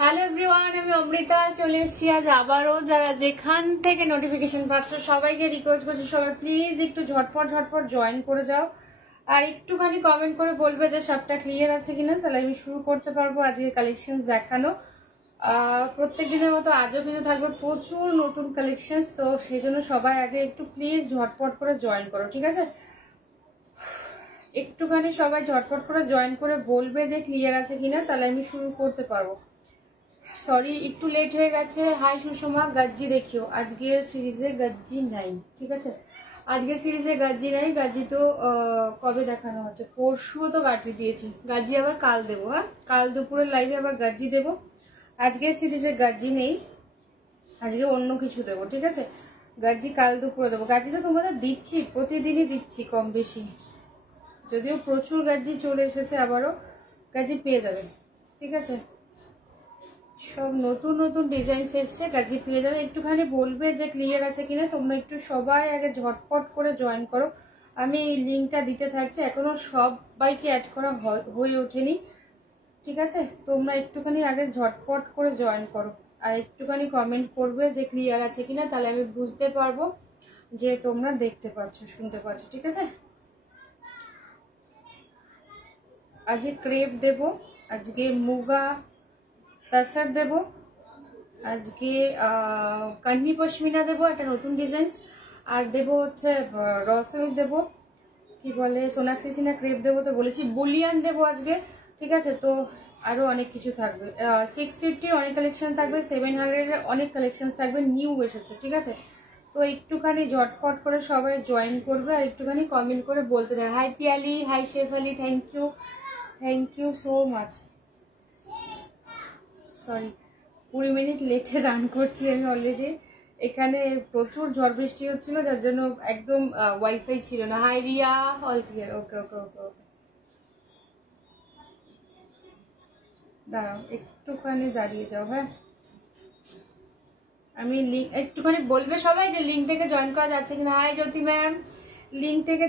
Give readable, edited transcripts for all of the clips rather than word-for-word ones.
Hello everyone, আমি অমৃতা চলে এসেছি আজ আবারও। যারা যেখান থেকে নোটিফিকেশন পাচ্ছ সবাইকে রিকোয়েস্ট করছি, সবাই প্লিজ একটু ঝটপট জয়েন করে যাও আর একটুখানি কমেন্ট করে বলবে যে সবটা ক্লিয়ার আছে কিনা, তাহলে আমি শুরু করতে পারবো আজকে কালেকশন দেখানো। প্রত্যেক দিনের মতো আজও কিন্তু থাকবে প্রচুর নতুন কালেকশন, তো সেই জন্য সবাই আগে একটু প্লিজ ঝটপট করে জয়েন করো, ঠিক আছে? একটুখানি সবাই ঝটপট করে জয়েন করে বলবে যে ক্লিয়ার আছে কিনা, তাহলে আমি শুরু করতে পারবো। সরি একটু লেট হয়ে গেছে। হাই সুষমা, গাজ্জি দেখিও। আজকের সিরিজে গাজ্জি নাই, ঠিক আছে? আজকের সিরিজে গাজ্জি নাই। গাজ্জি তো কবে দেখানো হচ্ছে? পরশুও তো গাজ্জি দিয়েছি। গাজ্জি আবার কাল দেবো। হ্যাঁ, কাল দুপুরের লাইভে আবার গাজ্জি দেবো। আজকের সিরিজে গাজ্জি নেই, আজকে অন্য কিছু দেবো, ঠিক আছে? গাজ্জি কাল দুপুরে দেবো। গাজ্জি তো তোমাদের দিচ্ছি, প্রতিদিনই দিচ্ছি কম বেশি, যদিও প্রচুর গাজ্জি চলে এসেছে, আবারও গাজ্জি পেয়ে যাবে, ঠিক আছে? সব নতুন নতুন ডিজাইন এসছে, গাজি পেয়ে যাবে। একটুখানি বলবে যে ক্লিয়ার আছে কিনা। তোমরা একটু সবাই আগে ঝটপট করে জয়েন করো। আমি লিঙ্কটা দিতে থাকছি, এখনো সবাইকে অ্যাড করা হয়ে ওঠেনি, ঠিক আছে? তোমরা একটুখানি আগে ঝটপট করে জয়েন করো আর একটুখানি কমেন্ট করবে যে ক্লিয়ার আছে কিনা, তাহলে আমি বুঝতে পারবো যে তোমরা দেখতে পাচ্ছ, শুনতে পাচ্ছ, ঠিক আছে? আজকে ক্রেপ দেব, আজকে মুগা তাসার দেব, আজকে কান্নি পশমিনা দেবো, একটা নতুন ডিজাইন, আর দেবো হচ্ছে রসেল দেবো, কি বলে সোনাক্ষী সিনহা ক্রেপ দেবো, তো বলেছি বুলিয়ান দেবো আজকে, ঠিক আছে? তো আরো অনেক কিছু থাকবে। 650 অনেক কালেকশন থাকবে, 700 অনেক কালেকশন থাকবে, নিউ এসেছে, ঠিক আছে? তো একটুখানি ঝটপট করে সবাই জয়েন করবে আর একটুখানি কমেন্ট করে বলতে দেয়। Hi Piyali, hi chef Ali, thank you so much. Sorry 20 minute লেটে রান করছি আমি অলরেডি। এখানে প্রচুর ঝড় বৃষ্টি হচ্ছিল, যার জন্য একদম ওয়াইফাই ছিল না। Hi Riya, all clear. Okay okay okay okay, দাঁড়াও একটুখানি দাঁড়িয়ে যাও। হ্যাঁ, আমি লিঙ্ক একটুখানি বলবে সবাই যে লিঙ্ক থেকে জয়েন করা যাচ্ছে কিনা। হাই জ্যোতি ম্যাম, লিঙ্ক থেকে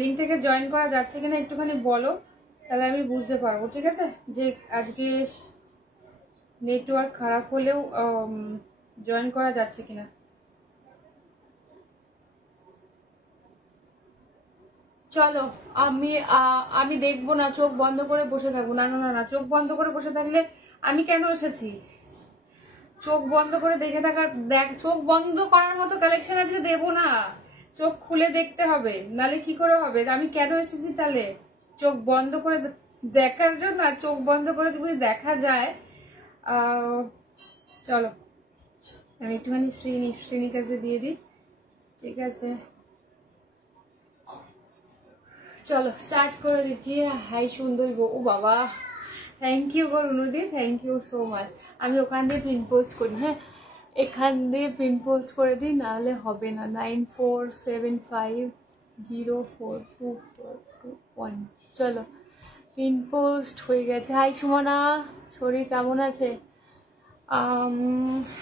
লিঙ্ক থেকে জয়েন করা যাচ্ছে কিনা একটুখানি বলো, তাহলে আমি বুঝতে পারবো, ঠিক আছে? যে আজকে নেটওয়ার্ক খারাপ হলেও জয়েন করা যাচ্ছে কিনা। চলো, আমি দেখবো না, চোখ বন্ধ করে বসে থাকবো না। না না না, চোখ বন্ধ করে বসে থাকলে আমি কেন এসেছি? চোখ বন্ধ করে দেখে থাকা, চোখ বন্ধ করার মতো কালেকশন আজকে দেবো না, চোখ খুলে দেখতে হবে, নালে কি করে হবে? আমি কেন এসেছি তাহলে? চোখ বন্ধ করে দেখার জন্য। আর চোখ বন্ধ করে যদি দেখা যায়, চলো আমি একটুখানি শ্রেণীর কাছে দিয়ে দিই, ঠিক আছে? চলো স্টার্ট করে দিচ্ছি। হাই সুন্দর গো, ও বাবা, থ্যাংক ইউ গো রুনুদি, থ্যাংক ইউ সো মাচ। আমি ওখান দিয়ে পিন পোস্ট করি, হ্যাঁ এখান দিয়ে পিন পোস্ট করে দিই, নাহলে হবে না। 9475042421। চলো পিন পোস্ট হয়ে গেছে। হাই সুমনা, শরীর কেমন আছে?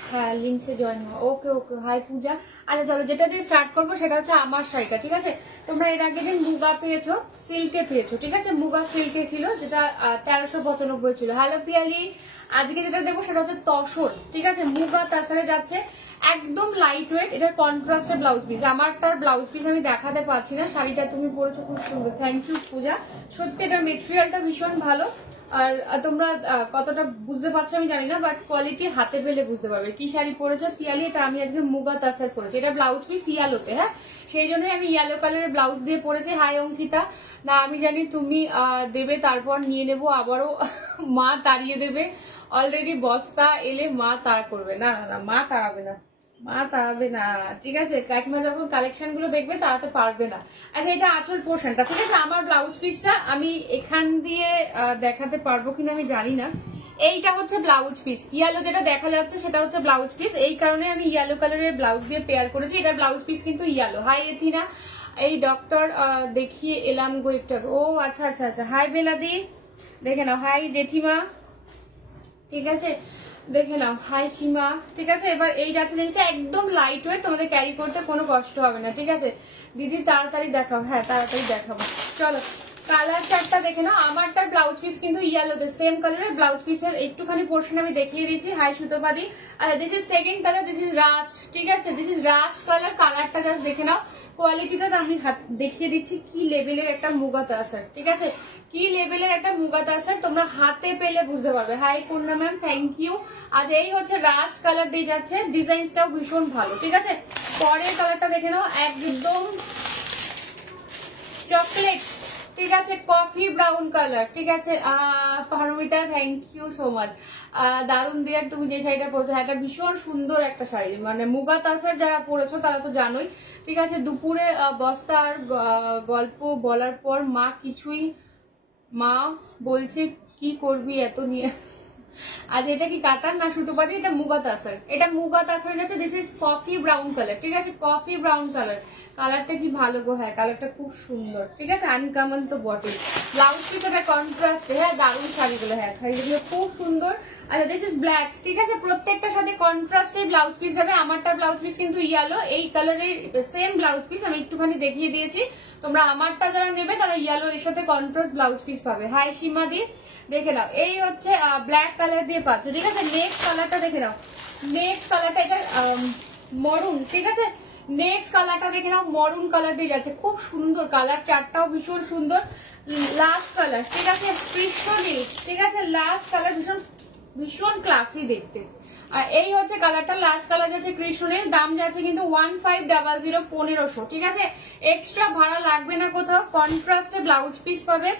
হ্যাঁ লিঙ্কসে জয়েন হওয়া, ওকে ওকে। হাই পূজা। আচ্ছা চলো, যেটা দিয়ে স্টার্ট করবো সেটা হচ্ছে আমার শাড়িটা, ঠিক আছে? তোমরা এর আগে দিন মুগা পেয়েছো, সিল্কে পেয়েছো, ঠিক আছে? মুগা সিল্কে ছিল, যেটা 1395 ছিল। হ্যালো পিয়ালি, আজকে যেটা দেবো সেটা হচ্ছে তসর, ঠিক আছে? মুগা তাসারে যাচ্ছে, একদম লাইট ওয়েট। এটার কন্ট্রাস্টের ব্লাউজ পিস, আমারটার ব্লাউজ পিস আমি দেখাতে পারছি না। শাড়িটা তুমি পরেছো খুব সুন্দর, থ্যাংক ইউ পূজা। সত্যি এটার মেটেরিয়ালটা ভীষণ ভালো। আর তোমরা কতটা বুঝতে পারছো আমি জানি না, বাট কোয়ালিটি হাতে পেলে বুঝতে পারবে। কি শাড়ি পরেছো পিয়ালি? এটা আমি আজকে মুগা তাসার পরেছি। এটা ব্লাউজ পিস ইয়ালোতে, হ্যাঁ সেই জন্যই আমি ইয়েলো কালারের ব্লাউজ দিয়ে পরেছি। হাই অঙ্কিতা, না আমি জানি তুমি দেবে, তারপর নিয়ে নেবো, আবারও মা তাড়িয়ে দেবে। অলরেডি বস্তা এলে মা তাড়া করবে। না না না, মা তাড়াবে না, মা তাড়াবে না, ঠিক আছে? কাকিমা যখন কালেকশন গুলো দেখবে তাড়াতে পারবে না। আচ্ছা এটা আঁচল পোর্শনটা, ঠিক আছে? আমার ব্লাউজ পিসটা আমি এখান দিয়ে দেখাতে পারবো কিনা আমি জানি না। এইটা হচ্ছে ব্লাউজ পিস, ইয়েলো যেটা দেখা যাচ্ছে সেটা হচ্ছে ব্লাউজ পিস। এই কারণে আমি ইয়েলো কালারের ব্লাউজ দিয়ে পেয়ার করেছি। এটার ব্লাউজ পিস কিন্তু ইয়েলো। হাই এথিনা, এই ডক্টর দেখিয়ে এলাম গো একটা। ও আচ্ছা আচ্ছা আচ্ছা, হাই বেলাদি, দেখে নাও। হাই জেঠিমা, ঠিক আছে দেখে নাও। হাই সীমা, ঠিক আছে? এবার এই জাতীয় জিনিসটা একদম লাইট ওয়েট, তোমাদের ক্যারি করতে কোনো কষ্ট হবে না, ঠিক আছে? দিদি তাড়াতাড়ি দেখাও। হ্যাঁ তাড়াতাড়ি দেখাবো। চলো কালার চার্টটা দেখে নাও। আমারটার ব্লাউজ পিস কিন্তু ইয়েলোতে সেম কালারের ব্লাউজ পিসের একটুখানি পোর্শন আমি দেখিয়ে দিয়েছি। হাই সুতোপাদি। আর this is second colour, this is rust, ঠিক আছে, দিস ইজ রাস্ট কালার। কালারটা জাস্ট দেখে নাও, কোয়ালিটিটা আমি দেখিয়ে দিচ্ছি কি লেভেলের একটা মুগা তাসার, ঠিক আছে, কি লেভেলের একটা মুগা তাসার, তোমরা হাতে পেলে বুঝতে পারবে। Hi Purna ma'am, thank you. আজ এই হচ্ছে রাস্ট কালার দিয়ে যাচ্ছে, ডিজাইনটাও ভীষণ ভালো, ঠিক আছে। পরের কালারটা দেখে নাও, একদম চকলেট, ঠিক আছে, কফি ব্রাউন কালার, ঠিক আছে। Paromita, thank you so much. দারুন দিয়ার, তুমি যে শাড়িটা পরেছো, এটা ভীষণ সুন্দর একটা শাড়ি, মানে মুগা তাসার যারা পরেছো তারা তো জানোই, ঠিক আছে। দুপুরে বস্তার গল্প বলার পর মা বলছে কি করবি এত নিয়ে। আজ এটা কি কাতার না সুতোপাতি, এটা মুগা তাসার, এটা মুগা তাসার আছে। This is coffee brown colour, ঠিক আছে, কফি ব্রাউন কালার। কালারটা কি ভালো গো, হ্যাঁ কালারটা খুব সুন্দর, ঠিক আছে, আনকমন তো বটে। ব্লাউজ পিস এটা কন্ট্রাস্ট, হ্যাঁ দারুণ শাড়িগুলো, হ্যাঁ শাড়িগুলো খুব সুন্দর। আচ্ছা দিস ইজ ব্ল্যাক, ঠিক আছে, প্রত্যেকটার সাথে কন্ট্রাস্টের ব্লাউজ পিস যাবে। আমারটার ব্লাউজ পিস কিন্তু ইয়েলো, এই কালারের সেম ব্লাউজ পিস আমি একটুখানি দেখিয়ে দিয়েছি। তোমরা আমারটা যারা নেবে তারা ইয়েলো এর সাথে কন্ট্রাস্ট ব্লাউজ পিস পাবে। হাই সীমা দি, দেখে নাও, এই হচ্ছে ব্ল্যাক কালার দিয়ে পাচ্ছ, ঠিক আছে। নেক্সট কালারটা দেখে নাও, নেক্সট কালারটা এটা মরুন, ঠিক আছে, নেক্সট কালারটা দেখে নাও, মরুন কালার দিয়ে যাচ্ছে, খুব সুন্দর কালার, চারটাও ভীষণ সুন্দর। লাস্ট কালার, ঠিক আছে, কৃষ্ণ নীল, ঠিক আছে, লাস্ট কালার ভীষণ ভীষণ ক্লাসি দেখতে। আর এই হচ্ছে কালারটা, লাস্ট কালার যাচ্ছে কৃষ্ণের, দাম যাচ্ছে কিন্তু 1500, 1500, ঠিক আছে। এক্সট্রা ভাড়া লাগবে না কোথাও, কন্ট্রাস্টে ব্লাউজ পিস পাবে।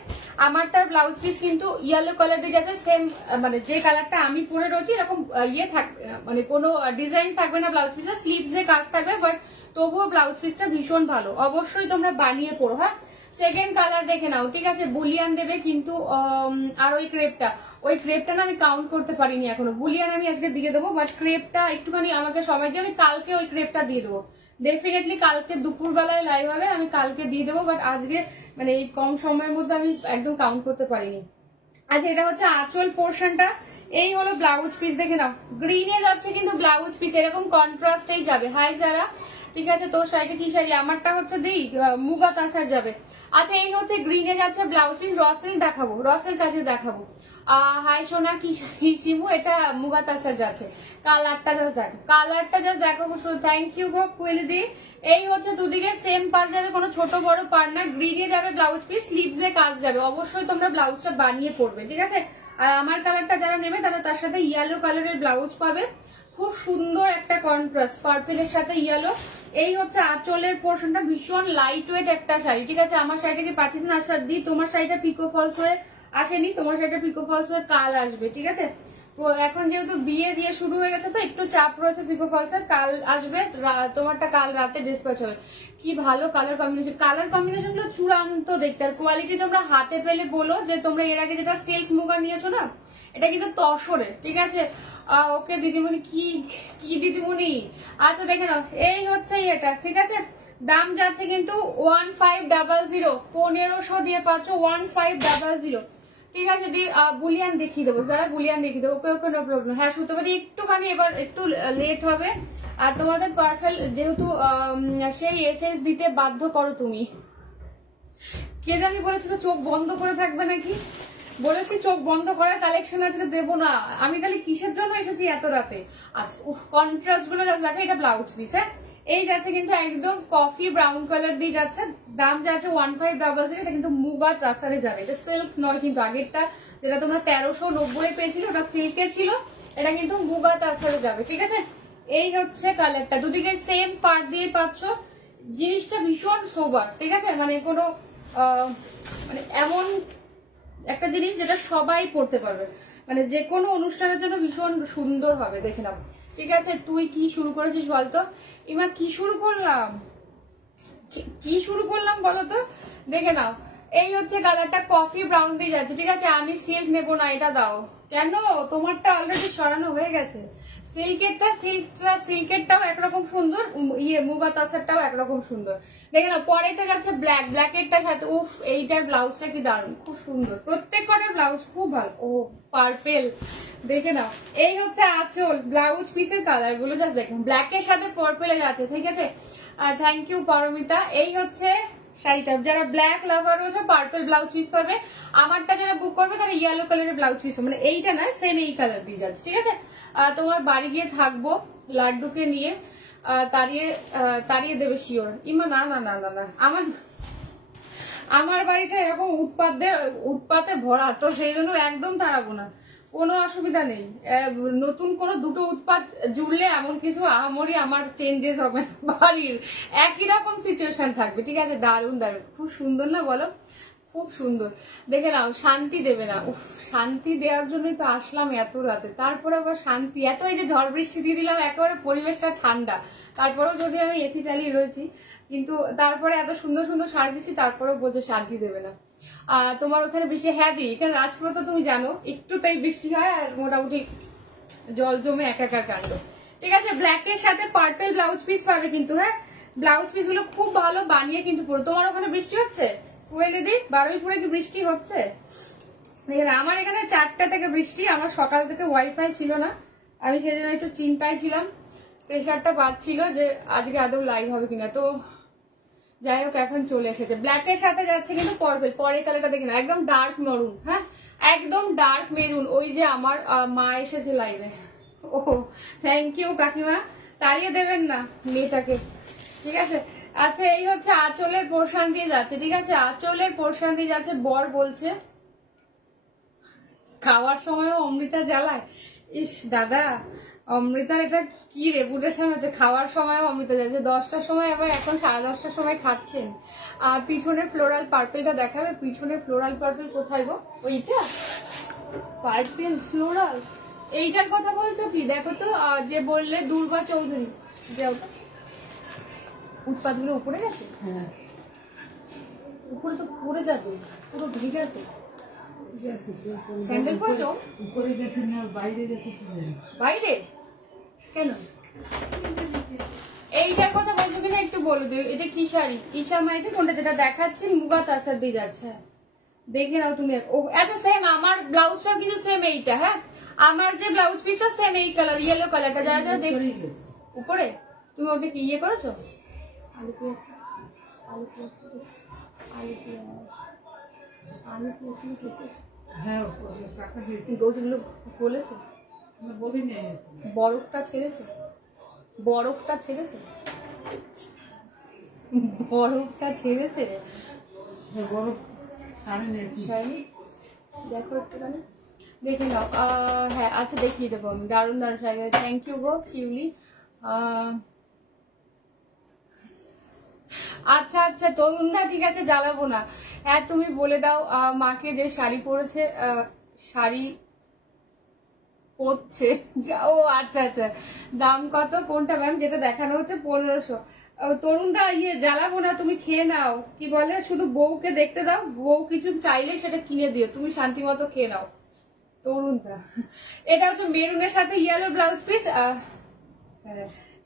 আমারটার ব্লাউজ পিস কিন্তু ইয়েলো কালার দিয়ে যাচ্ছে, সেম মানে যে কালারটা আমি পরে রয়েছি এরকম ইয়ে থাকবে, মানে কোনো ডিজাইন থাকবে না ব্লাউজ পিসে, স্লিভসে কাজ থাকবে, বাট তবুও ব্লাউজ পিসটা ভীষণ ভালো। অবশ্যই তোমরা বানিয়ে পড়ো। হ্যাঁ সেকেন্ড কালার দেখে নাও, ঠিক আছে, বুলিয়ান দেবে কিন্তু। আর ওই ক্রেপটা না আমি কাউন্ট করতে পারিনি এখনো, বুলিয়ান আমি আজকে দিয়ে দেবো, বাট ক্রেপটা একটুখানি আমাকে সময় দিয়ে, আমি কালকে ওই ক্রেপটা দিয়ে দেবো, ডেফিনেটলি কালকে দুপুর বেলায় লাইভ হবে, আমি কালকে দিয়ে দেবো, বাট আজকে মানে এই কম সময়ের মধ্যে আমি একদম কাউন্ট করতে পারিনি। আচ্ছা এটা হচ্ছে আঁচল পোর্শনটা, এই হলো ব্লাউজ পিস, দেখে নাও, গ্রিনে যাচ্ছে কিন্তু ব্লাউজ পিস এরকম কন্ট্রাস্টেই যাবে। হাই যারা, ঠিক আছে, তোর শাড়িটা কি শাড়ি, আমারটা হচ্ছে দিই মুগা তাসার যাবে। আচ্ছা এই হচ্ছে গ্রিনে যাচ্ছে ব্লাউজ পিস, রসেল দেখাবো, রসেল কাজে দেখাবো। হাই সোনা কি শিমু, এটা মুগা তাসার যাচ্ছে। কালারটা জাস্ট দেখো, কালারটা জাস্ট দেখো, থ্যাংক ইউ গো কুয়েলি দি। এই হচ্ছে দুদিকে সেম পার যাবে, কোনো ছোট বড় পার না, গ্রিনে যাবে ব্লাউজ পিস, স্লিভসে কাজ যাবে। অবশ্যই তোমরা ব্লাউজটা বানিয়ে পড়বে, ঠিক আছে। আর আমার কালারটা যারা নেবে তারা তার সাথে ইয়েলো কালারের ব্লাউজ পাবে, খুব সুন্দর একটা কন্ট্রাস্ট, পার্পেলের সাথে ইয়েলো। এই হচ্ছে আঁচলের পোর্শনটা, ভীষণ লাইট ওয়েট একটা শাড়ি, ঠিক আছে। আমার শাড়িটাকে পাঠিয়ে দিন আসার দি, তোমার শাড়িটা পিকো ফলস হয়ে আসেনি, তোমার শাড়িটা পিকো ফলস হয়ে কাল আসবে, ঠিক আছে। এখন যেহেতু বিয়ে দিয়ে শুরু হয়ে গেছে তো একটু চাপ রয়েছে পিকো ফলসের, কাল আসবে, তোমারটা কাল রাতে ডিসপ্যাচ হবে। কি ভালো কালার কম্বিনেশন, কালার কম্বিনেশন গুলো চূড়ান্ত দেখতে। আর কোয়ালিটি তোমরা হাতে পেলে বলো যে তোমরা এর আগে যেটা সিল্ক মুগা নিয়েছো না, এটা কিন্তু তসরে, ঠিক আছে। ওকে দিদিমণি, কি কি দিদিমণি, আচ্ছা দেখে নাও, এই হচ্ছে এটা, ঠিক আছে। দাম যাচ্ছে কিন্তু 1500, 1500 দিয়ে পাচ্ছ 1500, ঠিক আছে। বুলিয়ান দেখিয়ে দেবো, যারা বুলিয়ান দেখিয়ে দেবো, ওকে ওকে নো প্রবলেম। হ্যাঁ সুতোপাতি একটুখানি এবার একটু লেট হবে, আর তোমাদের পার্সেল যেহেতু সেই এসএস দিতে বাধ্য করো তুমি। কে জানি বলেছিল চোখ বন্ধ করে থাকবে নাকি, বলেছি চোখ বন্ধ করার কালেকশন আজকে দেবো না। আমি তাহলে কিসের জন্য এসেছি এত রাতে। কন্ট্রাস্ট গুলো দেখো, এটা ব্লাউজ পিস, হ্যাঁ এই যাচ্ছে কিন্তু একদম কফি ব্রাউন কালার দিয়ে যাচ্ছে, দাম যাচ্ছে 1500। এটা কিন্তু মুগা তাসারে যাবে, এটা সিল্ক নয় কিন্তু। আগেরটা যেটা তোমরা 1390 পেয়েছিল ওটা সিল্কে ছিল, এটা কিন্তু মুগা তাসারে যাবে, ঠিক আছে। এই হচ্ছে কালারটা, দুদিকে সেম পার্ট দিয়ে পাচ্ছ, জিনিসটা ভীষণ সোবার, ঠিক আছে, মানে কোনো মানে এমন একটা জিনিস যেটা সবাই পড়তে পারবে, মানে যে কোনো অনুষ্ঠানের জন্য ভীষণ সুন্দর হবে, দেখে নাও, ঠিক আছে। তুই কি শুরু করেছিস বলতো ইমা, কি শুরু করলাম বলতো, দেখে নাও। এই হচ্ছে কালারটা, কফি ব্রাউন দিয়ে যাচ্ছে, ঠিক আছে। আমি সিল্ক নেবো না, এটা দাও। কেন, তোমারটা অলরেডি সরানো হয়ে গেছে। সিল্কেরটাও একরকম সুন্দর, মুগা তাসারটাও একরকম সুন্দর, দেখে নাও। পরেরটা যাচ্ছে ব্ল্যাক, ব্ল্যাকেরটার সাথে উফ, এইটার ব্লাউজটা কি দারুণ, খুব সুন্দর, প্রত্যেক কটার ব্লাউজ খুব ভালো। ও পার্পেল, দেখে নাও। এই হচ্ছে আঁচল, ব্লাউজ পিসের কালার গুলো জাস্ট দেখুন, ব্ল্যাকের সাথে পার্পেলে যাচ্ছে, ঠিক আছে। Thank you Paromita. এই হচ্ছে শাড়িটা। যারা ব্ল্যাক লাভার রয়েছে পার্পল ব্লাউজ পিস পাবে, আমারটা যারা বুক করবে তারা ইয়েলো কালারের ব্লাউজ পিস, মানে এইটা না সেম এই কালার দিয়ে যাচ্ছে, ঠিক আছে। তোমার বাড়ি গিয়ে থাকবো লাড্ডুকে নিয়ে, তাড়িয়ে দেবে শিওর। ইমা না না না না না, আমার বাড়িটা এরকম উৎপাতে ভরা, তো সেই জন্য একদম তাড়াবো না, কোনো অসুবিধা নেই। নতুন কোনো দুটো উৎপাত জুড়লে এমন কিছু আহামরি আমার চেঞ্জেস হবে না, বাড়ির একই রকম সিচুয়েশন থাকবে, ঠিক আছে। দারুণ দারুণ, খুব সুন্দর না বলো, খুব সুন্দর। দেখে নাও, শান্তি দেবে না, উফ শান্তি দেওয়ার জন্যই তো আসলাম এত রাতে, তারপরে আবার শান্তি, এত এই যে ঝড় বৃষ্টি দিয়ে দিলাম, একেবারে পরিবেশটা ঠান্ডা, তারপরেও যদি আমি এসি চালিয়ে রয়েছি, কিন্তু তারপরে এত সুন্দর সুন্দর শাড়ি দিচ্ছি, তারপরেও বলছে শান্তি দেবে না। তোমার ওখানে বৃষ্টি? হ্যাঁ দিই, এখানে রাজপুরে তো তুমি জানো একটুতেই বৃষ্টি হয়, আর মোটামুটি জল জমে একাকার কাণ্ড, ঠিক আছে। ব্ল্যাকের সাথে পার্পল ব্লাউজ পিস পাবে কিন্তু, হ্যাঁ ব্লাউজ পিস গুলো খুব ভালো বানিয়ে কিন্তু পড়ো। তোমার ওখানে বৃষ্টি হচ্ছে? কোয়েলেদি বারুইপুরে কি বৃষ্টি হচ্ছে? আমার এখানে 4টা থেকে বৃষ্টি, আমার সকাল থেকে ওয়াইফাই ছিল না, আমি সেজন্য একটু চিন্তায় ছিলাম, প্রেশারটা বাড়ছিল যে আজকে আদৌ লাইভ হবে কিনা, তো যাই হোক এখন চলে এসেছে। ব্ল্যাকের সাথে যাচ্ছে কিন্তু পার্পল, পরের কালারটা দেখে না, একদম ডার্ক মেরুন, হ্যাঁ একদম ডার্ক মেরুন। ওই যে আমার মা এসেছে লাইভে, ও থ্যাংক ইউ কাকিমা, তাড়িয়ে দেবেন না মেয়েটাকে, ঠিক আছে। আচ্ছা এই হচ্ছে আঁচলের পোর্শন দিয়ে যাচ্ছে, ঠিক আছে, আঁচলের পোর্শন দিয়ে যাচ্ছে। বর বলছে খাওয়ার সময়ও অমৃতা জ্বালায়, ইস দাদা অমৃতার এটা কি রেপুটেশন হচ্ছে, খাওয়ার সময়ও অমৃতা যাচ্ছে, 10টার সময় আবার এখন 10:30টার সময় খাচ্ছেন। আর পিছনের ফ্লোরাল পার্পেলটা দেখাবে, পিছনের ফ্লোরাল পার্পেল কোথায় গো? ওইটা পার্পেল ফ্লোরাল, এইটার কথা বলছো কি? দেখো তো, যে বললে দুর্গা চৌধুরী, যাও তো, উৎপাদ গুলো উপরে গেছে, উপরে তো পড়ে যাবে, পুরো ভিজা তো। স্যান্ডেল পরেছো? উপরে গেছে না বাইরে গেছে? বাইরে কেন? এইটার কথা বলছো কিনা একটু বলে দিও, এটা কি শাড়ি? ঈশা মাইতে কোনটা? যেটা দেখাচ্ছি মুগা তাসার দিয়ে যাচ্ছে, দেখে নাও তুমি। ও আচ্ছা সেম, আমার ব্লাউজটাও কিন্তু সেম এইটা, হ্যাঁ আমার যে ব্লাউজ পিসটা সেম এই কালার, ইয়েলো কালারটা, যারা যারা দেখছি উপরে। তুমি ওটা কি ইয়ে করেছো? আলু পেঁয়াজ, আলু পেঁয়াজ, আলু পেঁয়াজ, আলু পেঁয়াজ কেটেছো? হ্যাঁ গৌরগুলো বলেছে, বরফটা ছেড়েছে, বরফটা ছেড়েছে, বরফটা ছেড়েছে, বরফ দেখো একটুখানি দেখে নাও। হ্যাঁ আচ্ছা দেখিয়ে দেবো আমি, দারুণ দারুণ শাড়ি। থ্যাংক ইউ গো শিউলি। আচ্ছা আচ্ছা তরুণদা, ঠিক আছে জ্বালাবো না। হ্যাঁ তুমি বলে দাও মাকে যে শাড়ি পরেছে, শাড়ি পরছে, ও আচ্ছা আচ্ছা, দাম কত কোনটা ম্যাম? যেটা দেখানো হচ্ছে 1500। তরুণদা ইয়ে জ্বালাবো না, তুমি খেয়ে নাও, কি বলে শুধু বউকে দেখতে দাও, বউ কিছু চাইলে সেটা কিনে দিও, তুমি শান্তি মতো খেয়ে নাও। তরুণদা এটা হচ্ছে মেরুনের সাথে ইয়েলো ব্লাউজ পিস,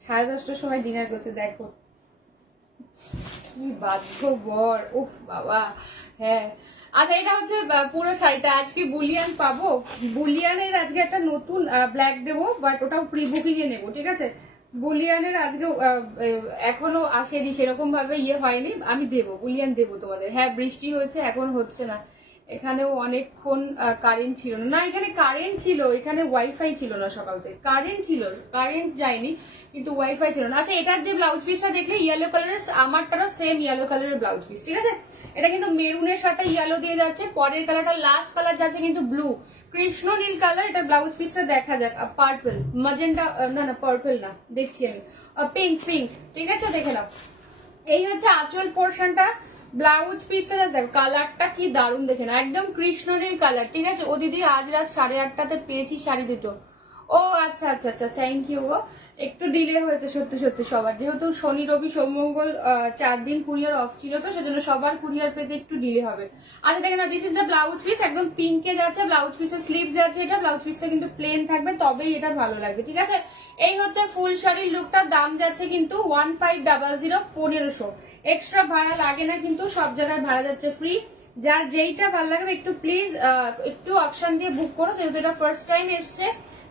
10:30টার সময় ডিনার করছে, দেখো কি বাধ্য বর, উফ বাবা। হ্যাঁ আচ্ছা এটা হচ্ছে পুরো শাড়িটা, আজকে বুলিয়ান পাবো, বুলিয়ানের আজকে একটা নতুন ব্ল্যাক দেবো, বাট ওটাও প্রি বুকিং এ নেবো, ঠিক আছে। বুলিয়ানের আজকে এখনো আসেনি সেরকম ভাবে, ইয়ে হয়নি, আমি দেবো, বুলিয়ান দেবো তোমাদের। হ্যাঁ বৃষ্টি হয়েছে, এখন হচ্ছে না, এখানেও অনেকক্ষণ কারেন্ট ছিল না, এখানে কারেন্ট ছিল, এখানে ওয়াইফাই ছিল না সকাল থেকে, কারেন্ট ছিল, কারেন্ট যায়নি কিন্তু ওয়াইফাই ছিল না। আচ্ছা এটার যে ব্লাউজ পিসটা দেখলে ইয়েলো কালারের, আমারটারও সেম ইয়েলো কালারের ব্লাউজ পিস, ঠিক আছে। এটা কিন্তু মেরুনের সাথে ইয়েলো দিয়ে যাচ্ছে, পরের কালারটা লাস্ট কালার যাচ্ছে কিন্তু ব্লু, কৃষ্ণ নীল কালার। এটা ব্লাউজ পিসটা দেখা যাক, পার্পল ম্যাজেন্টা, না না পার্পল না, দেখছি আমি, পিঙ্ক পিঙ্ক, ঠিক আছে দেখে নাও। এই হচ্ছে আঁচল পোর্শনটা, ব্লাউজ পিসটা দেখো, কালারটা কি দারুণ দেখে না, একদম কৃষ্ণনীল কালার, ঠিক আছে। ও দিদি আজ রাত 8:30টাতে পেয়েছি শাড়ি দুটো। ও আচ্ছা আচ্ছা আচ্ছা, থ্যাংক ইউ গো। একটু ডিলে হয়েছে সত্যি সত্যি সবার, যেহেতু শনি রবি সোম মঙ্গল 4 দিন কুরিয়ার অফ ছিল, তো সেজন্য সবার কুরিয়ার পেতে একটু ডিলে হবে। আচ্ছা দেখেন না, this is the blouse piece, একদম পিঙ্কে যাচ্ছে, ব্লাউজ পিসের স্লিভস যাচ্ছে, এটা ব্লাউজ পিসটা কিন্তু প্লেন থাকবে, তবেই এটা ভালো লাগবে, ঠিক আছে। এই হচ্ছে ফুল শাড়ির লুকটার দাম যাচ্ছে কিন্তু 1500, 1500, এক্সট্রা ভাড়া লাগে না কিন্তু, সব জায়গায় ভাড়া যাচ্ছে ফ্রি। যার যেইটা ভালো লাগবে একটু প্লিজ একটু অপশন দিয়ে বুক করো, যেহেতু এটা ফার্স্ট টাইম এসছে,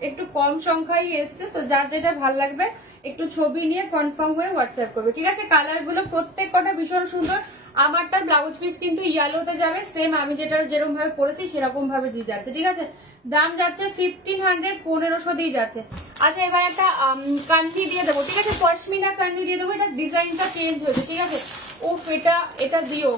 একটু কম সংখ্যায় এসছে, তো যার যেটা ভালো লাগবে একটু ছবি নিয়ে কনফার্ম হয়ে হোয়াটসঅ্যাপ করবে, ঠিক আছে। কালার গুলো প্রত্যেক কটা ভীষণ সুন্দর, আমারটার ব্লাউজ পিস কিন্তু ইয়েলোতে যাবে, সেম আমি যেটা যেরকম ভাবে পরেছি সেরকম ভাবে দিয়ে যাচ্ছে, ঠিক আছে। দাম যাচ্ছে 1500, 1500 দিয়ে যাচ্ছে। আচ্ছা এবার একটা কান্ডি দিয়ে দেবো, ঠিক আছে, পশমিনা কান্ডি দিয়ে দেবো। এটা ডিজাইনটা চেঞ্জ হয়েছে, ঠিক আছে। ও এটা দিও।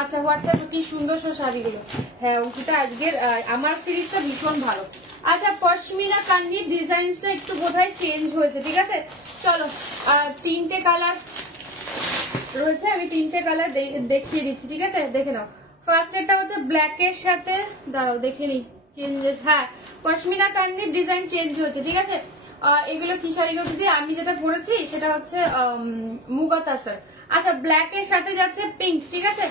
আচ্ছা হোয়াটসঅ্যাপে কি সুন্দর শাড়িগুলো। হ্যাঁ অঙ্কিতা আজকের আমার সিরিজটা ভীষণ ভালো। আচ্ছা পশমিনা কান্ডির ডিজাইনটা একটু বোধহয় চেঞ্জ হয়েছে, ঠিক আছে। চলো 3টে কালার রয়েছে, আমি 3টে কালার দেখিয়ে দিচ্ছি, ঠিক আছে, দেখে নাও। ফার্স্ট একটা হচ্ছে ব্ল্যাকের সাথে, দাঁড়াও দেখে নিই চেঞ্জেস। হ্যাঁ পশমিনা কান্ডির ডিজাইন চেঞ্জ হয়েছে, ঠিক আছে। এগুলো কি শাড়িগুলো দিদি, আমি যেটা পরেছি সেটা হচ্ছে মুগা তাসার। আচ্ছা ব্ল্যাকের সাথে যাচ্ছে পিঙ্ক, ঠিক আছে,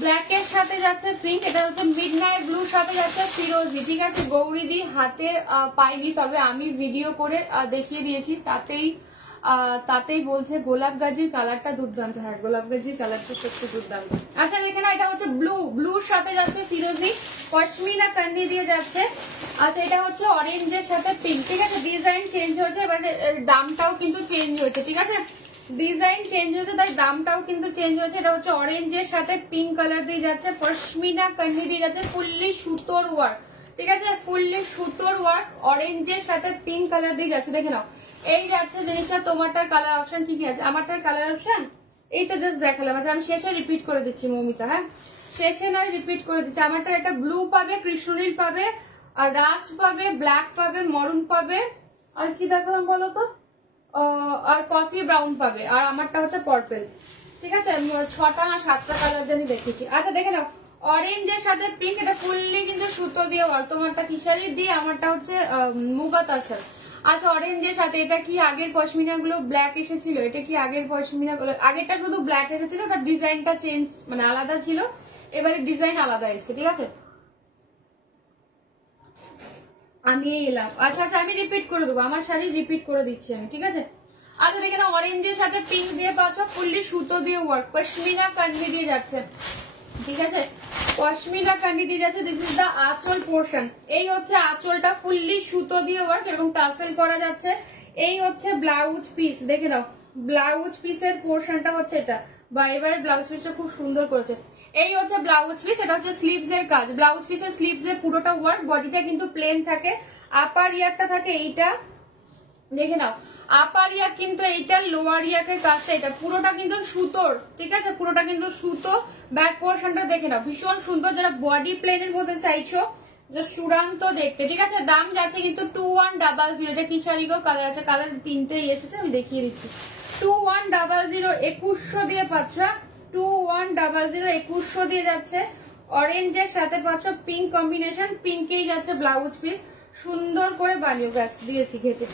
ব্ল্যাকের সাথে যাচ্ছে পিঙ্ক। এটা হচ্ছে মিডনাইট ব্লুর সাথে যাচ্ছে ফিরোজি, ঠিক আছে। গৌরীদি হাতের পাইনি, তবে আমি ভিডিও করে দেখিয়ে দিয়েছি, তাতেই বলছে গোলাপ গাজির কালারটা দুর্দান্ত। হ্যাঁ গোলাপ গাজির কালারটা সত্যি দুর্দান্ত। আচ্ছা দেখে না, এটা হচ্ছে ব্লুর সাথে যাচ্ছে ফিরোজি, পশমিনা কান্ডি দিয়ে যাচ্ছে। আচ্ছা এটা হচ্ছে অরেঞ্জের সাথে পিঙ্ক, ঠিক আছে। ডিজাইন চেঞ্জ হয়েছে, এবার দামটাও কিন্তু চেঞ্জ হয়েছে, ঠিক আছে। ডিজাইন চেঞ্জ হয়েছে তাই দামটাও কিন্তু চেঞ্জ হয়েছে। এটা হচ্ছে অরেঞ্জের সাথে পিঙ্ক কালার দিয়ে যাচ্ছে, পশমিনা কান্ডি দিয়ে যাচ্ছে, ফুললি সুতোর ওয়ার্ক, ঠিক আছে, ফুললি সুতোর ওয়ার্ক, অরেঞ্জের সাথে পিঙ্ক কালার দিয়ে যাচ্ছে। দেখে নাও এই যাচ্ছে জিনিসটা। তোমারটার কালার অপশন কি কি আছে? আমারটার কালার অপশন এইটা জাস্ট দেখালাম। আচ্ছা আমি শেষে রিপিট করে দিচ্ছি মৌমিতা, হ্যাঁ শেষে নয় রিপিট করে দিচ্ছি। আমারটার একটা ব্লু পাবে, কৃষ্ণনীল পাবে, আর রাস্ট পাবে, ব্ল্যাক পাবে, মরুন পাবে, আর কি দেখালাম বলো তো, আর কফি ব্রাউন পাবে, আর আমারটা হচ্ছে পার্পল, ঠিক আছে। 6টা না 7টা কালার আমি দেখেছি। আচ্ছা দেখে নাও অরেঞ্জের সাথে পিঙ্ক, এটা ফুললি কিন্তু সুতো দিয়ে ওয়ার্ক। তোমারটা কিশারি দিয়ে, আমারটা হচ্ছে মুগা তাসার। আচ্ছা অরেঞ্জের সাথে এটা কি আগের পশমিনা গুলো ব্ল্যাক এসেছিল? এটা কি আগের পশমিনা গুলো, আগেরটা শুধু ব্ল্যাক এসেছিল, বাট ডিজাইনটা চেঞ্জ মানে আলাদা ছিল, এবারে ডিজাইন আলাদা এসেছে, ঠিক আছে। আমি এলাম। আচ্ছা আচ্ছা আমি রিপিট করে দেবো, আমার শাড়ি রিপিট করে দিচ্ছি আমি, ঠিক আছে। আচ্ছা দেখে না অরেঞ্জের সাথে পিঙ্ক দিয়ে পাচ্ছ, ফুললি সুতো দিয়ে ওয়ার্ক, পশমিনা কান্ডি দিয়ে যাচ্ছে, ঠিক আছে। পশমিনা কান্ডি দিয়ে যাচ্ছে। দিস ইজ দা আঁচল পোর্শন। এই হচ্ছে আঁচলটা, ফুললি সুতো দিয়ে ওয়ার্ক, এরকম টাসেল করা যাচ্ছে। এই হচ্ছে ব্লাউজ পিস, দেখে নাও ব্লাউজ পিসের পোর্শনটা হচ্ছে এটা, বা এবারে ব্লাউজ পিসটা খুব সুন্দর করেছে। এই হচ্ছে ব্লাউজ পিস, এটা হচ্ছে স্লিভস এর কাজ। ব্লাউজ পিসের স্লিভস এর পুরোটা ওয়ার্ক, বডিটা কিন্তু প্লেন থাকে, আপার ইয়ারটা থাকে এইটা, দেখে নাও আপার ইয়াক কিন্তু এইটা, লোয়ার ইয়াকের কাজটা এটা, পুরোটা কিন্তু সুতোর, ঠিক আছে, পুরোটা কিন্তু সুতো। ব্যাক পোর্শনটা দেখে নাও ভীষণ সুন্দর, যারা বডি প্লেনের মধ্যে চাইছো যে চূড়ান্ত দেখতে, ঠিক আছে। দাম যাচ্ছে কিন্তু 2100। এটা কি শাড়ি গো, কালার আছে, কালার 3টেই এসেছে, আমি দেখিয়ে দিচ্ছি। 2100 2100 দিয়ে পাচ্ছ, 2100 2100 দিয়ে যাচ্ছে। অরেঞ্জের সাথে পাচ্ছ পিঙ্ক কম্বিনেশন, পিঙ্কেই যাচ্ছে ব্লাউজ পিস। সুন্দর করে বানিয়ে ব্যাস দিয়েছি ঘেটে,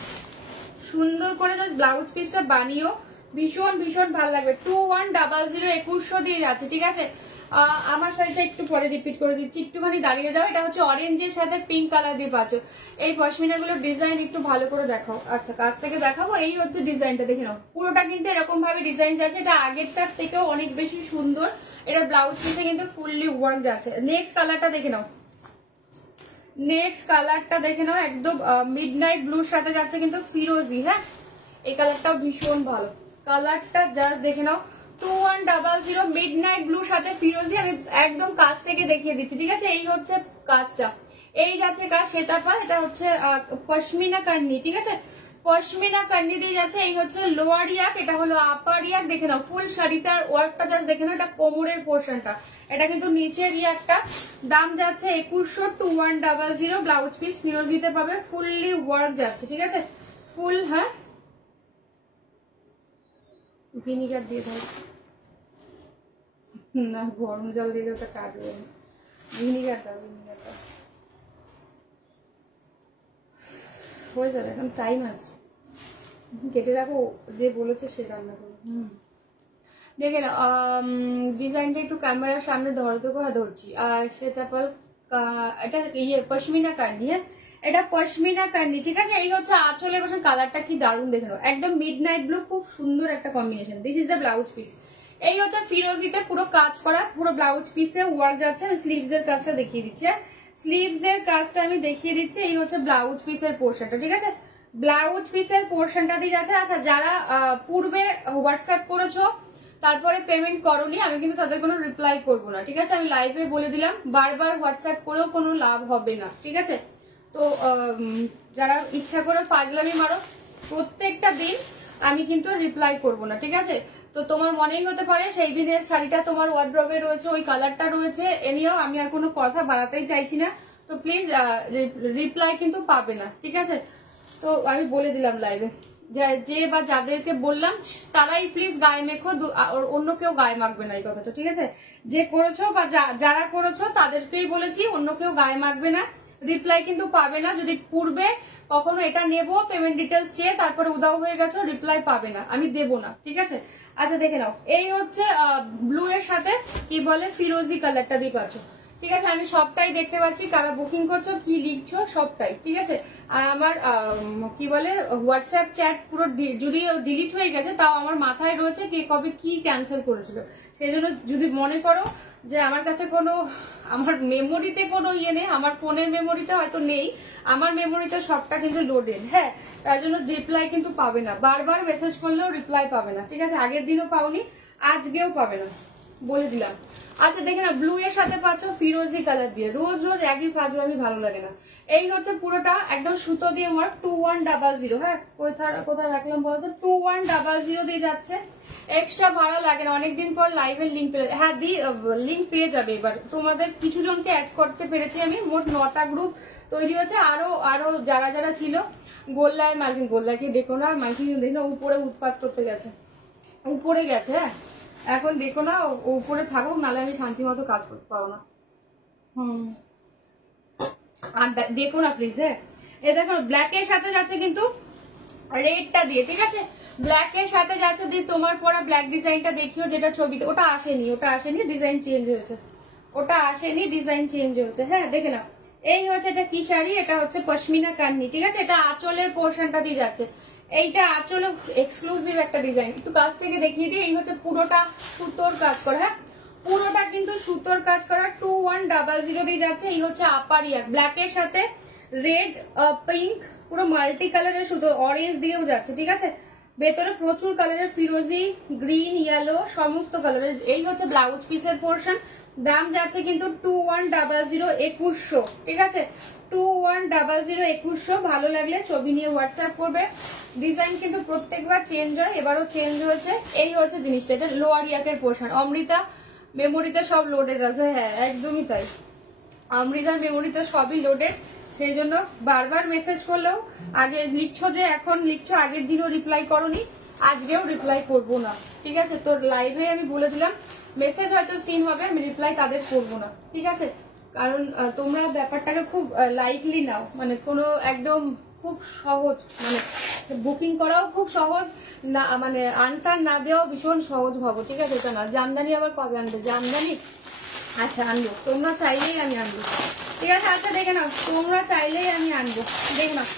সুন্দর করে জাস্ট ব্লাউজ পিসটা বানিও, ভীষণ ভীষণ ভালো লাগবে। 2100 2100 দিয়ে যাচ্ছে, ঠিক আছে। আমার শাড়িটা একটু পরে রিপিট করে দিচ্ছি, একটুখানি দাঁড়িয়ে যাও। এটা হচ্ছে অরেঞ্জের সাথে পিঙ্ক কালার দিয়ে পাচ্ছ। এই পশমিনা গুলোর ডিজাইন একটু ভালো করে দেখাও। আচ্ছা কাছ থেকে দেখাবো। এই হচ্ছে ডিজাইনটা, দেখে নাও পুরোটা কিন্তু এরকম ভাবে ডিজাইন যাচ্ছে, এটা আগেরটার থেকেও অনেক বেশি সুন্দর। এটা ব্লাউজ পিসে কিন্তু ফুললি ওয়ার্ক যাচ্ছে। নেক্সট কালারটা দেখে নাও, নেক্সট কালারটা দেখে নাও, একদম মিডনাইট ব্লুর সাথে যাচ্ছে কিন্তু ফিরোজি। হ্যাঁ এই কালারটাও ভীষণ ভালো, কালারটা জাস্ট দেখে নাও। 2100 মিডনাইট ব্লুর সাথে ফিরোজি। আমি একদম কাছ থেকে দেখিয়ে দিচ্ছি, ঠিক আছে। এই হচ্ছে কাজটা, এই যাচ্ছে কাজ সেটার পর। এটা হচ্ছে পশমিনা কান্নি, ঠিক আছে, পশমিনা কান্নি দিয়ে যাচ্ছে। এই হচ্ছে লোয়ার ইয়াক, এটা হলো আপার ইয়াক। দেখে নাও ফুল শাড়িটার ওয়ার্কটা জাস্ট দেখে নাও, এটা কোমরের পোর্শনটা, এটা কিন্তু নিচের ইয়াকটা। দাম যাচ্ছে 2100, 2100। ব্লাউজ পিস ফিরোজিতে পাবে, ফুললি ওয়ার্ক যাচ্ছে, ঠিক আছে, ফুল। হ্যাঁ ভিনিগার দিয়ে দাও না, গরম জল দিয়ে ওটা কাটবে না, ভিনিগার দাও, ভিনিগার দাও, হয়ে যাবে, এখন টাইম আছে, কেটে রাখো, যে বলেছে সে রান্না করো। দেখে না ডিজাইনটা একটু ক্যামেরার সামনে ধরো তো, ধরছি। আর সেটা পর এটা ইয়ে পশমিনা কান্নি। হ্যাঁ এটা পশমিনা কান্নি, ঠিক আছে। এই হচ্ছে আঁচলের বসে, কালারটা কি দারুণ দেখে নাও, একদম মিড নাইট ব্লু, খুব সুন্দর একটা combination. This is the blouse piece. এই হচ্ছে ফিরোজিতে পুরো কাজ করা, পুরো ব্লাউজ পিসে ওয়ার্ক যাচ্ছে। আমি স্লিভস এর কাজটা দেখিয়ে দিচ্ছি, স্লিভস এর কাজটা আমি দেখিয়ে দিচ্ছি। এই হচ্ছে ব্লাউজ পিসের পোর্শনটা, ঠিক আছে, ব্লাউজ পিসের পোর্শনটা দিয়ে যাচ্ছে। আচ্ছা যারা পূর্বে হোয়াটসঅ্যাপ করেছো তারপরে পেমেন্ট করোনি, আমি কিন্তু তাদের কোনো রিপ্লাই করবো না, ঠিক আছে? আমি লাইভে বলে দিলাম, বারবার হোয়াটসঅ্যাপ করেও কোনো লাভ হবে না, ঠিক আছে? তো যারা ইচ্ছা করে ফাজলামি মারো, প্রত্যেকটা দিন আমি কিন্তু রিপ্লাই করবো না, ঠিক আছে? তো তোমার মনেই হতে পারে সেই দিনের শাড়িটা তোমার ওয়ার্ড্রবে রয়েছে, ওই কালারটা রয়েছে, এ নিয়েও আমি আর কোনো কথা বাড়াতেই চাইছি না। তো প্লিজ রিপ্লাই কিন্তু পাবে না, ঠিক আছে? তো আমি বলে দিলাম লাইভে, যে বা যাদেরকে বললাম তারাই প্লিজ গায়ে মেখো, অন্য কেউ গায়ে মাখবে না এই কথাটা, ঠিক আছে? যে করেছো বা যারা করেছো তাদেরকেই বলেছি, অন্য কেউ গায়ে মাখবে না। রিপ্লাই কিন্তু পাবে না। যদি পূর্বে কখনো এটা নেবো পেমেন্ট ডিটেলস চেয়ে তারপরে উদাও হয়ে গেছো, রিপ্লাই পাবে না, আমি দেবো না, ঠিক আছে? আচ্ছা দেখে নাও, এই হচ্ছে ব্লু এর সাথে কি বলে ফিরোজি কালারটা দিয়ে পাচ্ছ, ঠিক আছে? আমি সবটাই দেখতে পাচ্ছি, কারা বুকিং করছো, কি লিখছো, সবটাই, ঠিক আছে? আর আমার কি বলে হোয়াটসঅ্যাপ চ্যাট পুরো যদিও ডিলিট হয়ে গেছে, তাও আমার মাথায় রয়েছে কে কবে কি ক্যান্সেল করেছিল। সেই জন্য যদি মনে করো যে আমার কাছে কোনো, আমার মেমোরিতে কোনো ইয়ে নেই, আমার ফোনের মেমোরিতে হয়তো নেই, আমার মেমোরিতে সবটা কিন্তু লোডেড, হ্যাঁ? তার জন্য রিপ্লাই কিন্তু পাবে না, বারবার মেসেজ করলেও রিপ্লাই পাবে না, ঠিক আছে? আগের দিনও পাওনি, আজকেও পাবে না, বলে দিলাম। আচ্ছা দেখে না, ব্লু এর সাথে পাচ্ছ ফিরোজি কালার দিয়ে, রোজ রোজ একই ফাজলামি ভালো লাগে না। এই হচ্ছে পুরোটা একদম সুতো দিয়ে আমার 2100, হ্যাঁ? কোথায় রাখলাম বলতো, 2100 দিয়ে যাচ্ছে, এক্সট্রা ভাড়া লাগে না। অনেকদিন পর লাইভের লিঙ্ক পেয়ে, হ্যাঁ লিঙ্ক পেয়ে যাবে। এবার তোমাদের কিছু জনকে অ্যাড করতে পেরেছি আমি, মোট 9টা গ্রুপ তৈরি হয়েছে। আরো যারা ছিল, গোল্লায় মার্কিন, গোল্লাকে দেখো না, আর মার্কিন দেখো না, উপরে উৎপাত করতে গেছে, উপরে গেছে, হ্যাঁ? এখন দেখো না, উপরে থাকুক, নাহলে আমি শান্তি মতো কাজ করতে পারবো না। আর দেখো না প্লিজ, হ্যাঁ? এ দেখো ব্ল্যাক এর সাথে যাচ্ছে কিন্তু রেডটা দিয়ে, ঠিক আছে? ব্ল্যাক এর সাথে যাচ্ছে দিয়ে তোমার পরা ব্ল্যাক ডিজাইনটা দেখিও, যেটা ছবিতে, ওটা আসেনি, ডিজাইন চেঞ্জ হয়েছে, ওটা আসেনি, ডিজাইন চেঞ্জ হয়েছে, হ্যাঁ? দেখে নাও, এই হচ্ছে এটা কি শাড়ি, এটা হচ্ছে পশমিনা কান্নি, ঠিক আছে? এটা আঁচলের পোর্শনটা দিয়ে যাচ্ছে, এইটা আঁচলে এক্সক্লুসিভ একটা ডিজাইন, একটু কাছ থেকে দেখিয়ে দিই। এই হচ্ছে পুরোটা সুতোর কাজ করা, হ্যাঁ? পুরোটা কিন্তু সুতোর কাজ করা, 2100 দিয়ে যাচ্ছে। এই হচ্ছে আপার ইয়ার, ব্ল্যাক এর সাথে রেড, পিঙ্ক, পুরো মাল্টি কালারের সুতো, অরেঞ্জ দিয়েও যাচ্ছে, ঠিক আছে? ভেতরে প্রচুর কালারের, ফিরোজি, গ্রিন, ইয়েলো, সমস্ত কালারের। এই হচ্ছে ব্লাউজ পিসের পোর্শন, দাম যাচ্ছে কিন্তু 2100, 2100, ঠিক আছে? 2100, 2100। ভালো লাগলে ছবি নিয়ে হোয়াটসঅ্যাপ করবে। ডিজাইন কিন্তু প্রত্যেকবার চেঞ্জ হয়, এবারও চেঞ্জ হয়েছে। এই হচ্ছে জিনিসটা, এটা লোয়ার ইয়াকের পোর্শন। অমৃতা মেমোরিতে সব লোডেড আছে, হ্যাঁ একদমই তাই, অমৃতার মেমোরিতে সবই লোডেড। সেই জন্য বারবার মেসেজ করলেও, আগে লিখছো যে এখন লিখছো, আগের দিনও রিপ্লাই করোনি, আজকেও রিপ্লাই করবো না, ঠিক আছে? তোর লাইভে আমি বলে দিলাম, মেসেজ হয়তো সিন হবে, আমি রিপ্লাই তাদের করবো না, ঠিক আছে? কারণ তোমরা ব্যাপারটাকে খুব লাইটলি নাও, মানে কোনো একদম খুব সহজ, মানে বুকিং করাও খুব সহজ না, মানে আনসার না দেওয়াও ভীষণ সহজ ভাবো, ঠিক আছে? এটা না, জামদানি আবার কবে আনবে জামদানি? আচ্ছা আনবো, তোমরা চাইলেই আমি আনবো, ঠিক আছে? আচ্ছা দেখে নাও, তোমরা চাইলেই আমি আনবো, দেখে নাও।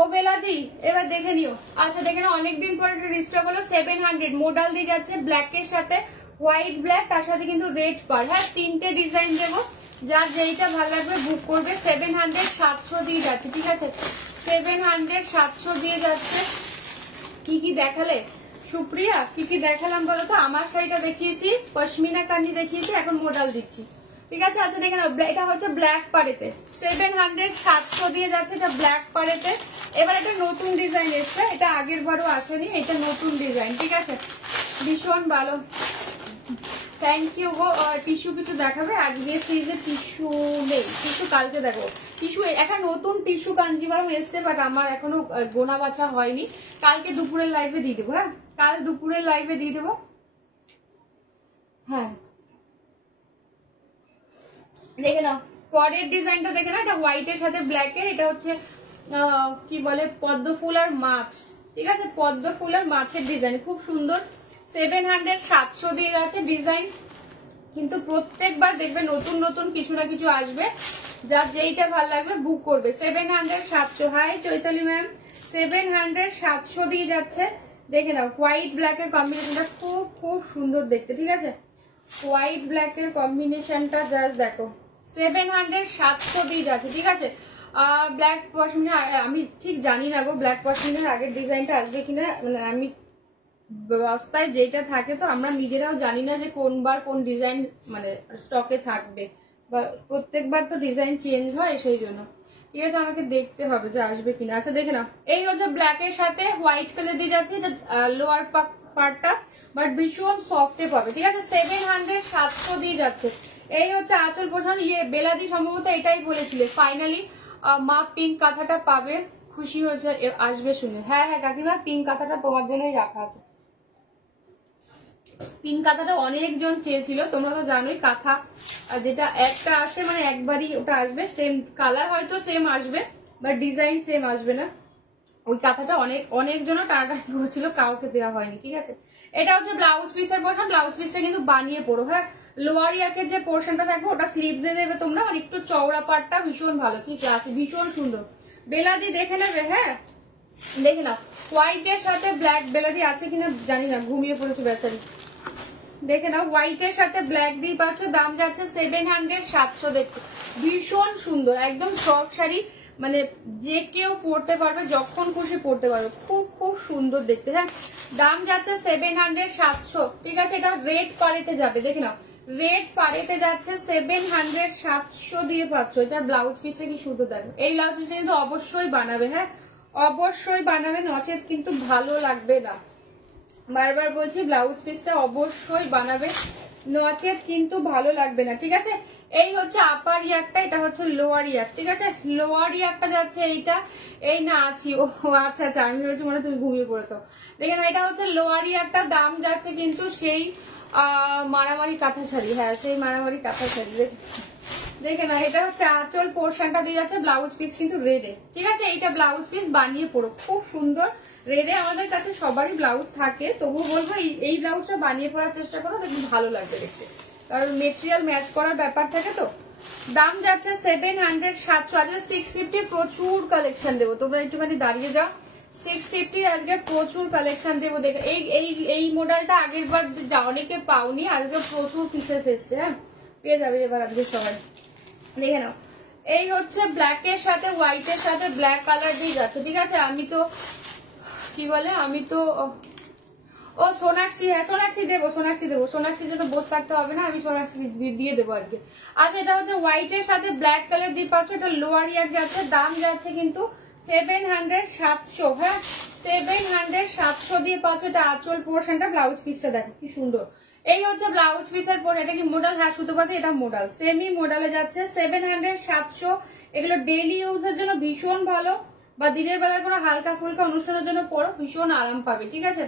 ও বেলাদি এবার দেখে নিও। আচ্ছা দেখে নাও, অনেকদিন পর একটা রিস্টক হলো, 700 মোডাল দিয়ে যাচ্ছে, ব্ল্যাক এর সাথে হোয়াইট ব্ল্যাক, তার সাথে কিন্তু রেড পার, হ্যাঁ? 3টে ডিজাইন দেবো, যার যেইটা ভালো লাগবে বুক করবে। 700, 700 দিয়ে যাচ্ছে, ঠিক আছে? 700, 700 দিয়ে যাচ্ছে। কি কি দেখালে সুপ্রিয়া, কি কি দেখালাম বলো তো? আমার শাড়িটা দেখিয়েছি, পশমিনা কান্নি দেখিয়েছি, এখন মোডাল দিচ্ছি, ঠিক আছে? আচ্ছা দেখে নাও, এটা হচ্ছে ব্ল্যাক পাড়েতে, 700, 700 দিয়ে যাচ্ছে, এটা ব্ল্যাক পাড়েতে। এবার এটা নতুন ডিজাইন এসছে, এটা আগের বারও আসেনি, এটা নতুন ডিজাইন, ঠিক আছে? ভীষণ ভালো, থ্যাংক ইউ গো। টিস্যু কিছু দেখাবে? আজকে সিরিজে টিস্যু নেই, টিস্যু কালকে দেখো। টিস্যু একটা নতুন টিস্যু কাঞ্জিভারম এসছে, বাট আমার এখনো গোনা বাছা হয়নি, কালকে দুপুরের লাইভে দিয়ে দেবো, হ্যাঁ? কাল দুপুরের লাইভে দিয়ে দেবো, হ্যাঁ। দেখে নাও পরের ডিজাইনটা, দেখে নাও, এটা হোয়াইটের সাথে ব্ল্যাকের, এটা হচ্ছে কি বলে পদ্ম ফুল আর মাছ, ঠিক আছে? পদ্ম ফুল আর মাছের ডিজাইন, খুব সুন্দর। 700, 700 দিয়ে যাচ্ছে ডিজাইন, কিন্তু প্রত্যেকবার দেখবে নতুন নতুন কিছু না কিছু আসবে, যার যেইটা ভালো লাগবে বুক করবে। 700, 700। হাই চৈতালি ম্যাম, 700, 700 দিয়ে যাচ্ছে। দেখে নাও, হোয়াইট ব্ল্যাক এর কম্বিনেশনটা খুব খুব সুন্দর দেখতে, ঠিক আছে? হোয়াইট ব্ল্যাক এর কম্বিনেশনটা জাস্ট দেখো, 700, 700 দিয়ে যাচ্ছে, ঠিক আছে? ব্ল্যাক পশমিনা আমি ঠিক জানি না গো, ব্ল্যাক পশমিনার আগের ডিজাইনটা আসবে কিনা, মানে আমি বস্তায় যেটা থাকে তো আমরা নিজেরাও জানি না যে কোনবার কোন ডিজাইন মানে স্টকে থাকবে, বা প্রত্যেকবার তো ডিজাইন চেঞ্জ হয়, সেই জন্য ঠিক আছে আমাকে দেখতে হবে যে আসবে কিনা। আচ্ছা দেখে নাও, এই হচ্ছে ব্ল্যাকের সাথে হোয়াইট কালার দিয়ে যাচ্ছে, এটা লোয়ার পার্টটা বাট ভীষণ সফটে পাবে, ঠিক আছে 700 700 দিয়ে যাচ্ছে। এই হচ্ছে আঁচল পোষণ, বেলাদি সম্ভবত এটাই বলেছিলে ফাইনালি মা পিঙ্ক কাঁথাটা পাবে, খুশি হয়েছে আসবে শুনে। হ্যাঁ হ্যাঁ কাকিমা, পিঙ্ক কাঁথাটা তোমার জন্যই রাখা আছে। পিঙ্ক কাঁথাটা অনেকজন চেয়েছিল, তোমরা তো জানোই কাঁথা যেটা একটা আসে মানে একবারই ওটা আসবে, সেম কালার হয়তো সেম আসবে বাট ডিজাইন সেম আসবে না। ওই কাঁথাটা অনেকজন টানাটানি করেছিল, কাউকে দেওয়া হয়নি, ঠিক আছে। এটা হচ্ছে ব্লাউজ পিসের পোর্শন, ব্লাউজ পিসটা কিন্তু বানিয়ে পড়ো। হ্যাঁ, লোয়ার ইয়াকের যে পোর্শনটা থাকবে ওটা স্লিভস এ দেবে তোমরা, আর একটু চওড়া পাটটা ভীষণ ভালো, কি ক্লাসি, ভীষণ সুন্দর। বেলাদি দেখে নেবে, হ্যাঁ দেখে নাও, হোয়াইটের সাথে ব্ল্যাক, বেলাদি আছে কিনা জানি না, ঘুমিয়ে পড়েছে বেচারি। দেখে নাও, হোয়াইটের সাথে ব্ল্যাক দিয়ে পাচ্ছ, দাম যাচ্ছে 700 700। দেখতে ভীষণ সুন্দর, একদম সফট শাড়ি, মানে যে কেউ পরতে পারবে, যখন খুশি পরতে পারবে, খুব খুব সুন্দর দেখতে। হ্যাঁ, দাম যাচ্ছে 700 700, ঠিক আছে। এটা রেড পাড়েতে যাবে, দেখে নাও রেড পাড়েতে যাচ্ছে 700 700 দিয়ে পাচ্ছ। এটা ব্লাউজ পিসটা কি সুন্দর দেখো, এই ব্লাউজ পিসটা কিন্তু অবশ্যই বানাবে, হ্যাঁ অবশ্যই বানাবে, নচেত কিন্তু ভালো লাগবে না। বারবার বলছি ব্লাউজ পিসটা অবশ্যই বানাবে, নচেত কিন্তু ভালো লাগবে না, ঠিক আছে। এই হচ্ছে আপার ইয়ারটা, এটা হচ্ছে লোয়ার ইয়ার, ঠিক আছে। লোয়ার ইয়ারটা যাচ্ছে এইটা, এই না আছি ও আচ্ছা আচ্ছা, আমি ভেবেছি মনে তুমি ঘুমিয়ে পড়েছো। দেখেন এটা হচ্ছে লোয়ার ইয়ারটা, দাম যাচ্ছে কিন্তু সেই মারামারি কাঁথা শাড়ি, হ্যাঁ সেই মারামারি কাঁথা শাড়ি। দেখে না, এটা হচ্ছে আঁচল পোর্শনটা দিয়ে যাচ্ছে, ব্লাউজ পিস কিন্তু রেডে, ঠিক আছে। এইটা ব্লাউজ পিস বানিয়ে পড়ো, খুব সুন্দর রেডে। আমাদের কাছে সবারই ব্লাউজ থাকে, তবু বলবো এই ব্লাউজটা বানিয়ে পড়ার চেষ্টা করো, দেখুন ভালো লাগবে দেখতে, কারণ মেটেরিয়াল ম্যাচ করার ব্যাপার থাকে তো। দাম যাচ্ছে 700 700। আজকে 650 প্রচুর কালেকশন দেবো, তোমরা একটুখানি দাঁড়িয়ে যাও। 650 আজকে প্রচুর কালেকশন দেবো, দেখে এই মডেলটা আগের বার অনেকে পাওনি, আজকে প্রচুর পিসেস এসছে, হ্যাঁ পেয়ে যাবে এবার আজকে সবাই। দেখে নাও, এই হচ্ছে ব্ল্যাকের সাথে হোয়াইটের সাথে ব্ল্যাক কালার দিয়ে যাচ্ছে, ঠিক আছে। আমি তো কি বলে, আমি তো ও সোনাক্ষী, হ্যাঁ সোনাক্ষী দেবো, সোনাক্ষী দেবো, সোনাক্ষীর জন্য বসে থাকতে হবে না, আমি সোনাক্ষী দিয়ে দেবো আজকে। আচ্ছা এটা হচ্ছে হোয়াইটের সাথে ব্ল্যাক কালার দিয়ে পাচ্ছ, এটা লোয়ার ইয়ার যাচ্ছে, দাম যাচ্ছে কিন্তু 700 700, হ্যাঁ 700 700 দিয়ে পাচ্ছ। এটা আঁচল পোর্শনটা, ব্লাউজ পিসটা দেখো কি সুন্দর। এই হচ্ছে ব্লাউজ পিসের পর, এটা কি মোডাল, হ্যাঁ সুতোপাতি এটা মোডাল, সেমি মোডালে যাচ্ছে 700 700। এগুলো ডেইলি ইউজের জন্য ভীষণ ভালো, বা দিনের বেলায় কোনো হালকা ফুলকা অনুষ্ঠানের জন্য পরো, ভীষণ আরাম পাবে, ঠিক আছে।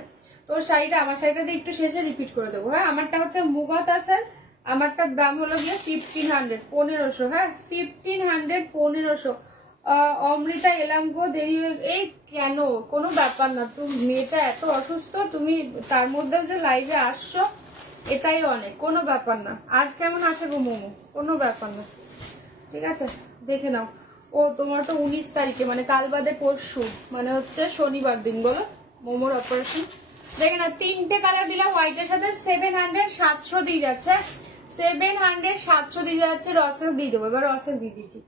তোর শাড়িটা, আমার শাড়িটা দিয়ে একটু শেষে রিপিট করে দেবো, হ্যাঁ আমারটা হচ্ছে মুগা তাসার, আমারটার দাম হলো গিয়ে 1500 1500, হ্যাঁ 1500 1500। অমৃতা এলাম গো, দেরি হয়ে এই কেন, কোনো ব্যাপার না, তুমি মেয়েটা এত অসুস্থ, তুমি তার মধ্যে যে লাইভে আসছো এটাই অনেক, কোনো ব্যাপার না। আজ কেমন আছে গো মোমো, কোনো ব্যাপার না, ঠিক আছে। দেখে নাও, ও তোমার তো 19 তারিখে মানে কাল বাদে পরশু, মানে হচ্ছে শনিবার দিন বলো মোমোর অপারেশন। দেখে নাও, তিনটে কালার দিলাম হোয়াইটের সাথে, 700 700 দিয়ে যাচ্ছে, 700 700 দিয়ে যাচ্ছে। রসেল দিয়ে দেবো, এবার রসেল দিয়ে দিচ্ছি।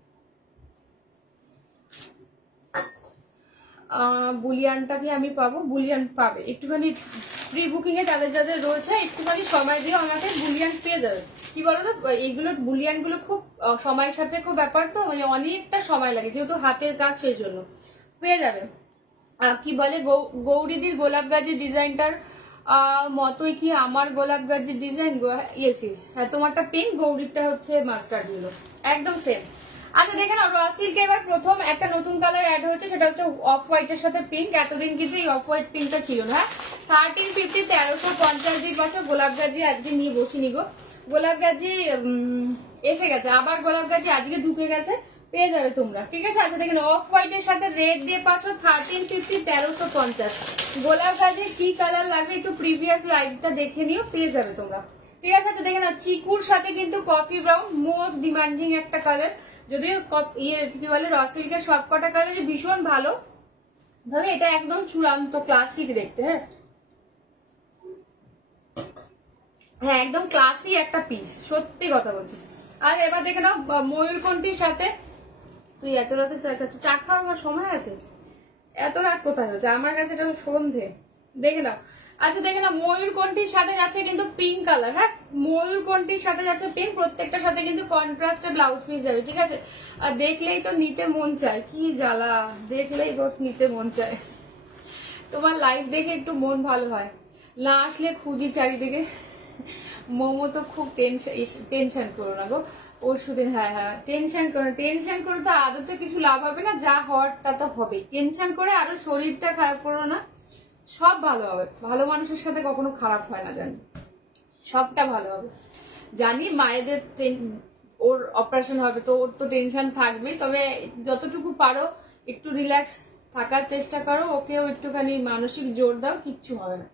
বুলিয়ানটা কি আমি পাবো, বুলিয়ান পাবে, একটুখানি প্রি বুকিং এ যাদের যাদের রয়েছে একটুখানি সময় দিয়ে আমাকে বুলিয়ান পেয়ে যাবে। কি বলতো, এইগুলো বুলিয়ান গুলো খুব সময় সাপেক্ষ ব্যাপার তো, মানে অনেকটা সময় লাগে যেহেতু হাতের কাজ, সেই জন্য পেয়ে যাবে। কি বলে গৌরীদির গোলাপ গাছের ডিজাইনটার মতোই কি আমার গোলাপ গাছের ডিজাইন, ইয়েস ইয়েস, হ্যাঁ তোমারটা পিঙ্ক, গৌরীরটা হচ্ছে মাস্টার্ড ইয়েলো, একদম সেম। আচ্ছা দেখে নাও, র সিল্কে এবার প্রথম একটা নতুন কালার অ্যাড হয়েছে, সেটা হচ্ছে অফ হোয়াইট এর সাথে পিঙ্ক। এতদিন কিন্তু এই অফ হোয়াইট পিঙ্কটা ছিল না। 1350 1350 দিয়ে পাচ্ছ। গোলাপ গাজি আজকে নিয়ে বসিনি গো, গোলাপ গাজি এসে গেছে, আবার গোলাপ গাজি আজকে ঢুকে গেছে, পেয়ে যাবে তোমরা, ঠিক আছে। আচ্ছা দেখেন, অফ হোয়াইট এর সাথে রেড দিয়ে পাচ্ছ 1350 1350। গোলাপ গাজির কি কালার লাগবে একটু প্রিভিয়াস লাইভটা দেখে নিও, পেয়ে যাবে তোমরা, ঠিক আছে। আচ্ছা দেখে নাও, চিকুর সাথে কিন্তু কফি ব্রাউন মোস্ট ডিমান্ডিং একটা কালার, যদিও কি বলে রসিল্কের সবকটা কালারই ভীষণ ভালো, ধরো এটা একদম চূড়ান্ত ক্লাসিক দেখতে, হ্যাঁ হ্যাঁ একদম ক্লাসি একটা পিস, সত্যি কথা বলছি। আর এবার দেখে নাও ময়ূরকণ্ঠীর সাথে, তুই এত রাতে চা খাওয়ার সময় আছে, এত রাত কোথায় হচ্ছে আমার কাছে, এটা সন্ধে, দেখে নাও। আচ্ছা দেখে নাও, ময়ূরকণ্ঠীর সাথে যাচ্ছে কিন্তু পিঙ্ক কালার। হ্যাঁ, ময়ূরকণ্ঠীর সাথে যাচ্ছে পিঙ্ক, প্রত্যেকটার সাথে কিন্তু কন্ট্রাস্টে ব্লাউজ পিস যাবে, ঠিক আছে। আর দেখলেই তো নিতে মন চায়, কি জ্বালা, দেখলেই তো নিতে মন চায়। তোমার লাইভ দেখে একটু মন ভালো হয়, না আসলে খুঁজি চারিদিকে। মোমো তো খুব টেনশন করো না গো পরশুদিন। হ্যাঁ হ্যাঁ, টেনশন করো, টেনশন করে তো আদতে কিছু লাভ হবে না, যা হওয়ার তা তো হবেই। টেনশন করে আরো শরীরটা খারাপ করো না, সব ভালো হবে। ভালো মানুষের সাথে কখনো খারাপ হয় না, জানি সবটা ভালো হবে। জানি মায়েদের ওর অপারেশন হবে তো ওর তো টেনশন থাকবে, তবে যতটুকু পারো একটু রিল্যাক্স থাকার চেষ্টা করো, ওকেও একটুখানি মানসিক জোর দাও, কিচ্ছু হবে না।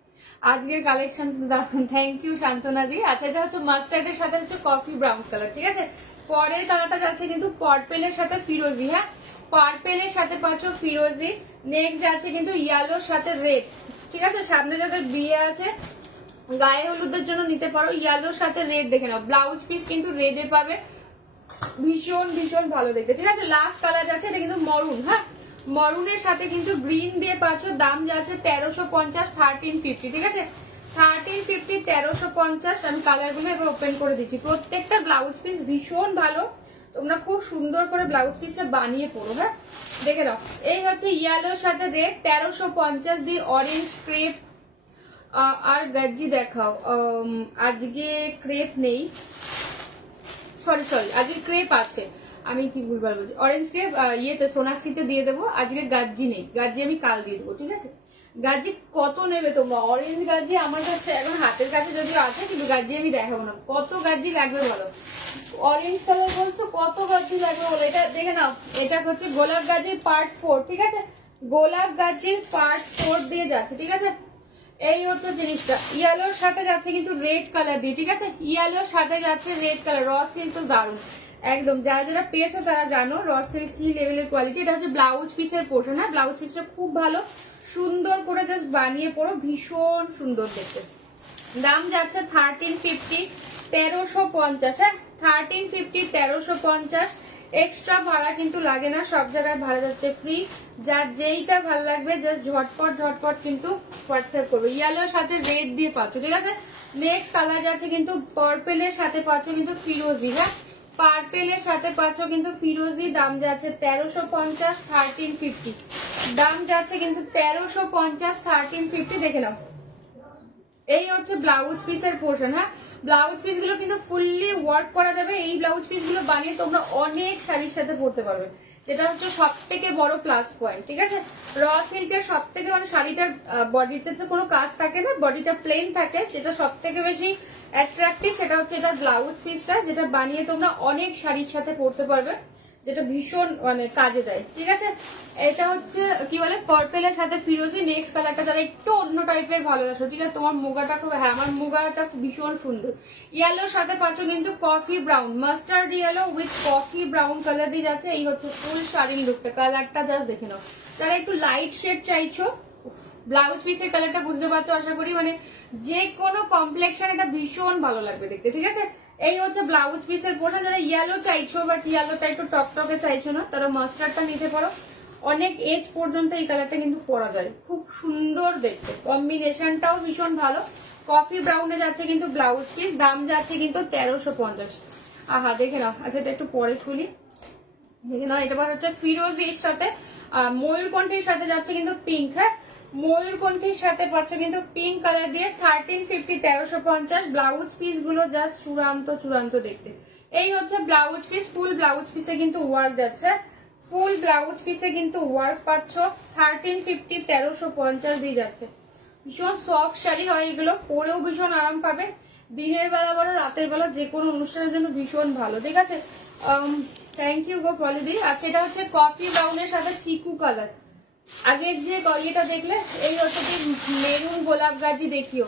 আজকের কালেকশন দারুন, থ্যাংক ইউ শান্তনা দি। আচ্ছা, এটা হচ্ছে মাস্টার্ডের সাথে হচ্ছে কফি ব্রাউন কালার, ঠিক আছে। পরের কালারটা যাচ্ছে কিন্তু পার্পেলের সাথে ফিরোজি। হ্যাঁ, পার্পেলের সাথে পাচ্ছ ফিরোজি। নেক্সট যাচ্ছে কিন্তু ইয়েলোর সাথে রেড, ঠিক আছে। সামনে যাদের বিয়ে আছে, গায়ে হলুদের জন্য নিতে পারো। ইয়েলোর সাথে রেড দেখে নাও, ব্লাউজ পিস কিন্তু রেডে পাবে, ভীষণ ভীষণ ভালো দেখতে, ঠিক আছে। লাস্ট কালার যাচ্ছে এটা কিন্তু মরুন। হ্যাঁ, মরুনের সাথে কিন্তু গ্রিন দিয়ে পাচ্ছ। দাম যাচ্ছে 1350, 1350, ঠিক আছে। 1350, 1350। আমি কালার গুলো এবার ওপেন করে দিচ্ছি। প্রত্যেকটা ব্লাউজ পিস ভীষণ ভালো, তোমরা খুব সুন্দর করে ব্লাউজ পিসটা বানিয়ে পড়ো। হ্যাঁ, দেখে নাও, এই হচ্ছে ইয়েলোর সাথে রেড 1350 দিয়ে অরেঞ্জ ক্রেপ। আর গাজ্জি দেখাও, আজকে ক্রেপ নেই, সরি আজকে ক্রেপ আছে, আমি কি ভুলবার বলছি। অরেঞ্জ ক্রেপ ইয়েতে সোনাক্ষীতে দিয়ে দেবো, আজকে গাজ্জি নেই, গাজ্জি আমি কাল দিয়ে দেবো, ঠিক আছে। গাজ্জি কত নেবে তোমরা? অরেঞ্জ গাজ্জি আমার কাছে এখন হাতের কাছে যদিও আছে, কিন্তু গাজ্জি আমি দেখাবো না। কত গাজ্জি লাগবে বলো? অরেঞ্জ কালার বলছো, কত গাজ্জি লাগবে বলো? এটা দেখে নাও, এটা হচ্ছে গোলাপ গাজ্জির পার্ট 4, ঠিক আছে। গোলাপ গাজ্জির পার্ট 4 দিয়ে যাচ্ছে, ঠিক আছে। এই হচ্ছে জিনিসটা। ইয়েলোর সাথে যাচ্ছে কিন্তু রেড কালার দিয়ে, ঠিক আছে। ইয়েলোর সাথে যাচ্ছে রেড কালার। র সিল্ক তো দারুন একদম, যারা যারা পেয়েছো তারা জানো র সিল্ক কি লেভেলের কোয়ালিটি। এটা হচ্ছে ব্লাউজ পিসের পোর্শন। হ্যাঁ, ব্লাউজ পিসটা খুব ভালো, সুন্দর করে জাস্ট বানিয়ে পড়ো, ভীষণ সুন্দর দেখতে। দাম যাচ্ছে 1350, 1350। হ্যাঁ, 1350, 1350। এক্সট্রা ভাড়া কিন্তু লাগে না, সব জায়গায় ভাড়া যাচ্ছে ফ্রি। যার যেইটা ভালো লাগবে জাস্ট ঝটপট ঝটপট কিন্তু হোয়াটসঅ্যাপ করবে। ইয়েলোর সাথে রেড দিয়ে পাচ্ছ, ঠিক আছে। নেক্সট কালার যাচ্ছে কিন্তু পার্পেলের সাথে পাচ্ছ কিন্তু ফিরোজি। হ্যাঁ, পার্পেলের সাথে পাচ্ছ কিন্তু ফিরোজি। দাম যাচ্ছে 1350, 1350। দাম যাচ্ছে কিন্তু 1350, 1350। দেখে নাও, এই হচ্ছে ব্লাউজ পিসের পোর্শন। হ্যাঁ, ব্লাউজ পিস গুলো কিন্তু ফুললি ওয়ার্ক করা যাবে। এই ব্লাউজ পিস গুলো বানিয়ে তোমরা অনেক শাড়ির সাথে পরতে পারবে, যেটা হচ্ছে সব থেকে বড় প্লাস পয়েন্ট, ঠিক আছে। র সিল্কের সব থেকে মানে শাড়িটার বডিতে তো কোনো কাজ থাকে না, বডিটা প্লেন থাকে, যেটা সব থেকে বেশি অ্যাট্রাকটিভ সেটা হচ্ছে এটা ব্লাউজ পিসটা, যেটা বানিয়ে তোমরা অনেক শাড়ির সাথে পরতে পারবে, যেটা ভীষণ মানে কাজে দেয়, ঠিক আছে। এটা হচ্ছে কি বলে পার্পেলের সাথে ফিরোজি। নেক্সট কালারটা যারা একটু অন্য টাইপের ভালোবাসো, ঠিক আছে। তোমার মুগাটা খুব, হ্যাঁ আমার মুগাটা ভীষণ সুন্দর। ইয়েলোর সাথে পাচ্ছ কিন্তু coffee brown, mustard yellow with coffee brown colour দিয়ে যাচ্ছে। এই হচ্ছে ফুল শাড়ির লুকটা, কালারটা জাস্ট দেখে নাও। যারা একটু লাইট শেড চাইছো, ব্লাউজ পিসের কালারটা বুঝতে পারছো আশা করি, মানে যে কোনো কমপ্লেক্সন এটা ভীষণ ভালো লাগবে দেখতে, ঠিক আছে। এই হচ্ছে ব্লাউজ পিসের পোর্শন। যারা ইয়েলো চাইছো বাট ইয়েলোটা একটু টকটকে চাইছো না, তারা মাস্টার্ডটা নিতে পারো। অনেক এজ পর্যন্ত এই কালারটা কিন্তু পরা যায়, খুব সুন্দর দেখতে, কম্বিনেশনটাও ভীষণ ভালো। কফি ব্রাউনে যাচ্ছে কিন্তু ব্লাউজ পিস। দাম যাচ্ছে কিন্তু 1350। আহা দেখে নাও। আচ্ছা, এটা একটু পরে খুলি, দেখে নাও। এটা হচ্ছে ফিরোজির সাথে ময়ূরকণ্ঠীর সাথে যাচ্ছে কিন্তু পিঙ্ক। হ্যাঁ, ময়ূরকণ্ঠীর সাথে পাচ্ছ কিন্তু পিঙ্ক কালার দিয়ে 1350, 1350। ব্লাউজ পিস গুলো জাস্ট চূড়ান্ত চূড়ান্ত দেখতে। এই হচ্ছে ব্লাউজ পিস, ফুল ব্লাউজ পিসে কিন্তু ওয়ার্ক যাচ্ছে, ফুল ব্লাউজ পিসে কিন্তু ওয়ার্ক পাচ্ছ। 1350, 1350 দিয়ে যাচ্ছে। ভীষণ সফট শাড়ি হয় এগুলো, পরেও ভীষণ আরাম পাবে। দিনের বেলা বলো রাতের বেলা যে কোনো অনুষ্ঠানের জন্য ভীষণ ভালো, ঠিক আছে। থ্যাংক ইউ গো পলিদি। আচ্ছা, এটা হচ্ছে কফি ব্রাউনের সাথে চিকু কালার। আগের যে ইয়েটা দেখলে, এই হচ্ছে কি মেরুন গোলাপ গাজি দেখিও।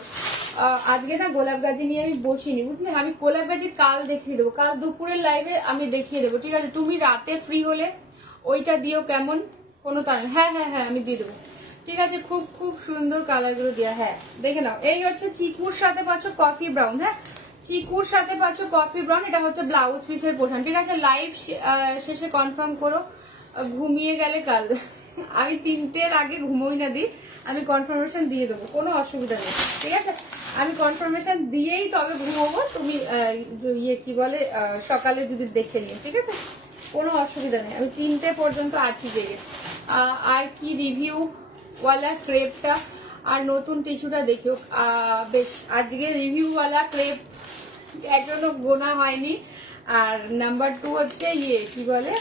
আজকে না গোলাপ গাজি নিয়ে আমি বসিনি, বুঝলে। আমি গোলাপ গাজি কাল দেখিয়ে দেবো, কাল দুপুরের লাইভে আমি দেখিয়ে দেবো, ঠিক আছে। তুমি রাতে ফ্রি হলে ওইটা দিও, কেমন কোনো তার। হ্যাঁ হ্যাঁ হ্যাঁ, আমি দিয়ে দেবো, ঠিক আছে। খুব খুব সুন্দর কালার গুলো দেওয়া। হ্যাঁ, দেখে নাও। এই হচ্ছে চিকুর সাথে পাচ্ছ কফি ব্রাউন। হ্যাঁ, চিকুর সাথে পাচ্ছ কফি ব্রাউন। এটা হচ্ছে ব্লাউজ পিসের পোর্শন, ঠিক আছে। লাইভ শেষে কনফার্ম করো, ঘুমিয়ে গেলে কাল আমি 3টের আগে ঘুমোই না দি, আমি কনফার্মেশন দিয়ে দেবো, কোনো অসুবিধা নেই, ঠিক আছে? আমি কনফার্মেশন দিয়েই তবে ঘুমোবো, তুমি কি বলে সকালে যদি দেখে নিও, ঠিক আছে? কোনো অসুবিধা নেই, আমি 3টে পর্যন্ত আছি জেগে। আর কি রিভিউ ওয়ালা ক্রেপটা আর নতুন টিস্যুটা দেখিও। বেশ, আজকে রিভিউ ওয়ালা ক্রেপ এখনো গোনা হয়নি। আর নাম্বার 2 হচ্ছে কি বলে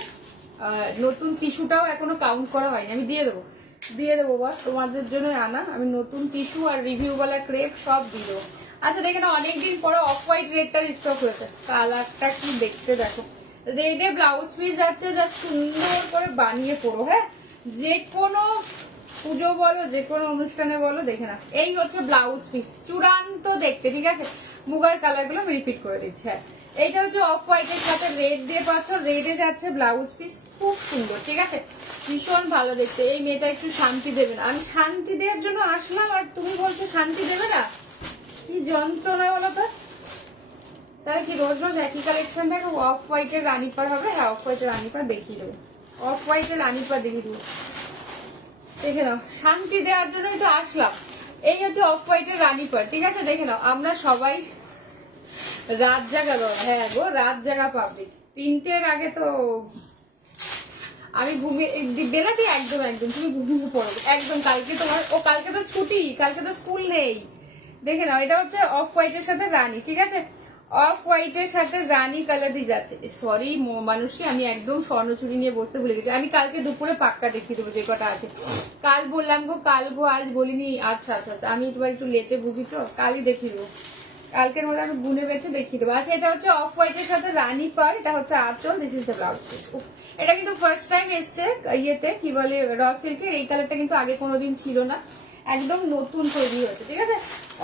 নতুন টিস্যুটাও এখনো কাউন্ট করা হয়নি। আমি দিয়ে দেবো বস, তোমাদের জন্য আনা। আমি নতুন টিস্যু আর রিভিউ ওয়ালা ক্রেপ সব দিয়ে দেবো। আচ্ছা দেখে না, অনেকদিন পরে অফ হোয়াইট রেডটার স্টক হয়েছে। কালারটা কি দেখতে দেখো, রেডে ব্লাউজ পিস যাচ্ছে, যা সুন্দর করে বানিয়ে পড়ো। হ্যাঁ, যে কোনো পুজো বলো, যে কোনো অনুষ্ঠানে বলো, দেখে না, এই হচ্ছে ব্লাউজ পিস, চূড়ান্ত দেখতে, ঠিক আছে? মুগার কালার গুলো আমি রিপিট করে দিচ্ছি। হ্যাঁ, এইটা হচ্ছে অফ হোয়াইটের সাথে রেড দিয়ে পাচ্ছ, রেডে যাচ্ছে ব্লাউজ পিস, খুব সুন্দর, ঠিক আছে? ভীষণ ভালো দেখতে। এই মেয়েটা একটু শান্তি দেবে না, আমি শান্তি দেওয়ার জন্য আসলাম আর তুমি বলছো শান্তি দেবে না, কি যন্ত্রণা বলো তো? তাহলে কি রোজ রোজ একই কালেকশন দেখো? অফ হোয়াইটের রানীপার হবে। হ্যাঁ, অফ হোয়াইটের রানীপার দেখিয়ে দেবো, অফ হোয়াইটের রানীপার দেখিয়ে দেবো, দেখে নাও। শান্তি দেওয়ার জন্যই তো আসলাম। এই হচ্ছে অফ হোয়াইটের রানীপার, ঠিক আছে? দেখে নাও, আমরা সবাই রাত জাগা দল। হ্যাঁ গো, রাত জাগা পাবলিক। 3টের আগে তো আমি ঘুমিয়ে বেলা দিয়ে একদম তুমি ঘুমিয়ে পড়ো একদম। কালকে তোমার কালকে তো ছুটি, কালকে তো স্কুল নেই। দেখে নাও, এটা হচ্ছে অফ হোয়াইটের সাথে রানী, ঠিক আছে? অফ হোয়াইটের সাথে রানী কালার দিয়ে যাচ্ছে। সরি মানুষই, আমি একদম স্বর্ণচুরি নিয়ে বসতে ভুলে গেছি। আমি কালকে দুপুরে পাক্কা দেখিয়ে দেবো যে কটা আছে। কাল বললাম গো, আজ বলিনি। আচ্ছা আচ্ছা, আমি একটু লেটে বুঝি তো, কালই দেখিয়ে দেবো। কালকের মধ্যে আমি গুনে বেছে দেখিয়ে দেবো। আচ্ছা, এটা হচ্ছে অফ হোয়াইটের সাথে রানী পার, এটা হচ্ছে আঁচল, this is the blouse piece. এটা কিন্তু ফার্স্ট টাইম এসছে ইয়েতে, কি বলে র সিল্কের। এই কালারটা কিন্তু আগে কোনোদিন ছিল না, একদম নতুন তৈরি হয়েছে, ঠিক আছে?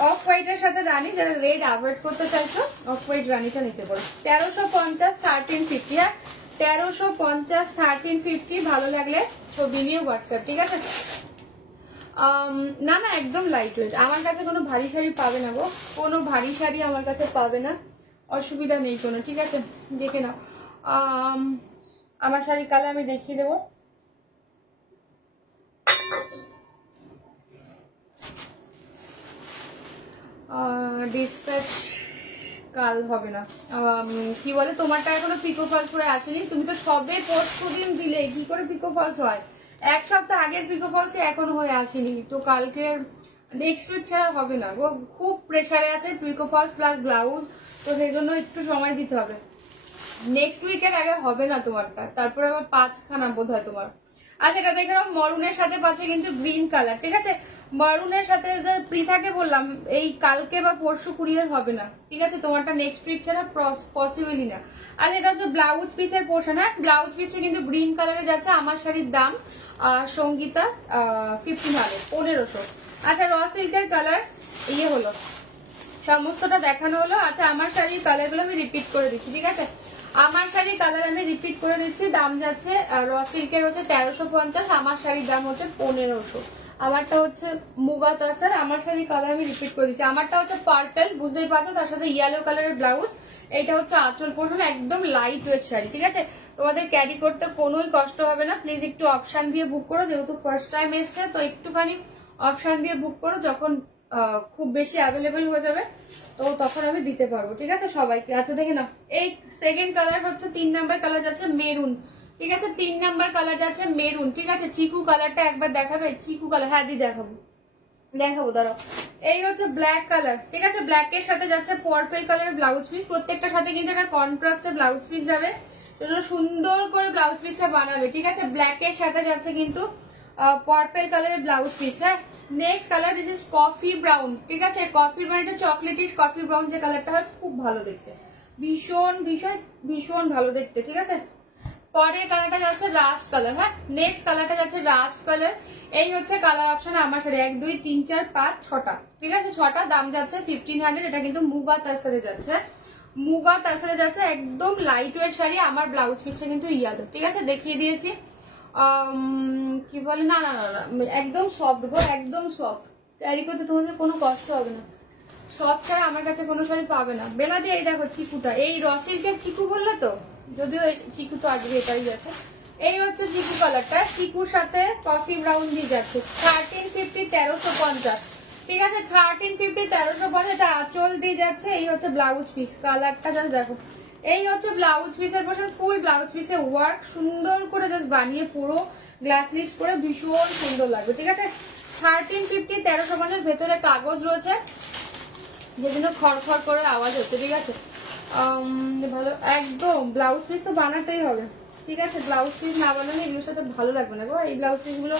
অফ হোয়াইটের সাথে রানী, যারা রেড অ্যাভয়েড করতে চাইছো অফ হোয়াইট রানীটা নিতে পারো। 1350 1350। হ্যাঁ, 1350 1350। ভালো লাগলে ছবি নিয়ে হোয়াটসঅ্যাপ, ঠিক আছে? না না, একদম লাইট ওয়েট। আমার কাছে কোনো ভারী শাড়ি পাবে না গো, কোনো ভারী শাড়ি আমার কাছে পাবে না, অসুবিধা নেই কোনো, ঠিক আছে? দেখে নাও, আমার শাড়ি কালে আমি দেখিয়ে দেবো। ডিসপ্যাচ কাল হবে না, কি বলে তোমারটা এখনো পিকো ফলস হয়ে আসেনি। তুমি তো সবে পরশুদিন দিলে, কি করে পিকো ফলস হয়? 1 সপ্তাহ আগের পিকো ফলস এখনো হয়ে আসেনি, তো কালকে নেক্সট উইক ছাড়া হবে না গো। খুব প্রেসারে আছে পিকো ফলস প্লাস ব্লাউজ, তো সেই জন্য একটু সময় দিতে হবে। নেক্সট উইকের আগে হবে না তোমারটা, তারপরে আবার 5খানা বোধ হয় তোমার। আচ্ছা, এটা দেখে নাও, মরুনের সাথে পাচ্ছ কিন্তু গ্রিন কালার, ঠিক আছে? মারুনের সাথে পৃথাকে বললাম এই কালকে বা পরশু কুরিয়ার হবে না, ঠিক আছে? তোমারটা নেক্সট উইক ছাড়া পসিবলই না। আর এটা হচ্ছে ব্লাউজ পিসের পোর্শন। হ্যাঁ, ব্লাউজ পিসটা কিন্তু গ্রিন কালারে যাচ্ছে। আমার শাড়ির দাম সঙ্গীতা 1500 1500। আচ্ছা, র সিল্কের কালার হলো, সমস্তটা দেখানো হলো। আচ্ছা, আমার শাড়ির কালারগুলো আমি রিপিট করে দিচ্ছি, ঠিক আছে? আমার শাড়ির কালার আমি রিপিট করে দিচ্ছি। দাম যাচ্ছে র সিল্কের হচ্ছে 1350, আমার শাড়ির দাম হচ্ছে 1500। আমারটা হচ্ছে মুগা তাসার। আমার শাড়ির কালার আমি রিপিট করে দিচ্ছি। আমারটা হচ্ছে পার্পল, বুঝতেই পারছো, তার সাথে ইয়েলো কালারের ব্লাউজ। এইটা হচ্ছে আঁচল পোর্শন, একদম লাইট ওয়েট শাড়ি, ঠিক আছে? তোমাদের ক্যারি করতে কোনোই কষ্ট হবে না। প্লিজ একটু অপশন দিয়ে বুক করো, যেহেতু ফার্স্ট টাইম এসছে, তো একটুখানি অপশন দিয়ে বুক করো। যখন খুব বেশি অ্যাভেলেবেল হয়ে যাবে তো তখন আমি দিতে পারবো, ঠিক আছে সবাইকে। আচ্ছা, দেখে না, এই সেকেন্ড কালার হচ্ছে 3 নাম্বার কালার যাচ্ছে মেরুন, ঠিক আছে? 3 নাম্বার কালার যাচ্ছে মেরুন, ঠিক আছে? চিকু কালারটা একবার দেখাবে? চিকু কালার, হ্যাঁ দি দেখাবো দাঁড়াও। এই হচ্ছে ব্ল্যাক কালার, ঠিক আছে? ব্ল্যাক এর সাথে যাচ্ছে পার্পল কালার ব্লাউজ পিস। প্রত্যেকটার সাথে কিন্তু একটা কন্ট্রাস্টের ব্লাউজ পিস যাবে, সুন্দর করে ব্লাউজ পিসটা বানাবে, ঠিক আছে? ব্ল্যাক এর সাথে যাচ্ছে কিন্তু পার্পল কালারের ব্লাউজ পিস। হ্যাঁ, next colour this is coffee brown, ঠিক আছে? কফি ব্রাউন, এটা চকলেটিশ কফি ব্রাউন যে কালারটা হয়, খুব ভালো দেখতে, ভীষণ ভীষণ ভীষণ ভালো দেখতে, ঠিক আছে? পরের কালারটা যাচ্ছে রাস্ট কালার। হ্যাঁ, নেক্সট কালারটা যাচ্ছে রাস্ট কালার। এই হচ্ছে কালার অপশন আমার সাথে 1 2 3 4 5 6টা, ঠিক আছে? 6টা, দাম যাচ্ছে 1500। এটা কিন্তু মুগা তাসারে যাচ্ছে, মুগা তাসারে যাচ্ছে, একদম লাইট ওয়েট শাড়ি। আমার ব্লাউজ পিসটা কিন্তু ইয়ালো, ঠিক আছে? দেখিয়ে দিয়েছি। কি বলে, না না না, একদম সফট গো, একদম সফট। ক্যারি করতে তোমাদের কোনো কষ্ট হবে না। সফট ছাড়া আমার কাছে কোনো শাড়ি পাবে না। বেলা দিয়ে এই দেখো চিকুটা, এই র সিল্কের চিকু বললে তো, যদিও চিকু তো আজকে এটাই গেছে। এই হচ্ছে চিকু কালারটা, চিকুর সাথে কফি ব্রাউন দিয়ে যাচ্ছে 1350 1350, ঠিক আছে 1350 1350, এটা আঁচল দিয়ে যাচ্ছে। এই হচ্ছে ব্লাউজ পিস, কালারটা জাস্ট দেখো। এই হচ্ছে ব্লাউজ পিসের পোর্শন, ফুল ব্লাউজ পিসে ওয়ার্ক সুন্দর করে জাস্ট বানিয়ে পুরো গ্লাস লিপস করে ভীষণ সুন্দর লাগবে, ঠিক আছে 1350 1350। ভেতরে কাগজ রয়েছে যেজন্য খড়খড় করে আওয়াজ হচ্ছে, ঠিক আছে ভালো একদম। ব্লাউজ পিস তো বানাতেই হবে, ঠিক আছে ব্লাউজ পিস না বানালে এগুলোর সাথে ভালো লাগবে না গো। এই ব্লাউজ পিস গুলো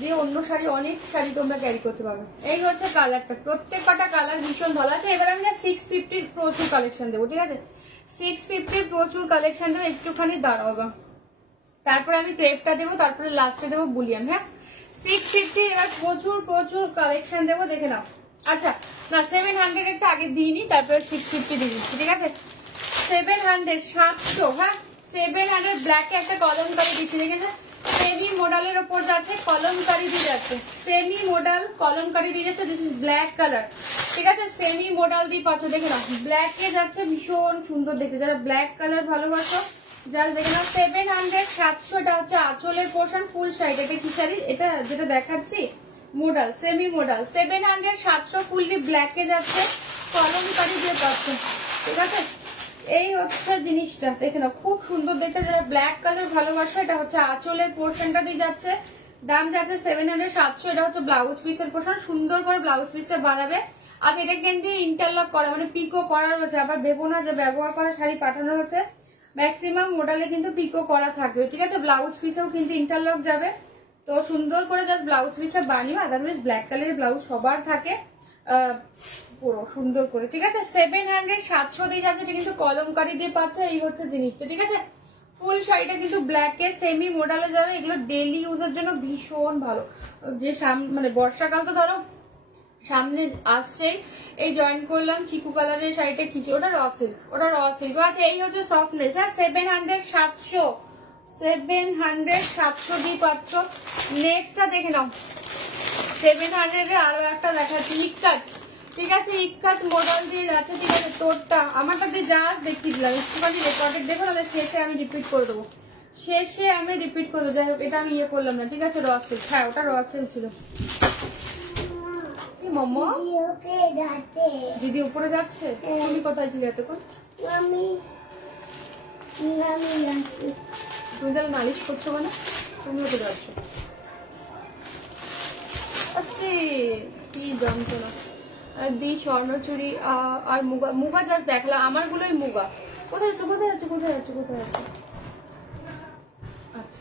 দিয়ে অন্য শাড়ি, অনেক শাড়ি তোমরা ক্যারি করতে পারবে। এই হচ্ছে কালারটা, প্রত্যেক কটা কালার ভীষণ ভালো আছে। এবার আমি 650 প্রচুর কালেকশন দেবো, ঠিক আছে 650 প্রচুর কালেকশন দেবো, একটুখানি দাঁড়াবো, তারপরে আমি ক্রেপটা দেবো, তারপরে লাস্টে দেবো বুলিয়ান। হ্যাঁ 650 এবার প্রচুর প্রচুর কালেকশন দেবো, দেখে নাও। আচ্ছা না 700 একটা আগে দিইনি, তারপরে 650 দিয়ে দিচ্ছি, ঠিক আছে 700 700। হ্যাঁ 700 ব্ল্যাকে একটা কলমকারি দিচ্ছি, দেখেছে সেমি মডেলের ওপর যাচ্ছে, কলমকারি দিয়ে যাচ্ছে, সেমি মডেল কলমকারি দিয়ে যাচ্ছে। দিস ইজ ব্ল্যাক কালার, ঠিক আছে সেমি মডেল দিয়ে পাচ্ছ, দেখে নাও ব্ল্যাকে যাচ্ছে, ভীষণ সুন্দর দেখতে। যারা ব্ল্যাক কালার ভালোবাসো জাস্ট দেখে নাও 700 700। এটা হচ্ছে আঁচলের পোর্শন, ফুল সাইড। এটা কি শাড়ি? এটা যেটা দেখাচ্ছি মডেল, সেমি মডেল 700 700, ফুললি ব্ল্যাকে যাচ্ছে, কলমকারি দিয়ে পাচ্ছে, ঠিক আছে। এই হচ্ছে জিনিসটা, দেখে নাও খুব সুন্দর দেখতে। যারা ব্ল্যাক কালার ভালোবাসো, এটা হচ্ছে আঁচলের পোর্শনটা দিয়ে যাচ্ছে, দাম যাচ্ছে 700 700। এটা হচ্ছে ব্লাউজ পিসের পোর্শন, সুন্দর করে ব্লাউজ পিসটা বানাবে। আর এটা কিন্তু ইন্টারলক করা, মানে পিকো করা রয়েছে। আবার ভেবো না যে ব্যবহার করা শাড়ি পাঠানো হচ্ছে, ম্যাক্সিমাম মডেলে কিন্তু পিকো করা থাকবে, ঠিক আছে ব্লাউজ পিসেও কিন্তু ইন্টারলক যাবে। তো সুন্দর করে জাস্ট ব্লাউজ পিসটা বানিও, আদারওয়াইজ ব্ল্যাক কালারের ব্লাউজ সবার থাকে পুরো সুন্দর করে, ঠিক আছে 700 700 দিয়ে যাচ্ছে। এটা কিন্তু কলমকারি দিয়ে পাচ্ছ। এই হচ্ছে জিনিসটা, ঠিক আছে ফুল শাড়িটা কিন্তু ব্ল্যাকে সেমি মডেলে যাবে। এগুলো ডেইলি ইউজের জন্য ভীষণ ভালো। যে মানে বর্ষাকাল তো ধরো সামনে আসছে, এই জয়েন করলাম চিকু কালারের শাড়িটা কি, ওটা র সিল্ক, ওটা র সিল্ক আছে। এই হচ্ছে সফটনেস। হ্যাঁ 700 700 700 700 দিয়ে পাচ্ছ। নেক্সটটা দেখে নাও 700 এর আরো একটা দেখাচ্ছি, ইক্কাত, ঠিক আছে ইক্কাত মডেল দিয়ে যাচ্ছে, ঠিক আছে তোরটা আমারটা দিয়ে জাস্ট দেখিয়ে দিলাম, একটুখানি রেকর্ডেড দেখো, নাহলে শেষে আমি রিপিট করে দেবো, শেষে আমি রিপিট করে দেবো। যাই হোক এটা আমি ইয়ে করলাম না, ঠিক আছে র সিল্ক। হ্যাঁ ওটা র সিল্ক ছিল। দিদি উপরে যাচ্ছে, তুমি কোথায় ছিলে এতক্ষণ? তুমি তাহলে মালিশ করছো মানে, তুমি ওকে যাচ্ছ আস্তে, কি যন্ত্রণা। দি স্বর্ণচুরি আর মুগা, মুগা জাস্ট দেখলাম, আমার গুলোই মুগা। কোথায় যাচ্ছে কোথায় যাচ্ছে কোথায় যাচ্ছে কোথায় যাচ্ছে? আচ্ছা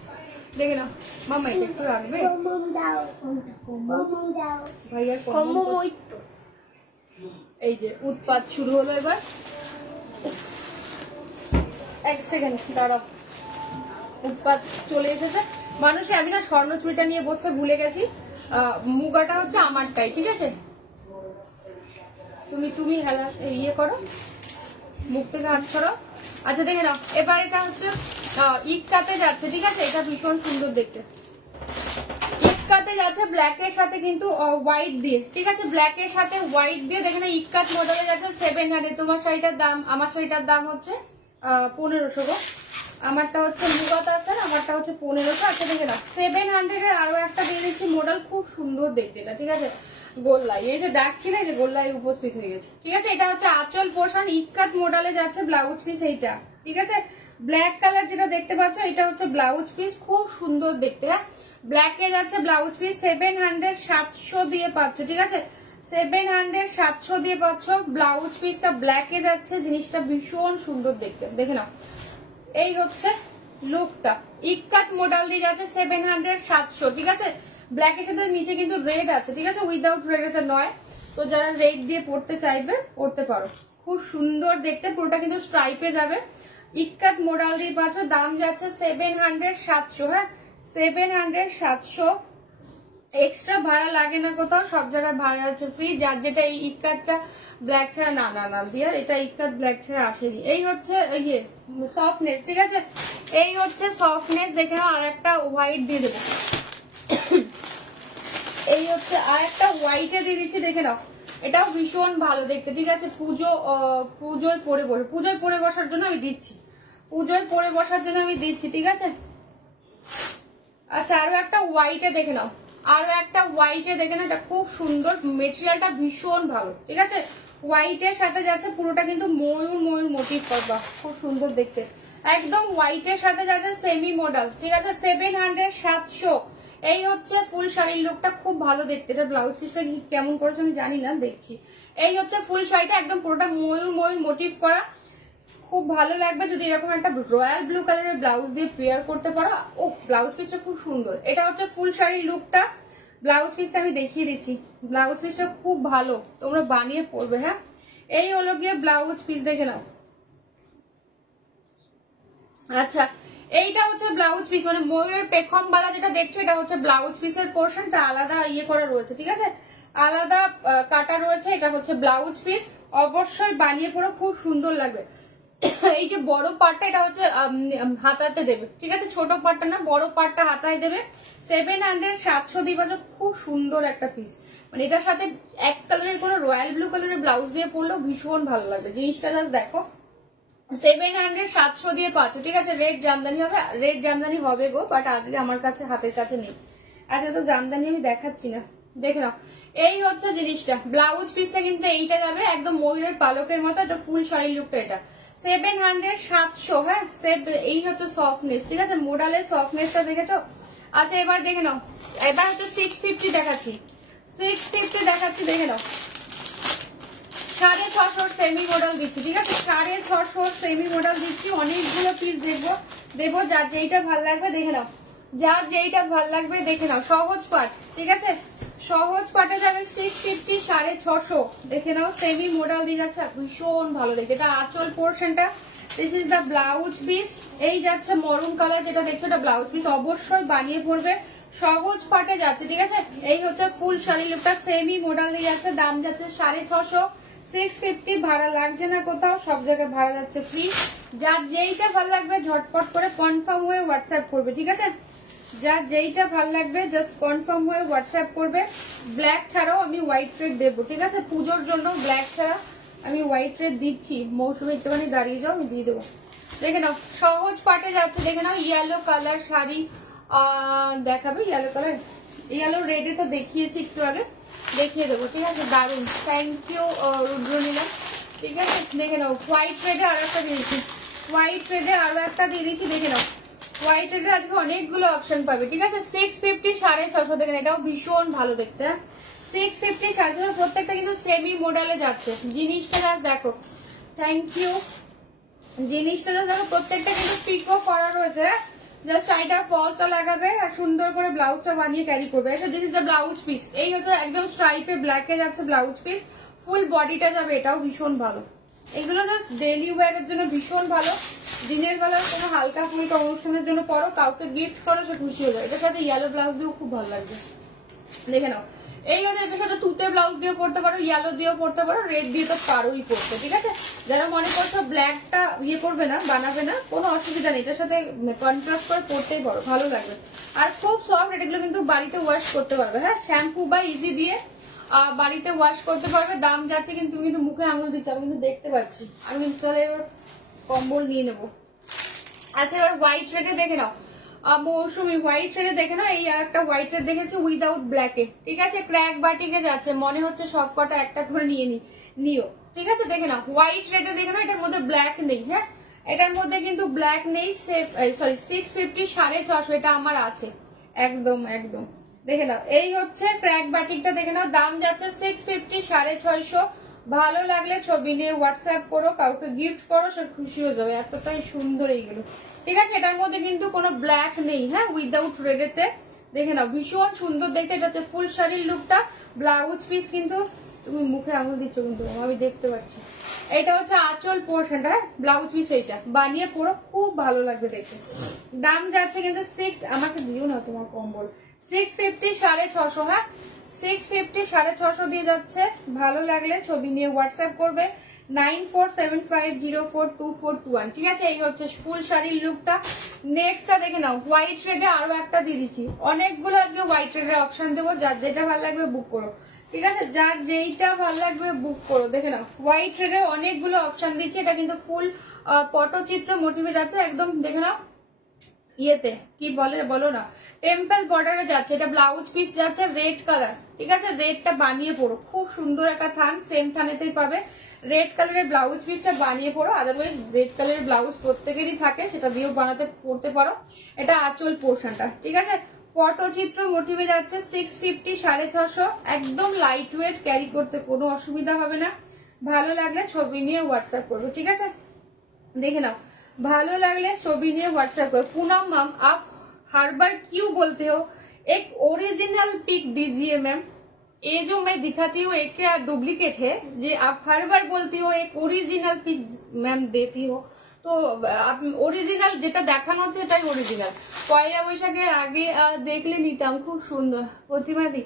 দেখে নাও মামা, এটা একটু রাখবে ভাইয়ার তো। এই যে উৎপাত শুরু হলো এবার, এক সেকেন্ড দাঁড়াও, উৎপাত চলে এসেছে মানুষে। আমি না স্বর্ণচুরিটা নিয়ে বসতে ভুলে গেছি, মুগাটা হচ্ছে আমারটাই, ঠিক আছে তুমি হেলা ইয়ে করো, মুখ থেকে হাত ছড়ো। আচ্ছা দেখে নাও এবার এটা হচ্ছে ইক্কাতে যাচ্ছে, ঠিক আছে এটা ভীষণ সুন্দর দেখতে, ইক্কাতে যাচ্ছে ব্ল্যাকের সাথে কিন্তু হোয়াইট দিয়ে, ঠিক আছে ব্ল্যাকের সাথে হোয়াইট দিয়ে। দেখে নাও ইক্কাত মডেলে যাচ্ছে 700। তোমার শাড়িটার দাম, আমার শাড়িটার দাম হচ্ছে 1500 গো, আমারটা হচ্ছে মুগাত আছে, আমারটা হচ্ছে 1500। আচ্ছা দেখে নাও 700 এর আরো একটা দিয়ে দিচ্ছি মডেল, খুব সুন্দর দেখতে এটা, ঠিক আছে গোল্লাই, এই যে ডাকছি না, যে গোল্লাই উপস্থিত হয়ে গেছে, ঠিক আছে এটা হচ্ছে আঁচল পোর্শন, ইক্কাত মডেলে যাচ্ছে ব্লাউজ পিস এইটা, ঠিক আছে ব্ল্যাক কালার যেটা দেখতে পাচ্ছ এটা হচ্ছে ব্লাউজ পিস, খুব সুন্দর দেখতে। হ্যাঁ ব্ল্যাকে যাচ্ছে ব্লাউজ পিস, 700 700 দিয়ে পাচ্ছ, ঠিক আছে 700 700 দিয়ে পাচ্ছ। ব্লাউজ পিসটা ব্ল্যাকে যাচ্ছে, জিনিসটা ভীষণ সুন্দর দেখতে, দেখে নাও এই হচ্ছে লুকটা। ইক্কাত মডেল দিয়ে যাচ্ছে 700 700, ঠিক আছে ব্ল্যাকের সাথে নিচে কিন্তু রেড আছে, ঠিক আছে উইদাউট রেড এতে নয়। তো যারা রেড দিয়ে পড়তে চাইবে পড়তে পারো, খুব সুন্দর দেখতে, পুরোটা কিন্তু স্ট্রাইপে যাবে। ইক্কাত মডেল দিয়ে পাচ্ছ, দাম যাচ্ছে 700 700। হ্যাঁ 700 700, এক্সট্রা ভাড়া লাগে না কোথাও, সব জায়গায় ভাড়া আছে ফ্রি। যার যেটা এই ইক্কাতটা ব্ল্যাক ছাড়া, না না না দিয়ার এটা ইক্কাত ব্ল্যাক ছাড়া আসেনি। এই হচ্ছে ইয়ে সফটনেস, ঠিক আছে এই হচ্ছে সফটনেস। দেখে নাও আর একটা হোয়াইট দিয়ে দেবো, এই হচ্ছে আর একটা হোয়াইটে দিয়ে দিচ্ছি, দেখে নাও এটাও ভীষণ ভালো দেখতে, ঠিক আছে পুজোয় পরে বসার জন্য আমি দিচ্ছি, পুজোয় পরে বসার জন্য আমি দিচ্ছি, ঠিক আছে আচ্ছা আরো একটা হোয়াইটে দেখে নাও, আরো একটা হোয়াইটে দেখে নাও, এটা খুব সুন্দর, মেটেরিয়ালটা ভীষণ ভালো। ঠিক আছে, হোয়াইটের সাথে যাচ্ছে পুরোটা কিন্তু ময়ূর ময়ূর মোটিভ করবা, খুব সুন্দর দেখতে, একদম হোয়াইটের সাথে যাচ্ছে সেমি মডেল। ঠিক আছে, 700 700 এই হচ্ছে ফুল শাড়ির লুকটা, খুব ভালো দেখতে। এটা ব্লাউজ পিসটা কেমন করেছে আমি জানি না, দেখছি। এই হচ্ছে ফুল শাড়িটা, একদম পুরোটা ময়ূর ময়ূর মোটিভ করা, খুব ভালো লাগবে যদি এরকম একটা রয়্যাল ব্লু কালারের ব্লাউজ দিয়ে পেয়ার করতে পারো। ও ব্লাউজ পিসটা খুব সুন্দর। এটা হচ্ছে ফুল শাড়ির লুকটা, ব্লাউজ পিসটা আমি দেখিয়ে দিচ্ছি। ব্লাউজ পিসটা খুব ভালো, তোমরা বানিয়ে পরবে। হ্যাঁ, এই হলো গিয়ে ব্লাউজ পিস, দেখে নাও। আচ্ছা, এইটা হচ্ছে ব্লাউজ পিস, মানে ময়ূরের পেখম বালা যেটা দেখছো এটা হচ্ছে ব্লাউজ পিসের পোর্শনটা, আলাদা ইয়ে করা রয়েছে। ঠিক আছে, আলাদা কাটা রয়েছে। এটা হচ্ছে ব্লাউজ পিস, অবশ্যই বানিয়ে পরো, খুব সুন্দর লাগবে। এই যে বড় পার্টটা এটা হচ্ছে হাতাতে দেবে। ঠিক আছে, ছোট পার্টটা না, বড় পার্টটা হাতায় দেবে। 700 700 দিয়ে পাচ্ছ, খুব সুন্দর একটা পিস। মানে এটার সাথে এক কালারের কোনো রয়্যাল ব্লু কালারের ব্লাউজ দিয়ে পরলেও ভীষণ ভালো লাগবে। জিনিসটা জাস্ট দেখো, 700 700 দিয়ে পাচ্ছ। ঠিক আছে, রেড জামদানি হবে, রেড জামদানি হবে গো, বাট আজকে আমার কাছে হাতের কাছে নেই। আচ্ছা, তো জামদানি আমি দেখাচ্ছি না, দেখে নাও। এই হচ্ছে জিনিসটা, ব্লাউজ পিসটা কিন্তু এইটা যাবে একদম ময়ূরের পালকের মতো, এটা ফুল শাড়ির লুকটা। এটা 700 700। হ্যাঁ, এই হচ্ছে সফটনেস। ঠিক আছে, মোডালের সফটনেসটা দেখেছো। আচ্ছা, এবার দেখে নাও, এবার হচ্ছে 650 দেখাচ্ছি, 650 দেখাচ্ছি, দেখে নাও। 650 সেমি মডেল দিচ্ছি। ঠিক আছে, 650 সেমি মডেল দিচ্ছি। অনেকগুলো পিস দেবো, যার যেইটা ভাল লাগবে দেখে নাও, যার যেইটা ভাল লাগবে দেখে নাও। সহজ পাট, ঠিক আছে, সহজ পাটে যাবে 650, 650 দেখে নাও। সেমি মডেল দিয়ে যাচ্ছে, ভীষণ ভালো দেখতে। এটা আঁচল পোর্শনটা, this is the blouse piece. এই যাচ্ছে মরুন কালার যেটা দেখছো, এটা ব্লাউজ পিস, অবশ্যই বানিয়ে পড়বে। সহজ পাটে যাচ্ছে। ঠিক আছে, এই হচ্ছে ফুল শাড়ি লুকটা, সেমি মডেল দিয়ে যাচ্ছে, দাম যাচ্ছে 650, 650। ভাড়া লাগছে না কোথাও, সব জায়গায় ভাড়া যাচ্ছে ফ্রি। যার যেইটা ভাল লাগবে ঝটপট করে কনফার্ম হয়ে হোয়াটসঅ্যাপ করবে। ঠিক আছে, যার যেইটা ভাল লাগবে জাস্ট কনফার্ম হয়ে হোয়াটসঅ্যাপ করবে। ব্ল্যাক ছাড়াও আমি হোয়াইট রেড দেবো। ঠিক আছে, পুজোর জন্য ব্ল্যাক ছাড়া আমি হোয়াইট রেড দিচ্ছি। মৌসুমে একটুখানি দাঁড়িয়ে যাও, আমি দিয়ে দেবো। দেখে নাও, সহজ পাটে যাচ্ছে। দেখে নাও, ইয়েলো কালার শাড়ি দেখাবে, ইয়েলো কালার, ইয়েলো রেডে তো দেখিয়েছি একটু আগে, দেখিয়ে দেবো। ঠিক আছে, দারুন, থ্যাংক ইউ রুদ্রনীলা। ঠিক আছে, দেখে নাও, হোয়াইট রেডে আরো একটা দিয়েছি, হোয়াইট রেডে আরো একটা দিয়ে দিচ্ছি। দেখে নাও, হোয়াইট রেডে আজকে অনেকগুলো অপশন পাবে। ঠিক আছে, 650, 650 দেখেন, এটাও ভীষণ ভালো দেখতে। 650, 650 প্রত্যেকটা কিন্তু সেমি মডেলে যাচ্ছে। জিনিসটা জাস্ট দেখো, থ্যাংক ইউ। জিনিসটা জাস্ট দেখো, প্রত্যেকটা কিন্তু পিকও করা রয়েছে। জাস্ট শাড়িটার ফলটা লাগাবে আর সুন্দর করে ব্লাউজটা বানিয়ে ক্যারি করবে। This is the blouse piece. এই হচ্ছে একদম স্ট্রাইপে ব্ল্যাকে যাচ্ছে ব্লাউজ পিস, ফুল বডিটা যাবে, এটাও ভীষণ ভালো। এগুলো জাস্ট ডেইলি ওয়্যারের জন্য ভীষণ ভালো। দিনের বেলা কোনো হালকা ফুলকা অনুষ্ঠানের জন্য পরো, কাউকে গিফট করো, সে খুশি হয়ে যায়। এটার সাথে ইয়েলো ব্লাউজ দিয়েও খুব ভালো লাগবে। দেখে নাও, এই হচ্ছে এটার সাথে তুতে ব্লাউজ দিয়েও পড়তে পারো, ইয়েলো দিয়েও পড়তে পারো, রেড দিয়ে তো পারোই পড়তে। ঠিক আছে, যারা মনে করছো ব্ল্যাকটা ইয়ে করবে না, বানাবে না, কোনো অসুবিধা নেই, এটার সাথে কন্ট্রাস্ট করে পড়তেই পারো, ভালো লাগবে। আর খুব সফট, এগুলো কিন্তু বাড়িতে ওয়াশ করতে পারবে। হ্যাঁ, শ্যাম্পু বা ইজি দিয়ে বাড়িতে ওয়াশ করতে পারবে। দাম যাচ্ছে কিন্তু, তুমি কিন্তু মুখে আঙুল দিচ্ছ, আমি কিন্তু দেখতে পাচ্ছি। আমি কিন্তু তাহলে এবার কম্বল নিয়ে নেবো। আচ্ছা, এবার হোয়াইট রেডে দেখে নাও, মৌসুমি হোয়াইট রেডে দেখে নাও। এই আর একটা হোয়াইট রেড দেখেছি উইদাউট ব্ল্যাকে। ঠিক আছে, ক্র্যাক বাটিকে যাচ্ছে, মনে হচ্ছে সব কটা একটা করে নিও। ঠিক আছে, দেখে নাও, হোয়াইট রেডে দেখে নাও, এটার মধ্যে ব্ল্যাক নেই। হ্যাঁ, এটার মধ্যে কিন্তু ব্ল্যাক নেই। সরি, 650, 650 এটা আমার আছে, একদম একদম। দেখে নাও, এই হচ্ছে ক্র্যাক বাটিকটা, দেখে নাও, দাম যাচ্ছে 650, 650। ভালো লাগলে ছবি নিয়ে হোয়াটসঅ্যাপ করো, কাউকে গিফট করো, সে খুশি হয়ে যাবে, এতটাই সুন্দর এইগুলো। ঠিক আছে, এটার মধ্যে কিন্তু কোনো ব্ল্যাক নেই। হ্যাঁ, উইদাউট রেডেতে দেখে নাও, ভীষণ সুন্দর দেখতে। এটা হচ্ছে ফুল শাড়ির লুকটা, ব্লাউজ পিস কিন্তু, তুমি মুখে আঙুল দিচ্ছ কিন্তু আমি দেখতে পাচ্ছি। এটা হচ্ছে আঁচল পোর্শনটা, ব্লাউজ পিস, এইটা বানিয়ে পরো, খুব ভালো লাগবে দেখতে। দাম যাচ্ছে কিন্তু আমাকে দিও না তোমার কম্বল, 650, 650। হ্যাঁ, 650, 650 দিয়ে যাচ্ছে। ভালো লাগলে ছবি নিয়ে হোয়াটসঅ্যাপ করবে, 9475042421। ঠিক আছে, এই হচ্ছে ফুল শাড়ির লুকটা। নেক্সটটা দেখে নাও, হোয়াইট রেডে আরো একটা দিয়ে দিচ্ছি। অনেকগুলো আজকে হোয়াইট রেডের অপশন দেবো, যার যেটা ভালো লাগবে বুক করো। ঠিক আছে, যার যেইটা ভালো লাগবে বুক করো। দেখে নাও, হোয়াইট রেডে অনেকগুলো অপশন দিচ্ছি। এটা কিন্তু ফুল পটচিত্র মোটিভে যাচ্ছে একদম। দেখে নাও, ইয়েতে কি বলে বলো না, টেম্পল বর্ডারে যাচ্ছে। এটা ব্লাউজ পিস যাচ্ছে রেড কালার, ঠিক আছে? রেডটা বানিয়ে পড়ো, খুব সুন্দর একটা থান, সেম থানেতেই পাবে। রেড কালারের ব্লাউজ পিসটা বানিয়ে পড়ো, আদারওয়াইজ রেড কালারের ব্লাউজ প্রত্যেকেরই থাকে, সেটা দিয়েও বানাতে পড়তে পারো। এটা আঁচল পোর্শনটা, ঠিক আছে? পটচিত্র মোটিভে যাচ্ছে 650, 650, একদম লাইট ওয়েট, ক্যারি করতে কোনো অসুবিধা হবে না। ভালো লাগলে ছবি নিয়ে হোয়াটসঅ্যাপ করবো, ঠিক আছে? দেখে নাও, ভালো লাগলে ছবি নিয়ে व्हाट्सएप करो। पूनम मैम आप हर बार क्यों बोलते हो एक ओरिजिनल पिक दीजिए मैम? ये जो मैं दिखाती हूँ एक क्या डुप्लीकेट है, जे आप हर बार बोलती हो एक ओरिजिनल पिक मैम देती हो, তো অরিজিনাল যেটা দেখানো হচ্ছে এটাই অরিজিনাল। পয়লা বৈশাখের আগে দেখলে নিতাম, খুব সুন্দর। প্রতিমাদি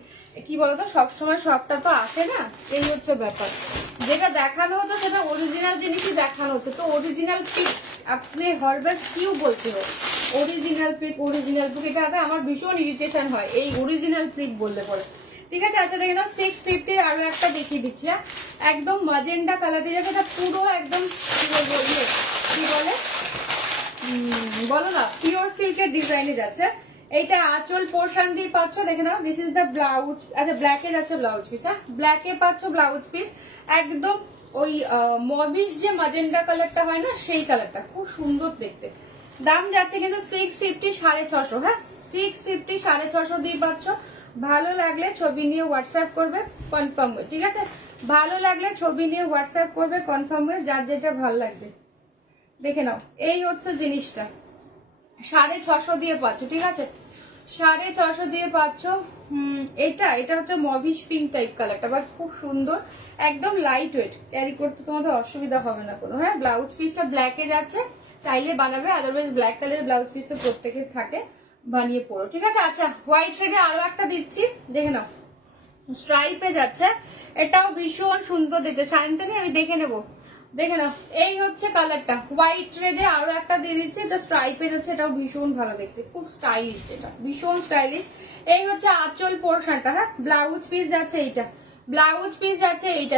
কি বলতো, সবসময় সবটা তো আসে না, এই হচ্ছে ব্যাপার। যেটা দেখানো হতো সেটা অরিজিনাল জিনিসই দেখানো হচ্ছে। তো অরিজিনাল পিক আপনি হরবার কিউ বলতে हो অরিজিনাল পিক, অরিজিনাল পিক, এটা আমার ভীষণ ইরিটেশন হয় এই অরিজিনাল পিক বললে পরে, ঠিক আছে? আচ্ছা দেখে নাও 650 আরো একটা দেখিয়ে দিচ্ছি। একদম মাজেন্ডা কালার দিয়ে যাচ্ছে, এটা পুরো একদম কি বলে বলো না, পিওর সিল্কের ডিজাইনে যাচ্ছে। এইটা আঁচল পোর্শন দিয়ে পাচ্ছ, দেখে নাও, দিস ইজ দ্য ব্লাউজ। আচ্ছা ব্ল্যাকে যাচ্ছে ব্লাউজ পিস, হ্যাঁ ব্ল্যাকে পাচ্ছ ব্লাউজ পিস, একদম ওই মবিশ যে মাজেন্ডা কালারটা হয় না, সেই কালারটা, খুব সুন্দর দেখতে। দাম যাচ্ছে কিন্তু 650, 650, হ্যাঁ 650, 650 দিয়ে পাচ্ছ। ভালো লাগলে ছবি নিয়ে হোয়াটসঅ্যাপ করবে, কনফার্ম হয়ে, ঠিক আছে? ভালো লাগলে ছবি নিয়ে হোয়াটসঅ্যাপ করবে, কনফার্ম হয়ে, যার যেটা ভালো লাগছে। দেখে নাও, এই হচ্ছে জিনিসটা, 650 দিয়ে পাচ্ছ, ঠিক আছে? 650 দিয়ে পাচ্ছ। এটা হচ্ছে মভিশ পিঙ্ক টাইপ কালারটা, বাট খুব সুন্দর, একদম লাইট ওয়েট, ক্যারি করতে তোমাদের অসুবিধা হবে না কোনো। হ্যাঁ ব্লাউজ পিসটা ব্ল্যাকে যাচ্ছে, চাইলে বানাবে, আদারওয়াইজ ব্ল্যাক কালারের ব্লাউজ পিস তো প্রত্যেকের থাকে, বানিয়ে পড়ো, ঠিক আছে? আচ্ছা হোয়াইট শেডে আরো একটা দিচ্ছি, দেখে নাও, স্ট্রাইপে যাচ্ছে, এটাও ভীষণ সুন্দর দেখতে। সায়ন্তনী আমি দেখে নেবো, দেখে নাও, এই হচ্ছে কালারটা, হোয়াইট রেডে আরো একটা দিয়ে দিচ্ছি, এটা স্ট্রাইপের হচ্ছে, এটাও ভীষণ ভালো দেখতে, খুব স্টাইলিশ, এটা ভীষণ স্টাইলিশ। এই হচ্ছে আঁচল পোর্শনটা, হ্যাঁ ব্লাউজ পিস যাচ্ছে এইটা, ব্লাউজ পিস যাচ্ছে এইটা।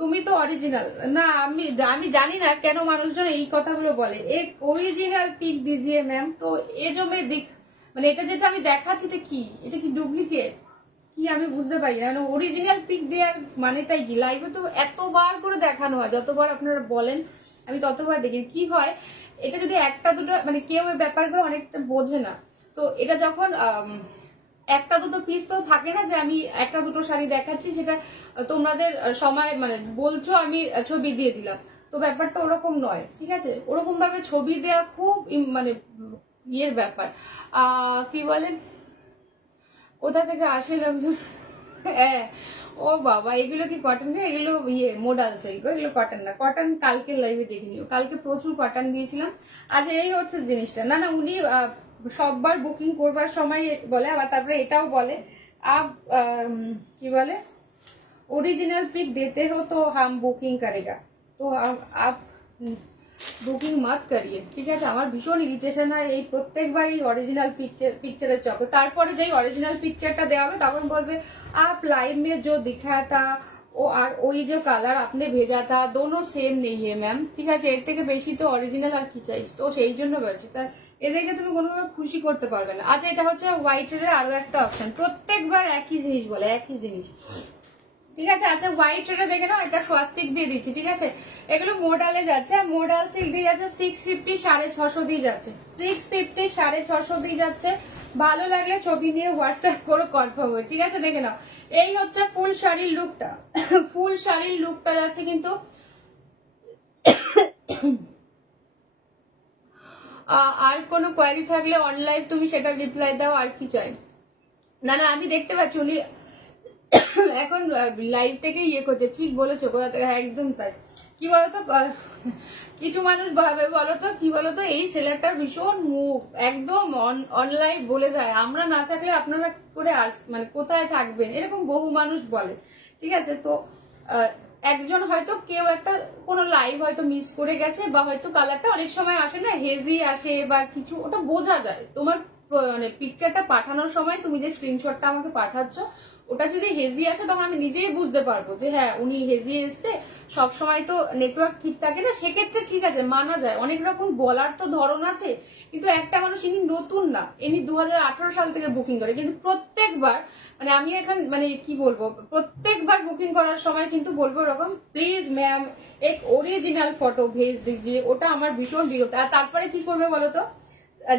তুমি তো অরিজিনাল না, আমি জানি না কেন মানুষজন এই কথাগুলো বলে, এক অরিজিনাল পিক দিজিয়ে ম্যাম। তো এ জমে দিক, মানে এটা যেটা আমি দেখাচ্ছি এটা কি ডুপ্লিকেট কি আমি বুঝতে পারি না। অরিজিনাল পিক দেওয়ার মানেটাই কি? লাইভে তো এতবার করে দেখানো হয়, যতবার আপনারা বলেন আমি ততবার দেখি। কি হয়, এটা যদি একটা দুটো, মানে কেউ এই ব্যাপারগুলো অনেকটা বোঝে না, তো এটা যখন একটা দুটো পিস তো থাকে না, যে আমি একটা দুটো শাড়ি দেখাচ্ছি, সেটা তোমাদের সময় মানে বলছো, আমি ছবি দিয়ে দিলাম, তো ব্যাপারটা ওরকম নয়, ঠিক আছে? ওরকম ভাবে ছবি দেওয়া খুব মানে ইয়ের ব্যাপার। কি বলে, কোথা থেকে আসে লোকজন? হ্যাঁ ও বাবা, এগুলো কি কটন? এগুলো মোডাল সিল্ক, এগুলো কটন না। কটন কালকে লাইভে দেখে নিও, কালকে প্রচুর কটন দিয়েছিলাম। আচ্ছা এই হচ্ছে জিনিসটা, না উনি সববার বুকিং করবার সময় বলে, আবার তারপরে এটাও বলে আপ কি বলে, ओरिजिनल पिक देते हो तो हम बुकिंग करेगा, तो आप বুকিং মাত করিয়ে, ঠিক আছে? আমার ভীষণ ইরিটেশন হয় এই প্রত্যেকবারই অরিজিনাল পিকচারের চক্কর। তারপরে যেই অরিজিনাল পিকচারটা দেওয়া হবে তখন বলবে आप लाइव में जो दिखाया था ও আর ওই যে কালার আপনি ভেজা থা দোনো সেম নেই ম্যাম, ঠিক আছে? এর থেকে বেশি তো অরিজিনাল আর কি চাইছি, তো সেই জন্য বলছি। তা এদেরকে তুমি কোনোভাবে খুশি করতে পারবে না। আচ্ছা এটা হচ্ছে হোয়াইটের আরো একটা অপশন, প্রত্যেকবার একই জিনিস বলে, একই জিনিস, ঠিক আছে? আচ্ছা হোয়াইট রেটে দেখে নাও, এটা স্বাস্তিক দিয়ে দিচ্ছি, ঠিক আছে? এগুলো মোডালে যাচ্ছে, মোডাল সিল্ক দিয়ে যাচ্ছে 650, 650 দিয়ে যাচ্ছে, 650, 650 দিয়ে যাচ্ছে। ভালো লাগলে ছবি নিয়ে হোয়াটসঅ্যাপ করে কনফার্ম হবে, ঠিক আছে? দেখে নাও, এই হচ্ছে ফুল শাড়ির লুকটা, ফুল শাড়ির লুকটা যাচ্ছে কিন্তু। আর কোনো কোয়ারি থাকলে অনলাইন তুমি সেটা রিপ্লাই দাও, আর কি চাই? না আমি দেখতে পাচ্ছি উনি এখন লাইভ থেকে ইয়ে করছে, ঠিক বলেছো, কোথা থেকে, একদম তাই। কি বলতো, কিছু মানুষ ভাবে বলতো, কি বলতো, এই ছেলেটার ভীষণ মুখ, একদম অনলাইন বলে দেয়, আমরা না থাকলে আপনারা করে মানে কোথায় থাকবেন, এরকম বহু মানুষ বলে, ঠিক আছে? তো একজন হয়তো কেউ একটা কোনো লাইভ হয়তো মিস করে গেছে, বা হয়তো কালারটা অনেক সময় আসে না, হেজি আসে বা কিছু, ওটা বোঝা যায়। তোমার মানে পিকচারটা পাঠানোর সময় তুমি যে স্ক্রিনশটটা আমাকে পাঠাচ্ছ ওটা যদি হেজি আসে তখন আমি নিজেই বুঝতে পারবো যে হ্যাঁ উনি হেজি এসছে, সবসময় তো নেটওয়ার্ক ঠিক থাকে না, সেক্ষেত্রে ঠিক আছে মানা যায়, অনেক রকম বলার তো ধরন আছে। কিন্তু একটা মানুষ ইনি নতুন না, ইনি 2018 সাল থেকে বুকিং করে, কিন্তু প্রত্যেকবার মানে আমি এখন মানে কি বলবো, প্রত্যেকবার বুকিং করার সময় কিন্তু বলবো এরকম প্লিজ ম্যাম এক অরিজিনাল ফটো ভেজ দিজিয়ে, ওটা আমার ভীষণ বিরক্ত। আর তারপরে কি করবে বলতো,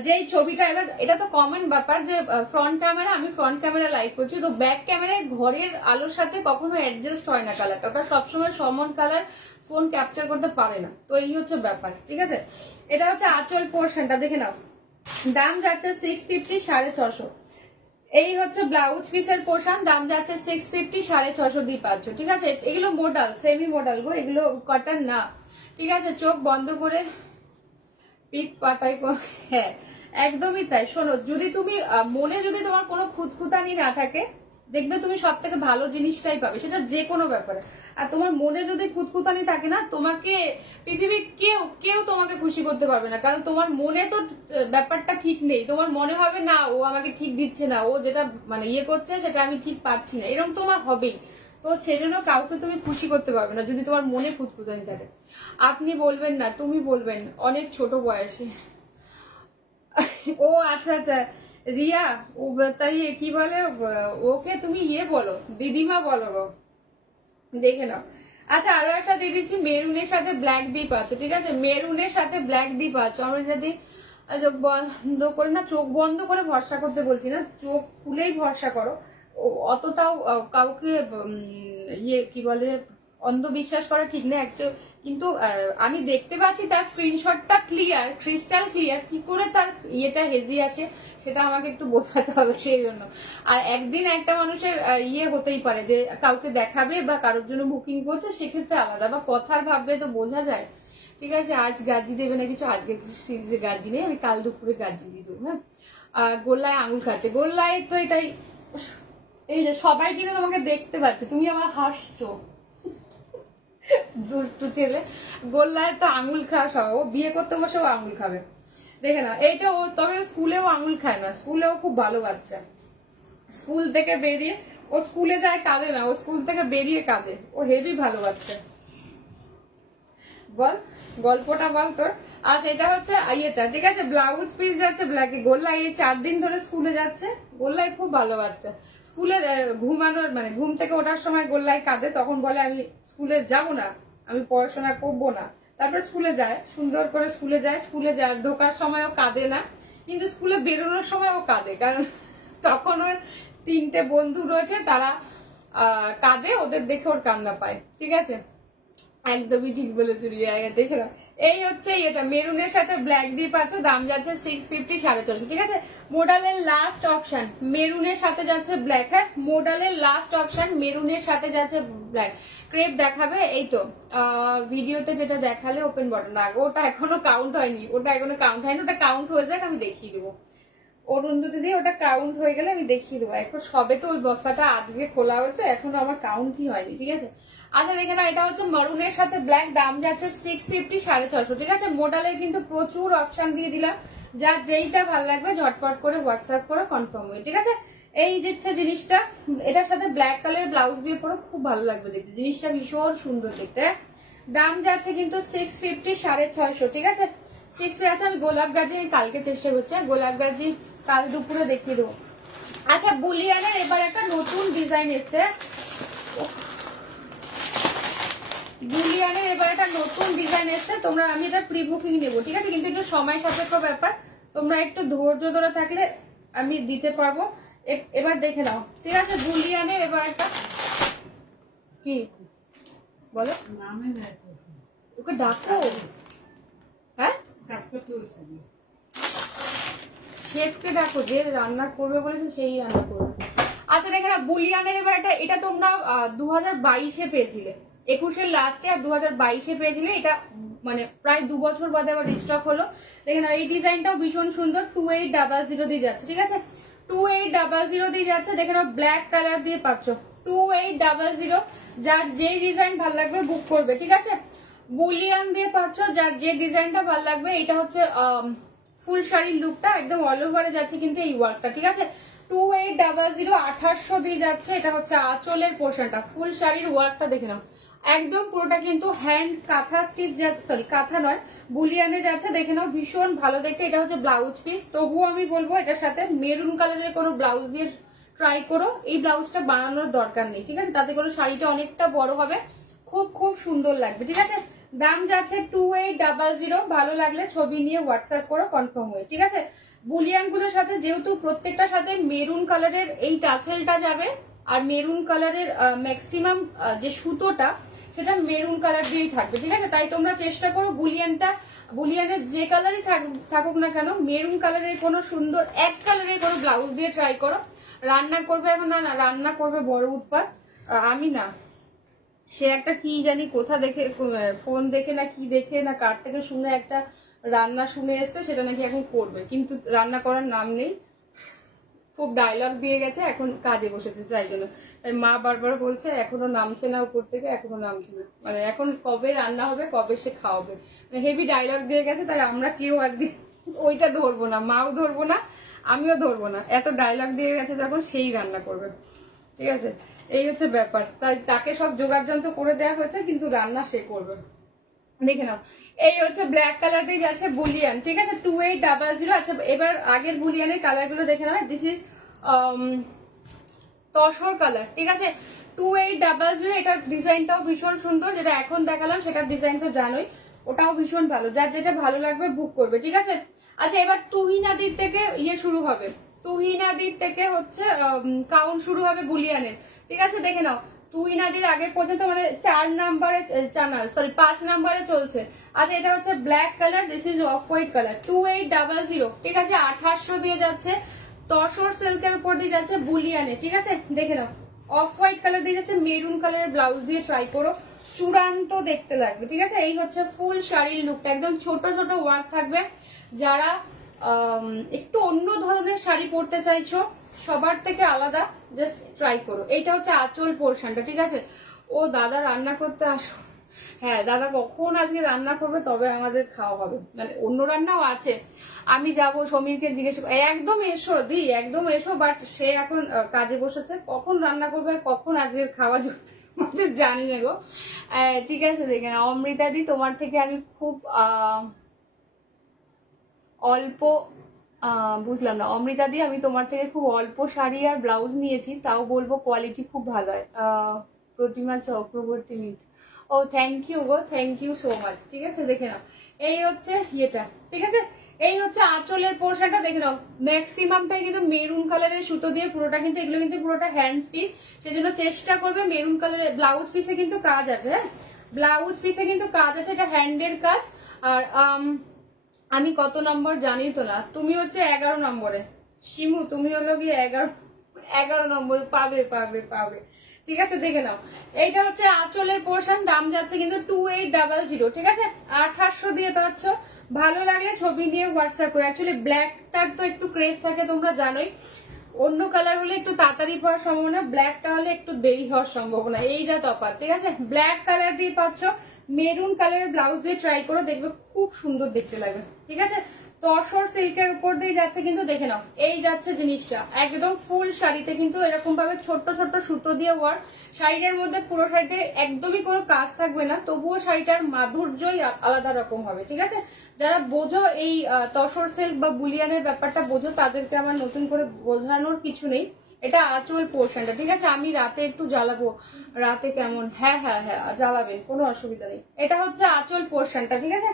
যেই ছবিটা এবার এটা তো কমন ব্যাপার যে ফ্রন্ট ক্যামেরা, আমি ফ্রন্ট ক্যামেরা লাইক করছি, তো ব্যাক ক্যামেরায় ঘরের আলোর সাথে কখনো অ্যাডজাস্ট হয় না কালারটা, ওটা সবসময় সমান কালার ফোন ক্যাপচার করতে পারে না, তো এই হচ্ছে ব্যাপার। ঠিক আছে, এটা হচ্ছে আঁচল পোর্শনটা দেখে নাও, দাম যাচ্ছে 650, 650। এই হচ্ছে ব্লাউজ পিসের পোর্শন, দাম যাচ্ছে 650, 650 দিয়ে পাচ্ছ। ঠিক আছে, এগুলো মডেল সেমি মডেল গো, এগুলো কটন না। ঠিক আছে, চোখ বন্ধ করে পিক পাটাই, হ্যাঁ একদমই তাই। শোনো, যদি তুমি মনে যদি তোমার কোনো খুঁতখুঁতানি না থাকে, দেখবে তুমি সব থেকে ভালো জিনিসটাই পাবে, সেটা যে কোনো ব্যাপারে। আর তোমার মনে যদি খুঁতখুঁতানি থাকে না, তোমাকে পৃথিবীর কেউ কেউ তোমাকে খুশি করতে পারবে না, কারণ তোমার মনে তো ব্যাপারটা ঠিক নেই, তোমার মনে হবে না ও আমাকে ঠিক দিচ্ছে না, ও যেটা মানে ইয়ে করছে সেটা আমি ঠিক পাচ্ছি না, এরকম তোমার হবেই। তো সেজন্য কাউকে তুমি খুশি করতে পারবে না যদি তোমার মনে খুঁতখুঁতানি থাকে। আপনি বলবেন না, তুমি বলবেন অনেক ছোট বয়সে। ও আচ্ছা আচ্ছা, রিয়া ও তাই কি বলে, ওকে তুমি ইয়ে বলো, দিদিমা বলো গো, দেখে নাও। আচ্ছা, আরো একটা দিয়ে দিচ্ছি, মেরুনের সাথে ব্ল্যাক ডিপ আছে। ঠিক আছে, মেরুনের সাথে ব্ল্যাক ডিপ আছে। আমরা যদি চোখ বন্ধ করে না, চোখ বন্ধ করে ভরসা করতে বলছি না, চোখ খুলেই ভরসা করো, অতটাও কাউকে ইয়ে কি বলে অন্ধবিশ্বাস করা ঠিক না অ্যাকচুয়ালি, কিন্তু আমি দেখতে পাচ্ছি তার স্ক্রিনশটটা ক্লিয়ার, ক্রিস্টাল ক্লিয়ার, কি করে তার ইয়েটা হেজি আসে সেটা আমাকে একটু বোঝাতে হবে সেই জন্য। আর একদিন একটা মানুষের ইয়ে হতেই পারে যে কাউকে দেখাবে বা কারোর জন্য বুকিং করছে, সেক্ষেত্রে আলাদা, বা কথার ভাববে তো বোঝা যায়। ঠিক আছে, আজ গার্জি দেবে না কিছু, আজকে সিরিজে গার্জি নেই, আমি কাল দুপুরে গার্জি দিয়ে দেবো। হ্যাঁ, গোল্লায় আঙুল খাচ্ছে, গোল্লায় তো এটাই, এই যে সবাই কিন্তু তোমাকে দেখতে পাচ্ছে, তুমি আমার হাসছো, দুষ্টু ছেলে। গোল্লায় তো আঙুল খাওয়া সব, ও বিয়ে করতে বসে ও আঙুল খাবে, দেখে না এইটা। ও তবে স্কুলেও আঙুল খায় না, স্কুলেও খুব ভালো বাচ্চা, স্কুল থেকে বেরিয়ে ও স্কুলে যায় কাঁদে না, ও স্কুল থেকে বেরিয়ে কাঁদে, ও হেভি ভালো বাচ্চা। বল গল্পটা বল তোর। আচ্ছা, এটা হচ্ছে ইয়েটা। ঠিক আছে, ব্লাউজ পিস যাচ্ছে ব্ল্যাকে, গোল্লাই এই 4 দিন ধরে স্কুলে যাচ্ছে, গোল্লাই খুব ভালো বাচ্চা। স্কুলে ঘুমানোর মানে ঘুম থেকে ওঠার সময় গোল্লাই কাঁদে, তখন বলে আমি স্কুলে যাব না, আমি পড়াশোনা করবো না, তারপর স্কুলে যায়, সুন্দর করে স্কুলে যায়, স্কুলে যায় ঢোকার সময়ও কাঁদে না, কিন্তু স্কুলে বেরোনোর সময়ও কাঁদে, কারণ তখন ওর 3টে বন্ধু রয়েছে, তারা কাঁদে, ওদের দেখে ওর কান্না পায়। ঠিক আছে, একদমই ঠিক বলেছো রিয়া, দেখে নাও। এই হচ্ছে এটা, মেরুনের সাথে ব্ল্যাক ডিপ আছে, দাম যাচ্ছে 650, 450। ঠিক আছে, মোডালের লাস্ট অপশন মেরুনের সাথে যাচ্ছে ব্ল্যাক। হ্যাঁ, মোডালের লাস্ট অপশন মেরুনের সাথে যাচ্ছে ব্ল্যাক। ক্রেপ দেখাবে, এই তো ভিডিওতে যেটা দেখালে ওপেন বটন আগে, ওটা এখনো কাউন্ট হয়নি, ওটা এখনো কাউন্ট হয়নি, ওটা কাউন্ট হয়ে যাক আমি দেখিয়ে দেবো অরুন্ধতি দিয়ে, ওটা কাউন্ট হয়ে গেলে আমি দেখিয়ে দেবো। এখন সবে তো ওই বস্তাটা আজকে খোলা হয়েছে, এখনো আমার কাউন্টই হয়নি। ঠিক আছে, আচ্ছা দেখে না, এটা হচ্ছে মারুনের সাথে ব্ল্যাক, দাম যাচ্ছে 650, 650। ঠিক আছে, মোডালের কিন্তু প্রচুর অপশন দিয়ে দিলাম, যার যেইটা ভালো লাগবে ঝটপট করে হোয়াটসঅ্যাপ করে কনফার্ম হয়ে। ঠিক আছে, এই দিচ্ছে জিনিসটা, এটার সাথে ব্ল্যাক কালার ব্লাউজ দিয়ে পরে খুব ভালো লাগবে দেখতে, জিনিসটা ভীষণ সুন্দর দেখতে। দাম যাচ্ছে কিন্তু 650, 650। ঠিক আছে, 6 আছে। আমি গোলাপ গাজি আমি কালকে চেষ্টা করছি, গোলাপ গাজি কাল দুপুরে দেখিয়ে দেবো। আচ্ছা, বুলিয়ানের এবার একটা নতুন ডিজাইন এসছে, বুলিয়ানের এবার একটা নতুন ডিজাইন এসছে, তোমরা আমি এটা প্রি বুকিং নেবো। ঠিক আছে, কিন্তু একটু সময় সাপেক্ষ ব্যাপার, তোমরা একটু ধৈর্য ধরে থাকলে আমি দিতে পারবো। এবার দেখে নাও। ঠিক আছে, বুলিয়ানের এবার একটা কি বলো, ওকে ডাকো। হ্যাঁ, শেফকে ডাকো, যে রান্না করবে বলেছে সেই রান্না করবে। আচ্ছা দেখে না, বুলিয়ানের এবার একটা, এটা তোমরা 2022-এ পেয়েছিলে, 21-এর লাস্টে আর 2022-এ পেয়েছিলে, এটা মানে প্রায় 2 বছর বাদে আবার রিস্টক হলো। দেখে না, এই ডিজাইনটাও ভীষণ সুন্দর, 2800 দিয়ে যাচ্ছে। ঠিক আছে, 2800 দিয়ে যাচ্ছে। দেখে নাও, ব্ল্যাক কালার দিয়ে পাচ্ছ 2800। যার যে ডিজাইন ভালো লাগবে বুক করবে। ঠিক আছে, বুলিয়ান দিয়ে পাচ্ছ, যার যে ডিজাইনটা ভালো লাগবে। এটা হচ্ছে ফুল শাড়ির লুকটা একদম অল ওভারে যাচ্ছে কিন্তু এই ওয়ার্কটা, ঠিক আছে। 2800 2800 দিয়ে যাচ্ছে। এটা হচ্ছে আঁচলের পোর্শনটা, ফুল শাড়ির ওয়ার্কটা দেখে নাও, একদম পুরোটা কিন্তু হ্যান্ড কাঁথা স্টিচ যাচ্ছে, সরি কাঁথা নয় বুলিয়ানে যাচ্ছে, দেখে নাও ভীষণ ভালো দেখতে। এটা হচ্ছে ব্লাউজ পিস, তবুও আমি বলবো এটার সাথে মেরুন কালারের কোনো ব্লাউজ দিয়ে ট্রাই করো। এই ব্লাউজটা বানানোর দরকার নেই, ঠিক আছে, তাতে করে শাড়িটা অনেকটা বড় হবে, খুব খুব সুন্দর লাগবে, ঠিক আছে। দাম যাচ্ছে 2800। ভালো লাগলে ছবি নিয়ে হোয়াটসঅ্যাপ করো, কনফার্ম হয়ে, ঠিক আছে। বুলিয়ান গুলোর সাথে যেহেতু প্রত্যেকটার সাথে মেরুন কালারের এই টাসেলটা যাবে, আর মেরুন কালারের ম্যাক্সিমাম যে সুতোটা সেটা মেরুন কালার দিয়েই থাকবে, ঠিক আছে। তাই তোমরা চেষ্টা করো বুলিয়ানের যে কালারই থাকুক না কেন, মেরুন কালারের কোনো সুন্দর এক কালারের কোনো ব্লাউজ দিয়ে ট্রাই করো। রান্না করবে এখন, না রান্না করবে বড় উৎপাত, আমি না, সে একটা কি জানি কোথা দেখে, ফোন দেখে না কি দেখে না কার থেকে শুনে একটা রান্না শুনে এসছে, সেটা নাকি এখন করবে, কিন্তু রান্না করার নাম নেই, খুব ডায়লগ দিয়ে গেছে, এখন কাজে বসেছে, তাই জন্য মা বারবার বলছে এখনো নামছে না উপর থেকে, এখনো নামছে না, মানে এখন কবে রান্না হবে, কবে সে খাওয়াবে, হেভি ডায়লগ দিয়ে গেছে। তাহলে আমরা কেউ আজকে ওইটা ধরবো না, মাও ধরবো না, আমিও ধরবো না, এত ডায়লগ দিয়ে গেছে যখন সেই রান্না করবে, ঠিক আছে। এই হচ্ছে ব্যাপার, তাই তাকে সব জোগাড় যন্ত্র করে দেওয়া হয়েছে, কিন্তু রান্না সে করবে। দেখে নাও, এই হচ্ছে ব্ল্যাক কালার দিয়ে যাচ্ছে বুলিয়ান, ঠিক আছে, 2800। আচ্ছা এবার আগের বুলিয়ানের কালার গুলো দেখে নাও। দিস ইজ তসর কালার, ঠিক আছে, 2800। এটার ডিজাইনটাও ভীষণ সুন্দর, যেটা এখন দেখালাম সেটার ডিজাইন তো জানোই, ওটাও ভীষণ ভালো, যার যেটা ভালো লাগবে বুক করবে, ঠিক আছে। আচ্ছা এবার তুহিনাদির থেকে শুরু হবে, তুহিনাদির থেকে হচ্ছে কাউন্ট শুরু হবে বুলিয়ানের, ঠিক আছে। দেখে নাও, তুহিনাদির আগে পর্যন্ত মানে 4 নাম্বারে, 5 নাম্বারে চলছে। আচ্ছা এটা হচ্ছে black colour, this is off white colour, 2800, ঠিক আছে, 2800 দিয়ে যাচ্ছে। তসর সিল্কের উপর দিয়ে যাচ্ছে বুলিয়ানে, ঠিক আছে। দেখে নাও, অফ হোয়াইট কালার দিয়ে যাচ্ছে, মেরুন কালারের ব্লাউজ দিয়ে ট্রাই করো, চূড়ান্ত দেখতে লাগবে, ঠিক আছে। এই হচ্ছে ফুল শাড়ির লুকটা, একদম ছোট ছোট ওয়ার্ক থাকবে। যারা একটু অন্য ধরনের শাড়ি পরতে চাইছো, সবার থেকে আলাদা, জাস্ট ট্রাই করো। এইটা হচ্ছে আঁচল পোর্শনটা, ঠিক আছে। ও দাদা রান্না করতে আসো, হ্যাঁ দাদা কখন আজকে রান্না করবে তবে আমাদের খাওয়া হবে, মানে অন্য রান্নাও আছে, আমি যাবো সমীরকে জিজ্ঞেস, একদম এসো দি, একদম এসো, বাট সে এখন কাজে বসেছে, কখন রান্না করবে কখন আজকে খাওয়া যাবে আমাদের জানি না গো। ঠিক আছে, দেখে না অমৃতা দি, তোমার থেকে আমি খুব অল্প, বুঝলাম না অমৃতা দি, আমি তোমার থেকে খুব অল্প শাড়ি আর ব্লাউজ নিয়েছি, তাও বলবো কোয়ালিটি খুব ভালো হয়। প্রতিমা চক্রবর্তী মিট, ও থ্যাংক ইউ গো, থ্যাংক ইউ সো মাচ, ঠিক আছে। দেখে নাও, এই হচ্ছে ইয়েটা, ঠিক আছে। এই হচ্ছে আঁচলের পোর্শনটা, দেখে নাও ম্যাক্সিমামটাই কিন্তু মেরুন কালারের সুতো দিয়ে পুরোটা, কিন্তু এগুলো কিন্তু পুরোটা হ্যান্ড স্টিচ, সেজন্য চেষ্টা করবে মেরুন কালারের। ব্লাউজ পিসে কিন্তু কাজ আছে, হ্যাঁ ব্লাউজ পিসে কিন্তু কাজ আছে, এটা হ্যান্ডের কাজ। আর আমি কত নম্বর জানি তো না, তুমি হচ্ছে 11 নম্বরে, শিমু তুমি হলো গিয়ে 11 নম্বর, পাবে পাবে পাবে, ঠিক আছে। দেখে নাও, এইটা হচ্ছে আঁচলের পোর্শন, দাম যাচ্ছে কিন্তু 2800, ঠিক আছে, 2800 দিয়ে পাচ্ছ। ভালো লাগলে ছবি নিয়ে হোয়াটসঅ্যাপ করে। অ্যাকচুয়ালি ব্ল্যাকটার তো একটু ক্রেজ থাকে তোমরা জানোই, অন্য কালার হলে একটু তাড়াতাড়ি পাওয়ার সম্ভাবনা, ব্ল্যাকটা হলে একটু দেরি হওয়ার সম্ভাবনা, এই যা তফাৎ, ঠিক আছে। ব্ল্যাক কালার দিয়ে পাচ্ছ, মেরুন কালারের ব্লাউজ দিয়ে ট্রাই করো, দেখবে খুব সুন্দর দেখতে লাগবে, ঠিক আছে। তসর সিল্কের উপর দিয়ে যাচ্ছে কিন্তু, দেখে নাও এই যাচ্ছে জিনিসটা, একদম ফুল শাড়িতে কিন্তু এরকম ভাবে ছোট্ট ছোট্ট সুতো দিয়ে ওয়ার্ক, শাড়িটার মধ্যে পুরো শাড়িতে একদমই কোনো কাজ থাকবে না, তবুও শাড়িটার মাধুর্যই আলাদা রকম হবে, ঠিক আছে। যারা বোঝো এই তসর সিল্ক বা বুলিয়ানের ব্যাপারটা বোঝো, তাদেরকে আমার নতুন করে বোঝানোর কিছু নেই। এটা আঁচল পোর্শনটা, ঠিক আছে। আমি রাতে একটু জ্বালাবো, রাতে কেমন, হ্যাঁ হ্যাঁ হ্যাঁ জ্বালাবেন, কোনো অসুবিধা নেই। এটা হচ্ছে আঁচল পোর্শনটা, ঠিক আছে।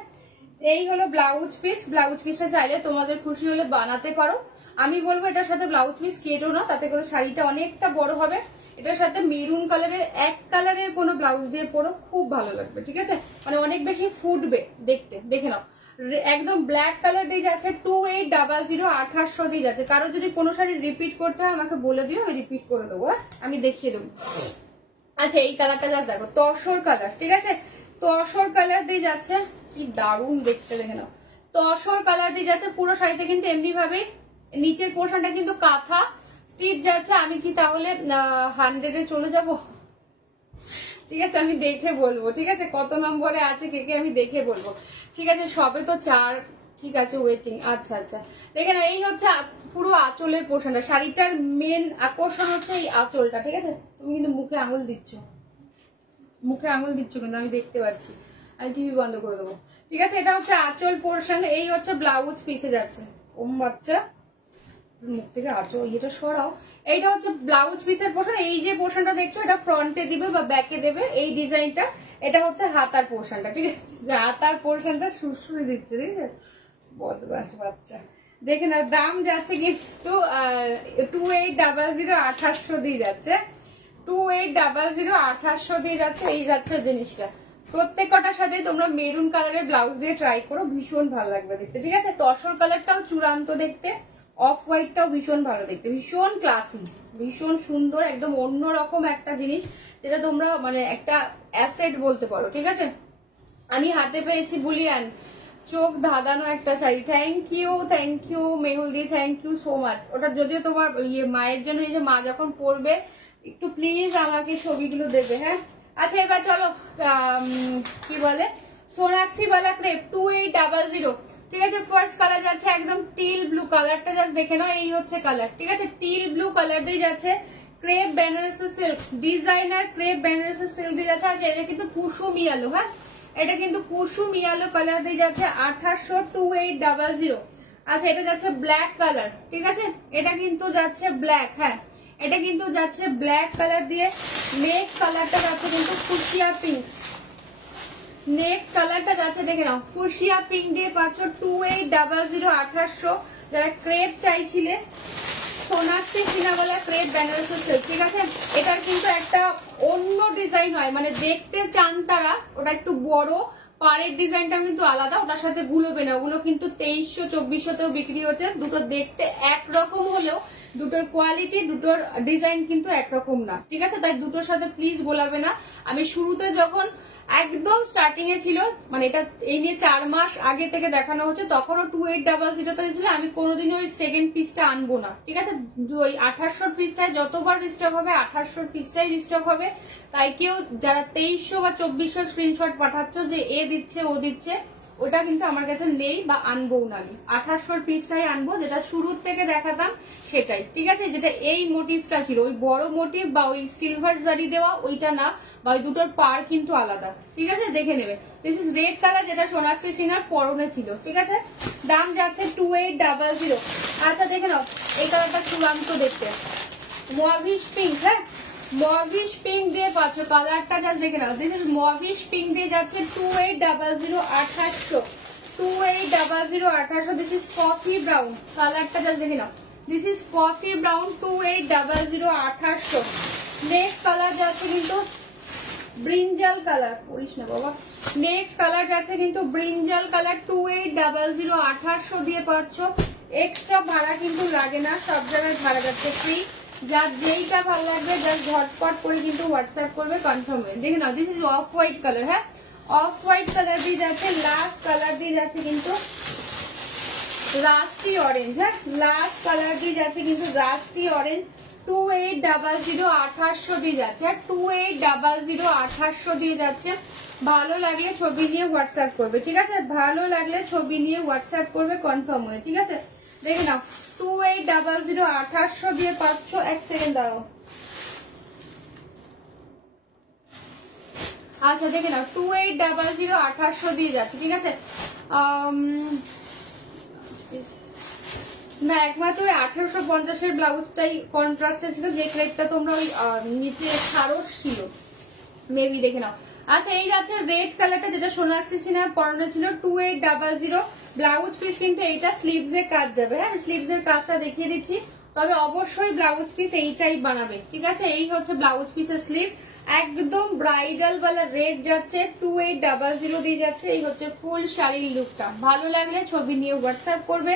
এই হলো ব্লাউজ পিস, ব্লাউজ পিসে চাইলে তোমাদের খুশি হলে বানাতে পারো, আমি বলবো এটার সাথে ব্লাউজ পিস কেটো না, তাতে করে শাড়িটা অনেকটা বড় হবে। এটার সাথে মেরুন কালারের এক কালারের কোনো ব্লাউজ দিয়ে পরো, খুব ভালো লাগবে, ঠিক আছে, মানে অনেক বেশি ফুটবে দেখতে। দেখে নাও, একদম ব্ল্যাক কালার দিয়ে যাচ্ছে 2800, 2800 দিয়ে যাচ্ছে। কারো যদি কোনো শাড়ি রিপিট করতে হয় আমাকে বলে দিও, আমি রিপিট করে দেবো, আমি দেখিয়ে দেবো। আচ্ছা এই কালারটা যা দেখো, তসর কালার, ঠিক আছে, তসর কালার দিয়ে যাচ্ছে, কি দারুণ দেখতে, দেখে নাও তসর কালার দিয়ে যাচ্ছে। পুরো শাড়িতে কিন্তু এমনি ভাবে নিচের পোর্শনটা কিন্তু কাঁথা স্টিচ যাচ্ছে। আমি কি তাহলে 100-এ চলে যাব? ঠিক আছে, আমি দেখে বলবো, ঠিক আছে, কত নম্বরে আছে কে কে আমি দেখে বলবো, ঠিক আছে। সবে তো ঠিক আছে ওয়েটিং। আচ্ছা আচ্ছা দেখেন এই হচ্ছে পুরো আঁচলের পোর্শনটা। শাড়িটার মেন আকর্ষণ হচ্ছে এই আঁচলটা, ঠিক আছে? তুমি কিন্তু মুখে আঙুল দিচ্ছ, মুখে আঙুল দিচ্ছ কিন্তু আমি দেখতে পাচ্ছি। আমি টিভি বন্ধ করে দেবো, ঠিক আছে? এটা হচ্ছে আঁচল পোর্শন, এই হচ্ছে ব্লাউজ পিসে যাচ্ছে। ওম বাচ্চা মুখ থেকে আঁচল এটা সরাও। এইটা হচ্ছে ব্লাউজ পিসের পোর্শন। এই যে পোর্শনটা দেখছো এটা ফ্রন্টে দিবে বা ব্যাকে দেবে এই ডিজাইনটা। এটা হচ্ছে হাতার পোর্শনটা, ঠিক আছে? হাতার পোর্শনটা সুরসুরি দিচ্ছে, ঠিক আছে? বদমাশ বাচ্চা। দেখে না, দাম যাচ্ছে কিন্তু 2800 2800 দিয়ে যাচ্ছে, 2800 2800 দিয়ে যাচ্ছে। এই যাচ্ছে জিনিসটা। প্রত্যেকটার সাথে তোমরা মেরুন কালারের ব্লাউজ দিয়ে ট্রাই করো, ভীষণ ভালো লাগবে দেখতে, ঠিক আছে? তসর কালারটাও চূড়ান্ত দেখতে, অফ হোয়াইটটাও ভীষণ ভালো দেখতে, ভীষণ ক্লাসি, ভীষণ সুন্দর, একদম অন্যরকম একটা জিনিস যেটা তোমরা মানে একটা অ্যাসেট বলতে পারো, ঠিক আছে? আমি হাতে পেয়েছি বুলিয়ান, চোখ ধাঁধানো একটা শাড়ি। থ্যাংক ইউ মেহুলদি, থ্যাংক ইউ সো মাচ। ওটা যদিও তোমার ইয়ে মায়ের জন্য, এই যে মা যখন পরবে একটু প্লিজ আমাকে ছবিগুলো দেবে, হ্যাঁ? আচ্ছা এবার চলো কি বলে সোনাক্ষী বালা ক্রেপ 2800, ঠিক আছে? ফার্স্ট কালার যাচ্ছে একদম টিল ব্লু কালারটা, জাস্ট দেখে নাও এই হচ্ছে কালার, ঠিক আছে? টিল ব্লু কালার দিয়ে যাচ্ছে, crepe Banarasi silk, designer crepe Banarasi silk দিয়ে যাচ্ছে। আচ্ছা এটা কিন্তু কুসুম ইয়ালো, হ্যাঁ এটা কিন্তু কুসুম ইয়ালো কালার দিয়ে যাচ্ছে 2800, 2800। আচ্ছা এটা যাচ্ছে ব্ল্যাক কালার, ঠিক আছে? এটা কিন্তু যাচ্ছে ব্ল্যাক, হ্যাঁ এটা কিন্তু যাচ্ছে ব্ল্যাক কালার দিয়ে। নেক্সট কালারটা যাচ্ছে কিন্তু ফুশিয়া পিঙ্ক, নেক্সট কালারটা যাচ্ছে দেখে নাও ফুশিয়া পিঙ্ক দিয়ে পাচ্ছ 2800 2800। যারা ক্রেপ চাইছিলে সোনাক্ষী সিনাওয়ালা ক্রেপ বেনারসি সিল্ক, ঠিক আছে? এটার কিন্তু একটা অন্য ডিজাইন হয়, মানে দেখতে চান তারা ওটা একটু বড়, পাড়ের ডিজাইনটা কিন্তু আলাদা, ওটার সাথে গুলোবে না, ওগুলো কিন্তু 2300 2400তেও বিক্রি হচ্ছে। দুটো দেখতে একরকম হলেও দুটোর কোয়ালিটি দুটোর ডিজাইন কিন্তু একরকম না, ঠিক আছে? তাই দুটোর সাথে প্লিজ গোলাবে না। আমি শুরুতে যখন একদম স্টার্টিং এ ছিল, মানে এটা এই নিয়ে 4 মাস আগে থেকে দেখানো হচ্ছে, তখনও 2800 ছিল। আমি কোনোদিনও ওই সেকেন্ড পিসটা আনবো না, ঠিক আছে? ওই 2800 পিসটায় যতবার রিস্টক হবে 2800 পিসটাই রিস্টক হবে। তাই কেউ যারা 2300 বা 2400 স্ক্রিনশট পাঠাচ্ছ যে এ দিচ্ছে ও দিচ্ছে, ওটা কিন্তু আমার কাছে নেই বা আনবো না। আমি 2800 পিসটাই আনবো, যেটা শুরুর থেকে দেখাতাম সেটাই, ঠিক আছে? যেটা এই মোটিভটা ছিল, ওই বড় মোটিভ বা ওই সিলভার জারি দেওয়া ওইটা না, বা ওই দুটোর পার কিন্তু আলাদা, ঠিক আছে? দেখে নেবে। দিস ইজ রেড কালার, যেটা সোনাক্ষী সিনহার পরনে ছিল, ঠিক আছে? দাম যাচ্ছে 2800। আচ্ছা দেখে নাও এই কালারটা চূড়ান্ত দেখতে, মভিশ পিঙ্ক, হ্যাঁ মভিশ পিঙ্ক দিয়ে পাচ্ছ কালারটা, জাস্ট দেখে নাও। দিস ইজ মভিশ পিঙ্ক দিয়ে যাচ্ছে 2800 2800, 2800 2800। দিস ইজ কফি ব্রাউন কালারটা, জাস্ট দেখে নাও। This is coffee brown 2800 2800। Next colour যাচ্ছে কিন্তু ব্রিঞ্জাল কালার, করিস না বাবা। নেক্সট কালার যাচ্ছে কিন্তু ব্রিঞ্জাল কালার 2800 2800 দিয়ে পাচ্ছ। এক্সট্রা ভাড়া কিন্তু লাগে না, সব জায়গায় ভাড়া যাচ্ছে ফ্রি। যার যেইটা ভালো লাগবে জাস্ট ঝটপট করে কিন্তু হোয়াটসঅ্যাপ করবে, কনফার্ম হয়ে। দেখে নাও this is off white colour, হ্যাঁ অফ হোয়াইট কালার দিয়ে যাচ্ছে। লাস্ট কালার দিয়ে যাচ্ছে কিন্তু রাস্টি অরেঞ্জ, হ্যাঁ লাস্ট কালার দিয়ে যাচ্ছে কিন্তু রাস্টি অরেঞ্জ 2800 2800 দিয়ে যাচ্ছে, আর 2800 2800 দিয়ে যাচ্ছে। ভালো লাগলে ছবি নিয়ে হোয়াটসঅ্যাপ করবে, ঠিক আছে? ভালো লাগলে ছবি নিয়ে হোয়াটসঅ্যাপ করবে, কনফার্ম হয়ে, ঠিক আছে? দেখে নাও 2800 2800 দিয়ে পাচ্ছ। এক সেকেন্ড দাঁড়াও। আচ্ছা দেখে নাও 2800 2800 দিয়ে যাচ্ছে, ঠিক আছে? না একমাত্র ওই 1850 ব্লাউজটাই কন্ট্রাস্টে ছিল, যে ক্রেপটা তোমরা ওই নিচে ছাড়ো ছিল মেবি, দেখে নাও। আচ্ছা এই যাচ্ছে রেড কালারটা, যেটা সোনাক্ষী সিনহার পরনে ছিল 2800। ব্লাউজ পিস কিন্তু এইটা স্লিভস এর কাজ যাবে, হ্যাঁ স্লিভস এর কাজটা দেখিয়ে দিচ্ছি। তবে অবশ্যই ব্লাউজ পিস এইটাই বানাবে, ঠিক আছে? এই হচ্ছে ব্লাউজ পিসের স্লিভ, একদম ব্রাইডাল ওয়ালা রেড যাচ্ছে 2800 দিয়ে যাচ্ছে। এই হচ্ছে ফুল শাড়ির লুকটা। ভালো লাগলে ছবি নিয়ে হোয়াটসঅ্যাপ করবে।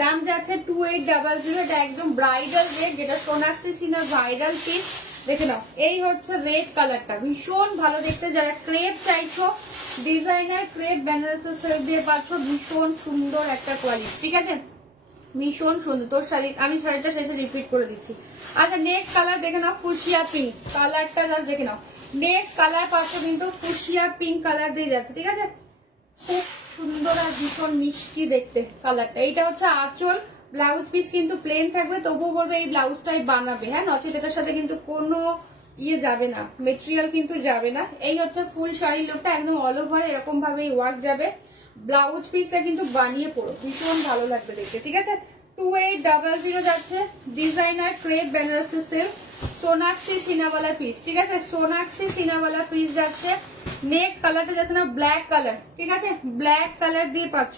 দাম যাচ্ছে 2800। এটা একদম ব্রাইডাল রেড, যেটা সোনাক্ষী সিনহার ভাইরাল পিস। দেখে নাও এই হচ্ছে রেড কালারটা, ভীষণ ভালো দেখতে। যারা ক্রেপ চাইছো ডিজাইনার ক্রেপ বেনারসি সিল্ক দিয়ে পাচ্ছ, ভীষণ সুন্দর একটা কোয়ালিটি, ঠিক আছে? ভীষণ সুন্দর তোর শাড়ি। আমি শাড়িটা শেষে রিপিট করে দিচ্ছি। আচ্ছা নেক্সট কালার দেখে নাও ফুশিয়া পিঙ্ক কালারটা, জাস্ট দেখে নাও। নেক্সট কালার পাচ্ছ কিন্তু ফুশিয়া পিঙ্ক কালার দিয়ে যাচ্ছে, ঠিক আছে? খুব সুন্দর আর ভীষণ মিষ্টি দেখতে কালারটা। এইটা হচ্ছে আঁচল, ব্লাউজ পিস কিন্তু প্লেন থাকবে, তবুও বলবে এই ব্লাউজটাই বানাবে, হ্যাঁ, নচেত এটার সাথে কিন্তু কোনো ইয়ে যাবে না, মেটেরিয়াল কিন্তু যাবে না। এই হচ্ছে ফুল শাড়ির লুকটা, একদম অল ওভার এরকম ভাবে ওয়ার্ক যাবে। ব্লাউজ পিসটা কিন্তু বানিয়ে পড়ো, ভীষণ ভালো লাগবে দেখতে, ঠিক আছে। 2800 যাচ্ছে, designer crepe Banarasi silk, Sonakshi Sinawala piece, ঠিক আছে, সোনাক্ষী সিনাওয়ালা পিস যাচ্ছে। নেক্সট কালারটা যাচ্ছে না ব্ল্যাক কালার, ঠিক আছে, ব্ল্যাক কালার দিয়ে পাচ্ছ।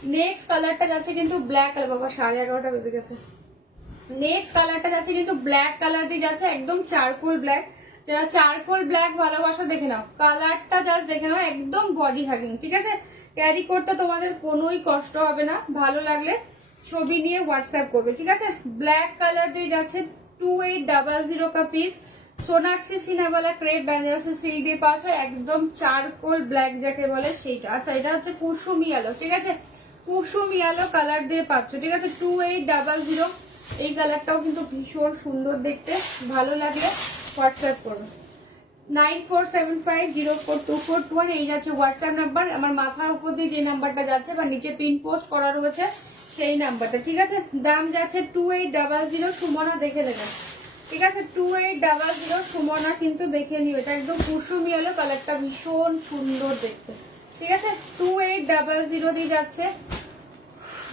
নেক্সট কালারটা যাচ্ছে কিন্তু ব্ল্যাক কালার, বাবা 11:30 বেজে গেছে। নেক্সট কালারটা যাচ্ছে কিন্তু ব্ল্যাক কালার দিয়ে যাচ্ছে, একদম চারকোল ব্ল্যাক। যারা চারকোল ব্ল্যাক ভালোবাসা দেখে নাও, কালারটা জাস্ট দেখে নাও, একদম বডি হাগিং, ঠিক আছে। ক্যারি করতে তোমাদের কোনোই কষ্ট হবে না, ভালো লাগলে ছবি নিয়ে হোয়াটসঅ্যাপ করবে, ঠিক আছে। ব্ল্যাক কালার দিয়ে যাচ্ছে 2800 का piece, Sonakshi Sinawala crepe Banarasi silk দিয়ে পাচ্ছ, একদম চারকোল ব্ল্যাক যাকে বলে সেইটা। আচ্ছা, এটা হচ্ছে কুসুমি আলো, ঠিক আছে, কুসুমি আলো কালার দিয়ে পাচ্ছ, ঠিক আছে, 2800। এই কালারটাও কিন্তু ভীষণ সুন্দর দেখতে, ভালো লাগলে হোয়াটসঅ্যাপ করবে। 9475042421 এই যাচ্ছে হোয়াটসঅ্যাপ নাম্বার। আমার মাথার উপর দিয়ে যে নাম্বারটা যাচ্ছে বা নিচে পিন পোস্ট করা রয়েছে সেই নাম্বারটা, ঠিক আছে। দাম যাচ্ছে 2800, সুমনা দেখে নেবেন, ঠিক আছে, 2800 সুমনা কিন্তু দেখে নিও। এটা একদম কুসুমি আলো কালারটা, ভীষণ সুন্দর দেখতে, ঠিক আছে, 2800 দিয়ে যাচ্ছে।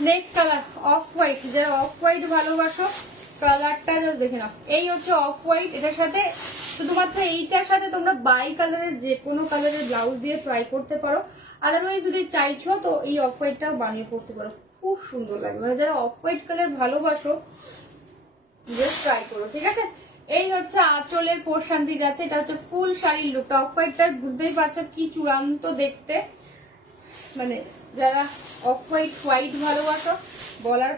নেক্সট কালার অফ হোয়াইট, যারা অফ হোয়াইট ভালোবাসো কালারটা দেখে নাও, এই হচ্ছে অফ হোয়াইট। এটার সাথে শুধুমাত্র এইটার সাথে তোমরা বাই কালারের যে কোনো কালারের ব্লাউজ দিয়ে ট্রাই করতে পারো, আদারওয়াইজ যদি চাইছো তো এই অফ হোয়াইটটাও বানিয়ে পড়তে পারো, খুব সুন্দর লাগবে। মানে যারা অফ হোয়াইট কালার ভালোবাসো জাস্ট ট্রাই করো, ঠিক আছে। এই হচ্ছে আঁচলের পোর্শন দিয়ে যাচ্ছে, এটা হচ্ছে ফুল শাড়ির লুকটা। অফ হোয়াইটটা বুঝতেই পারছো কি চূড়ান্ত দেখতে, মানে যারা অফ হোয়াইট হোয়াইট ভালোবাসো বলার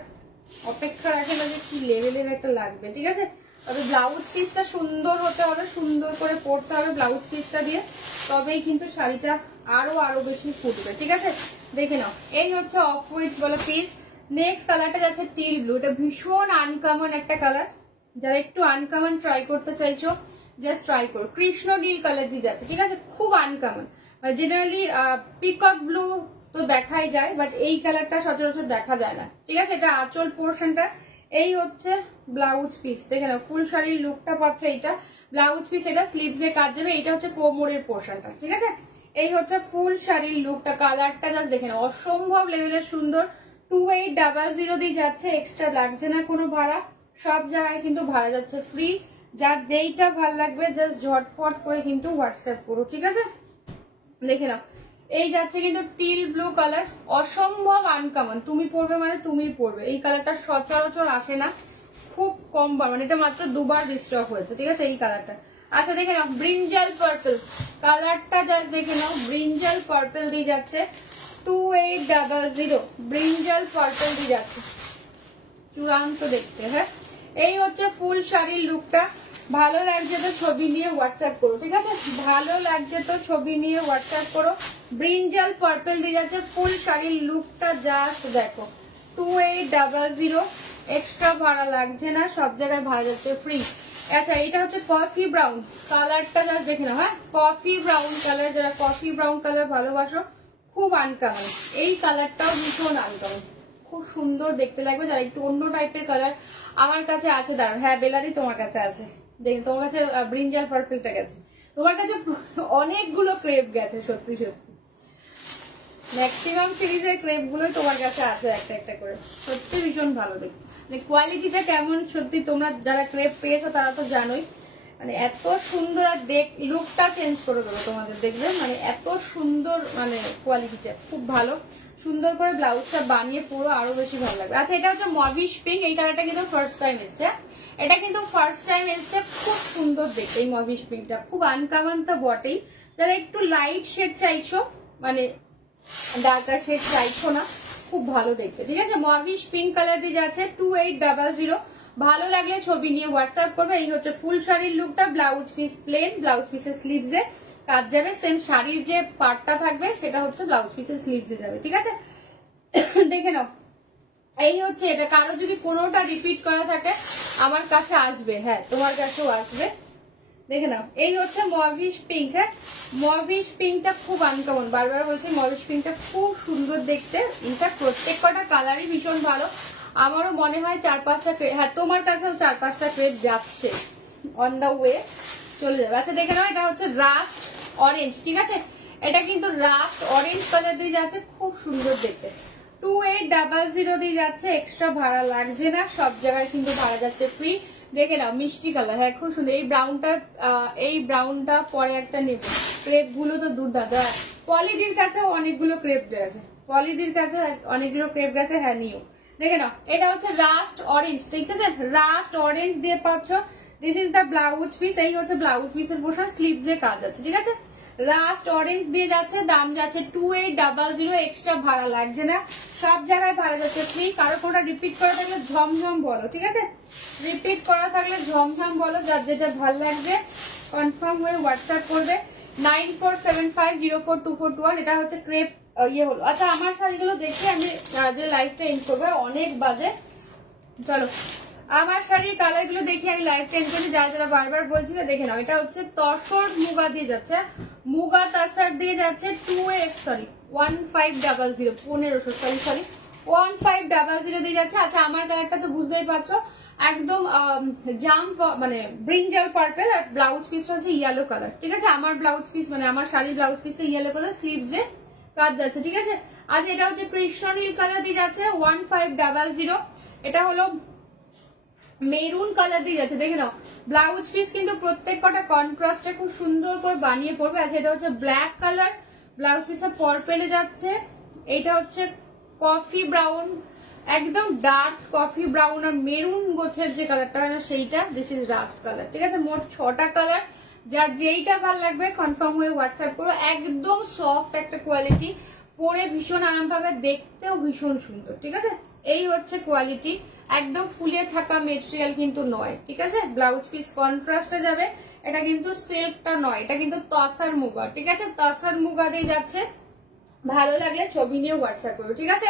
অপেক্ষা রাখে না যে কি লেভেলের একটা লাগবে, ঠিক আছে। তবে ব্লাউজ পিসটা সুন্দর হতে হবে, সুন্দর করে পরতে হবে ব্লাউজ পিসটা দিয়ে, তবেই কিন্তু শাড়িটা আরো বেশি ফুটবে, ঠিক আছে। দেখে নাও, এই হচ্ছে অফ হোয়াইট বলা পিস। নেক্সট কালারটা যাচ্ছে টিল ব্লু, এটা ভীষণ আনকমন একটা কালার, যারা একটু আনকমন ট্রাই করতে চাইছো জাস্ট ট্রাই করো। কৃষ্ণ নীল কালার দিয়ে যাচ্ছে, ঠিক আছে, খুব আনকমন। জেনারেলি পিকক ব্লু তো দেখাই যায়, বাট এই কালারটা সচরাচর দেখা যায় না, ঠিক আছে। এটা আঁচল পোর্শনটা, এই হচ্ছে ব্লাউজ পিস, দেখে না ফুল শাড়ির লুকটা পাচ্ছে এইটা ব্লাউজ পিস, এটা স্লিভস এ কাজ যাবে, এটা হচ্ছে কোমরের পোর্শনটা, ঠিক আছে। এই হচ্ছে ফুল শাড়ির লুকটা, কালারটা জাস্ট দেখে না অসম্ভব লেভেলের সুন্দর। 2800 দিয়ে যাচ্ছে, এক্সট্রা লাগছে না কোনো ভাড়া, সব জায়গায় কিন্তু ভাড়া যাচ্ছে ফ্রি। যার যেইটা ভাল লাগবে জাস্ট ঝটপট করে কিন্তু হোয়াটসঅ্যাপ করো, ঠিক আছে। দেখে নাও, এই যাচ্ছে কিন্তু টিল ব্লু কালার, অসম্ভব আনকমন, তুমি পরবে মানে তুমি পরবে, এই কালারটা সচরাচর আসে না, খুব কম বার, মানে এটা মাত্র 2 বার রিস্টক হয়েছে, ঠিক আছে এই কালারটা। আচ্ছা দেখে নাও, ব্রিঞ্জাল পার্পল কালারটা জাস্ট দেখে নাও, ব্রিঞ্জাল পার্পল দিয়ে যাচ্ছে 2800, ব্রিঞ্জাল পার্পল দিয়ে যাচ্ছে, চূড়ান্ত দেখতে, হ্যাঁ। এই হচ্ছে ফুল শাড়ির লুকটা, ভালো লাগছে তো ছবি নিয়ে হোয়াটসঅ্যাপ করো, ঠিক আছে, ভালো লাগছে তো ছবি নিয়ে হোয়াটসঅ্যাপ করো। ব্রিঞ্জাল পার্পল দিয়ে যাচ্ছে, ফুল শাড়ির লুকটা জাস্ট দেখো, 2800, এক্সট্রা ভাড়া লাগছে না, সব জায়গায় ভাড়া যাচ্ছে ফ্রি। আচ্ছা, এটা হচ্ছে কফি ব্রাউন কালারটা জাস্ট দেখে নাও, হ্যাঁ, কফি ব্রাউন কালার, যারা কফি ব্রাউন কালার ভালোবাসো, খুব আনকমন, এই কালারটাও ভীষণ আনকমন, খুব সুন্দর দেখতে লাগবে। যারা একটু অন্য টাইপের কালার আমার কাছে আছে, দাঁড়ান, হ্যাঁ বেলারি তোমার কাছে আছে, দেখুন তোমার কাছে ব্রিঞ্জাল পার্পলটা গেছে, তোমার কাছে অনেকগুলো ক্রেপ গেছে, সত্যি সত্যি ম্যাক্সিমাম সিরিজের ক্রেপ গুলোই তোমার কাছে আছে একটা একটা করে, সত্যি ভীষণ ভালো দেখতে, মানে কোয়ালিটিটা কেমন সত্যি তোমরা যারা ক্রেপ পেয়েছো তারা তো জানোই, মানে এত সুন্দর, আর লুকটা চেঞ্জ করে দেবো তোমাদের, দেখবে মানে এত সুন্দর, মানে কোয়ালিটিটা খুব ভালো, সুন্দর করে ব্লাউজটা বানিয়ে পুরো আরো বেশি ভালো লাগবে। আচ্ছা, এটা হচ্ছে মভিশ পিঙ্ক, এই কালারটা কিন্তু ফার্স্ট টাইম এসছে, এটা কিন্তু ফার্স্ট টাইম এসছে, খুব সুন্দর দেখতে এই মভিশ পিঙ্কটা, খুব আনকমন তো বটেই। যারা একটু লাইট শেড চাইছো, মানে ডার্কার শেড চাইছো না, খুব ভালো দেখতে, ঠিক আছে। মভিশ পিঙ্ক কালার দিয়ে যাচ্ছে 2800, ভালো লাগলে ছবি নিয়ে হোয়াটসঅ্যাপ করবে। এই হচ্ছে ফুল শাড়ির লুকটা, ব্লাউজ পিস প্লেন, ব্লাউজ পিসের স্লিভসে কাজ যাবে, সেম শাড়ির যে পার্টটা থাকবে সেটা হচ্ছে ব্লাউজ পিসের স্লিভসে যাবে, ঠিক আছে। দেখে নাও, এই হচ্ছে এটা, কারো যদি কোনোটা রিপিট করা থাকে আমার কাছে আসবে, হ্যাঁ তোমার কাছেও আসবে, দেখে নাও, এই হচ্ছে মভিশ পিঙ্ক। হ্যাঁ, মভিশ পিঙ্কটা খুব আনকমন, বারবার বলছি মভিশ পিঙ্কটা খুব সুন্দর দেখতে। ইনফ্যাক্ট প্রত্যেক কটা কালারই ভীষণ ভালো। আমারও মনে হয় 4-5টা ক্রেপ, হ্যাঁ তোমার কাছেও 4-5টা ক্রেপ যাচ্ছে, অন দা ওয়ে চলে যাবে। আচ্ছা দেখে নাও, এটা হচ্ছে রাস্ট অরেঞ্জ, ঠিক আছে? এটা কিন্তু রাস্ট অরেঞ্জ কালার দিয়ে যাচ্ছে, খুব সুন্দর দেখতে। 2800 দিয়ে যাচ্ছে, এক্সট্রা ভাড়া লাগছে না, সব জায়গায় কিন্তু ভাড়া যাচ্ছে ফ্রি। দেখে নাও মিষ্টি কালার, হ্যাঁ খুব সুন্দর। এই ব্রাউনটা পরে একটা নেব। ক্রেপ গুলো তো দুর্দান্ত। পলিদির কাছেও অনেকগুলো ক্রেপ আছে, পলিদির কাছে অনেকগুলো ক্রেপ গেছে, হ্যাঁ নিও। দেখে নাও, এটা হচ্ছে রাস্ট অরেঞ্জ, ঠিক আছে? রাস্ট অরেঞ্জ দিয়ে পাচ্ছ। This is the blouse piece, এই হচ্ছে ব্লাউজ পিসের পোর্শন, স্লিভস এর কাজ আছে, ঠিক আছে? রাস্ট অরেঞ্জ দিয়ে যাচ্ছে, দাম যাচ্ছে 2800, এক্সট্রা ভাড়া লাগছে না, সব জায়গায় ভাড়া যাচ্ছে ফ্রি। কারো কোনটা রিপিট করা থাকলে ঝমঝম বলো, ঠিক আছে? রিপিট করা থাকলে ঝমঝম বলো, যার যেটা ভালো লাগবে কনফার্ম হয়ে হোয়াটসঅ্যাপ করবে। 9475042421। এটা হচ্ছে ক্রেপ ইয়ে হলো। আচ্ছা আমার শাড়িগুলো দেখে আমি যে লাইভটা এন্ড করবো, অনেক বাজে, চলো আমার শাড়ির কালার গুলো দেখি আমি লাইভ চেঞ্জ করছি। যারা যারা বারবার বলছি দেখে নাও, এটা হচ্ছে তসর মুগা দিয়ে যাচ্ছে, মুগা তাসার দিয়ে যাচ্ছে 1500 দিয়ে যাচ্ছে। আচ্ছা আমার কালারটা তো বুঝতেই পারছো, একদম জাম্প মানে ব্রিঞ্জাল পার্পল, আর ব্লাউজ পিসটা হচ্ছে ইয়েলো কালার, ঠিক আছে? আমার ব্লাউজ পিস মানে আমার শাড়ির ব্লাউজ পিসটা ইয়েলো কালার, স্লিভসে কাজ যাচ্ছে, ঠিক আছে? আচ্ছা এটা হচ্ছে কৃষ্ণনীল কালার দিয়ে যাচ্ছে 1500। এটা হলো মেরুন কালার দিয়ে যাচ্ছে, দেখে নাও ব্লাউজ পিস কিন্তু প্রত্যেক কটা কন্ট্রাস্টে খুব সুন্দর করে বানিয়ে পড়বে। আচ্ছা এটা হচ্ছে ব্ল্যাক কালার, ব্লাউজ পিসটা পার্পেলে যাচ্ছে। এটা হচ্ছে কফি ব্রাউন, একদম ডার্ক কফি ব্রাউন আর মেরুন গোছের যে কালারটা হয় না সেইটা, দিস ইজ রাস্ট কালার, ঠিক আছে? মোট 6টা কালার, যার যেইটা ভালো লাগবে কনফার্ম হয়ে হোয়াটসঅ্যাপ করো। একদম সফট একটা কোয়ালিটি, পরে ভীষণ আরাম পাবে, দেখতেও ভীষণ সুন্দর, ঠিক আছে? এই হচ্ছে কোয়ালিটি, একদম ফুলে থাকা মেটেরিয়াল কিন্তু নয়, ঠিক আছে? ব্লাউজ পিস কন্ট্রাস্টে যাবে, এটা কিন্তু সিল্কটা নয়, এটা কিন্তু তসার মুগা, ঠিক আছে? তসার মুগা দিয়ে যাচ্ছে। ভালো লাগলে ছবি নিয়ে হোয়াটসঅ্যাপ করবে, ঠিক আছে?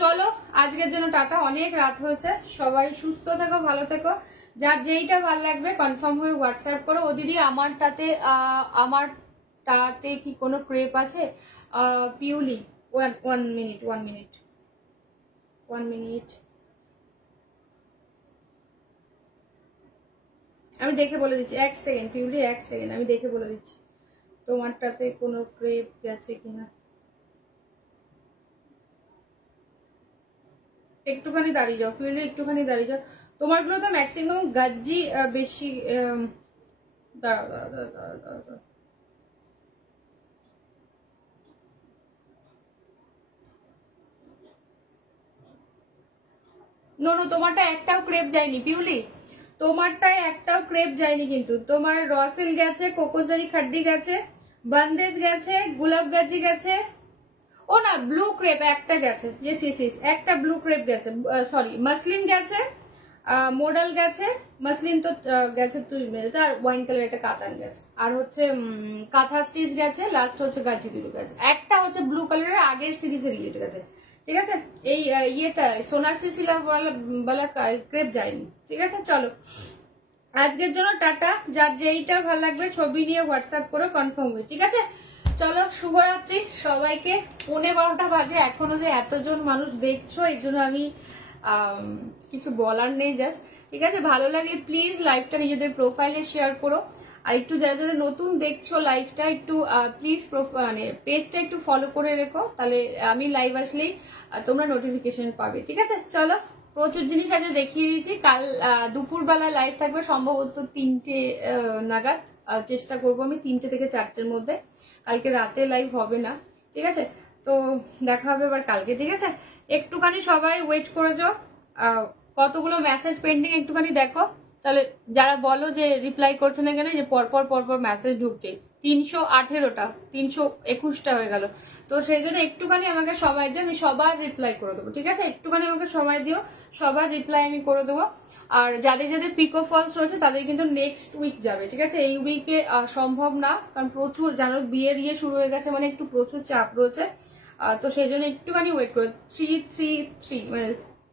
চলো আজকের জন্য টাটা, অনেক রাত হয়েছে, সবাই সুস্থ থেকো, ভালো থেকো। যার যেইটা ভালো লাগবে কনফার্ম হয়ে হোয়াটসঅ্যাপ করো। ও দিদি আমারটাতে কি কোনো ক্রেপ আছে? পিউলি, ওয়ান মিনিট আমি দেখে বলে দিচ্ছি, 1 সেকেন্ড পিউলি, 1 সেকেন্ড আমি দেখে বলে দিচ্ছি তোমারটাতে কোনো ক্রেপ আছে কিনা। একটুখানি দাঁড়িয়ে যাও পিউলি, একটুখানি দাঁড়িয়ে যাও। তোমারগুলো তো ম্যাক্সিমাম গাজ্জি বেশি। দাঁড়াও নো, তোমারটা একটাও ক্রেপ যায়নি পিউলি, তোমারটায় একটাও ক্রেপ যায়নি কিন্তু। তোমার রসেল গেছে, কোকোজারি খাড্ডি গেছে, বন্দেজ গেছে, গোলাপ গাজি গেছে, ও না ব্লু ক্রেপ একটা গেছে, ইয়েস একটা ব্লু ক্রেপ গেছে, সরি মাসলিন গেছে, মডেল গেছে, মাসলিন তো গেছে তুই মেরেতে, আর ওয়াইন কালার একটা কাতান গেছে, আর হচ্ছে কাঁথা স্টিচ গেছে, লাস্ট হচ্ছে গাজি দুটো গেছে, একটা হচ্ছে ব্লু কালারের আগের সিরিজের ইয়েটা গেছে, ঠিক আছে? এই ইয়েটা সোনাক্ষী শিলা বলা ক্রেপ যায়নি, ঠিক আছে? চলো আজকের জন্য টাটা, যার যেইটা ভালো লাগবে ছবি নিয়ে হোয়াটসঅ্যাপ করে কনফার্ম হয়ে, ঠিক আছে? চলো শুভরাত্রি সবাইকে। 11:15 বাজে, এখনো যে এতজন মানুষ দেখছো এই জন্য আমি কিছু বলার নেই, জাস্ট ঠিক আছে? ভালো লাগলে প্লিজ লাইভটা নিজেদের প্রোফাইলে শেয়ার করো, আর একটু যারা যারা নতুন দেখছো লাইভটা একটু প্লিজ মানে পেজটা একটু ফলো করে রেখো, তাহলে আমি লাইভ আসলেই তোমরা নোটিফিকেশন পাবে, ঠিক আছে? চলো প্রচুর জিনিস আজ দেখিয়ে দিয়েছি, কাল দুপুরবেলা লাইভ থাকবে সম্ভবত 3টে নাগাদ, চেষ্টা করবো আমি 3টে থেকে 4টের মধ্যে, কালকে রাতে লাইভ হবে না, ঠিক আছে? তো দেখা হবে আবার কালকে, ঠিক আছে? একটুখানি সবাই ওয়েট করে যাও, কতগুলো মেসেজ পেন্ডিং একটুখানি দেখো, তাহলে যারা বলো যে রিপ্লাই করছে না কেন, যে পরপর মেসেজ ঢুকছে, 318টা 321টা হয়ে গেল, তো সেই জন্য একটুখানি আমাকে সময় দিও, আমি সবার রিপ্লাই করে দেবো, ঠিক আছে? একটুখানি আমাকে সময় দিও, সবার রিপ্লাই আমি করে দেবো। আর যাদের যাদের পিকো ফলস রয়েছে তাদের কিন্তু নেক্সট উইক যাবে, ঠিক আছে? এই উইকে সম্ভব না, কারণ প্রচুর জানো বিয়ের ইয়ে শুরু হয়ে গেছে, মানে একটু প্রচুর চাপ রয়েছে, তো সেই জন্য একটুখানি ওয়েট করো। 333 মানে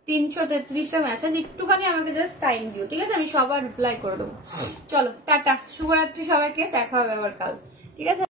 333টা মেসেজ, একটুখানি আমাকে জাস্ট টাইম দিও, ঠিক আছে? আমি সবার রিপ্লাই করে দেবো। চলো টাটা, শুভরাত্রি সবাইকে, দেখা হবে আবার কাল, ঠিক আছে?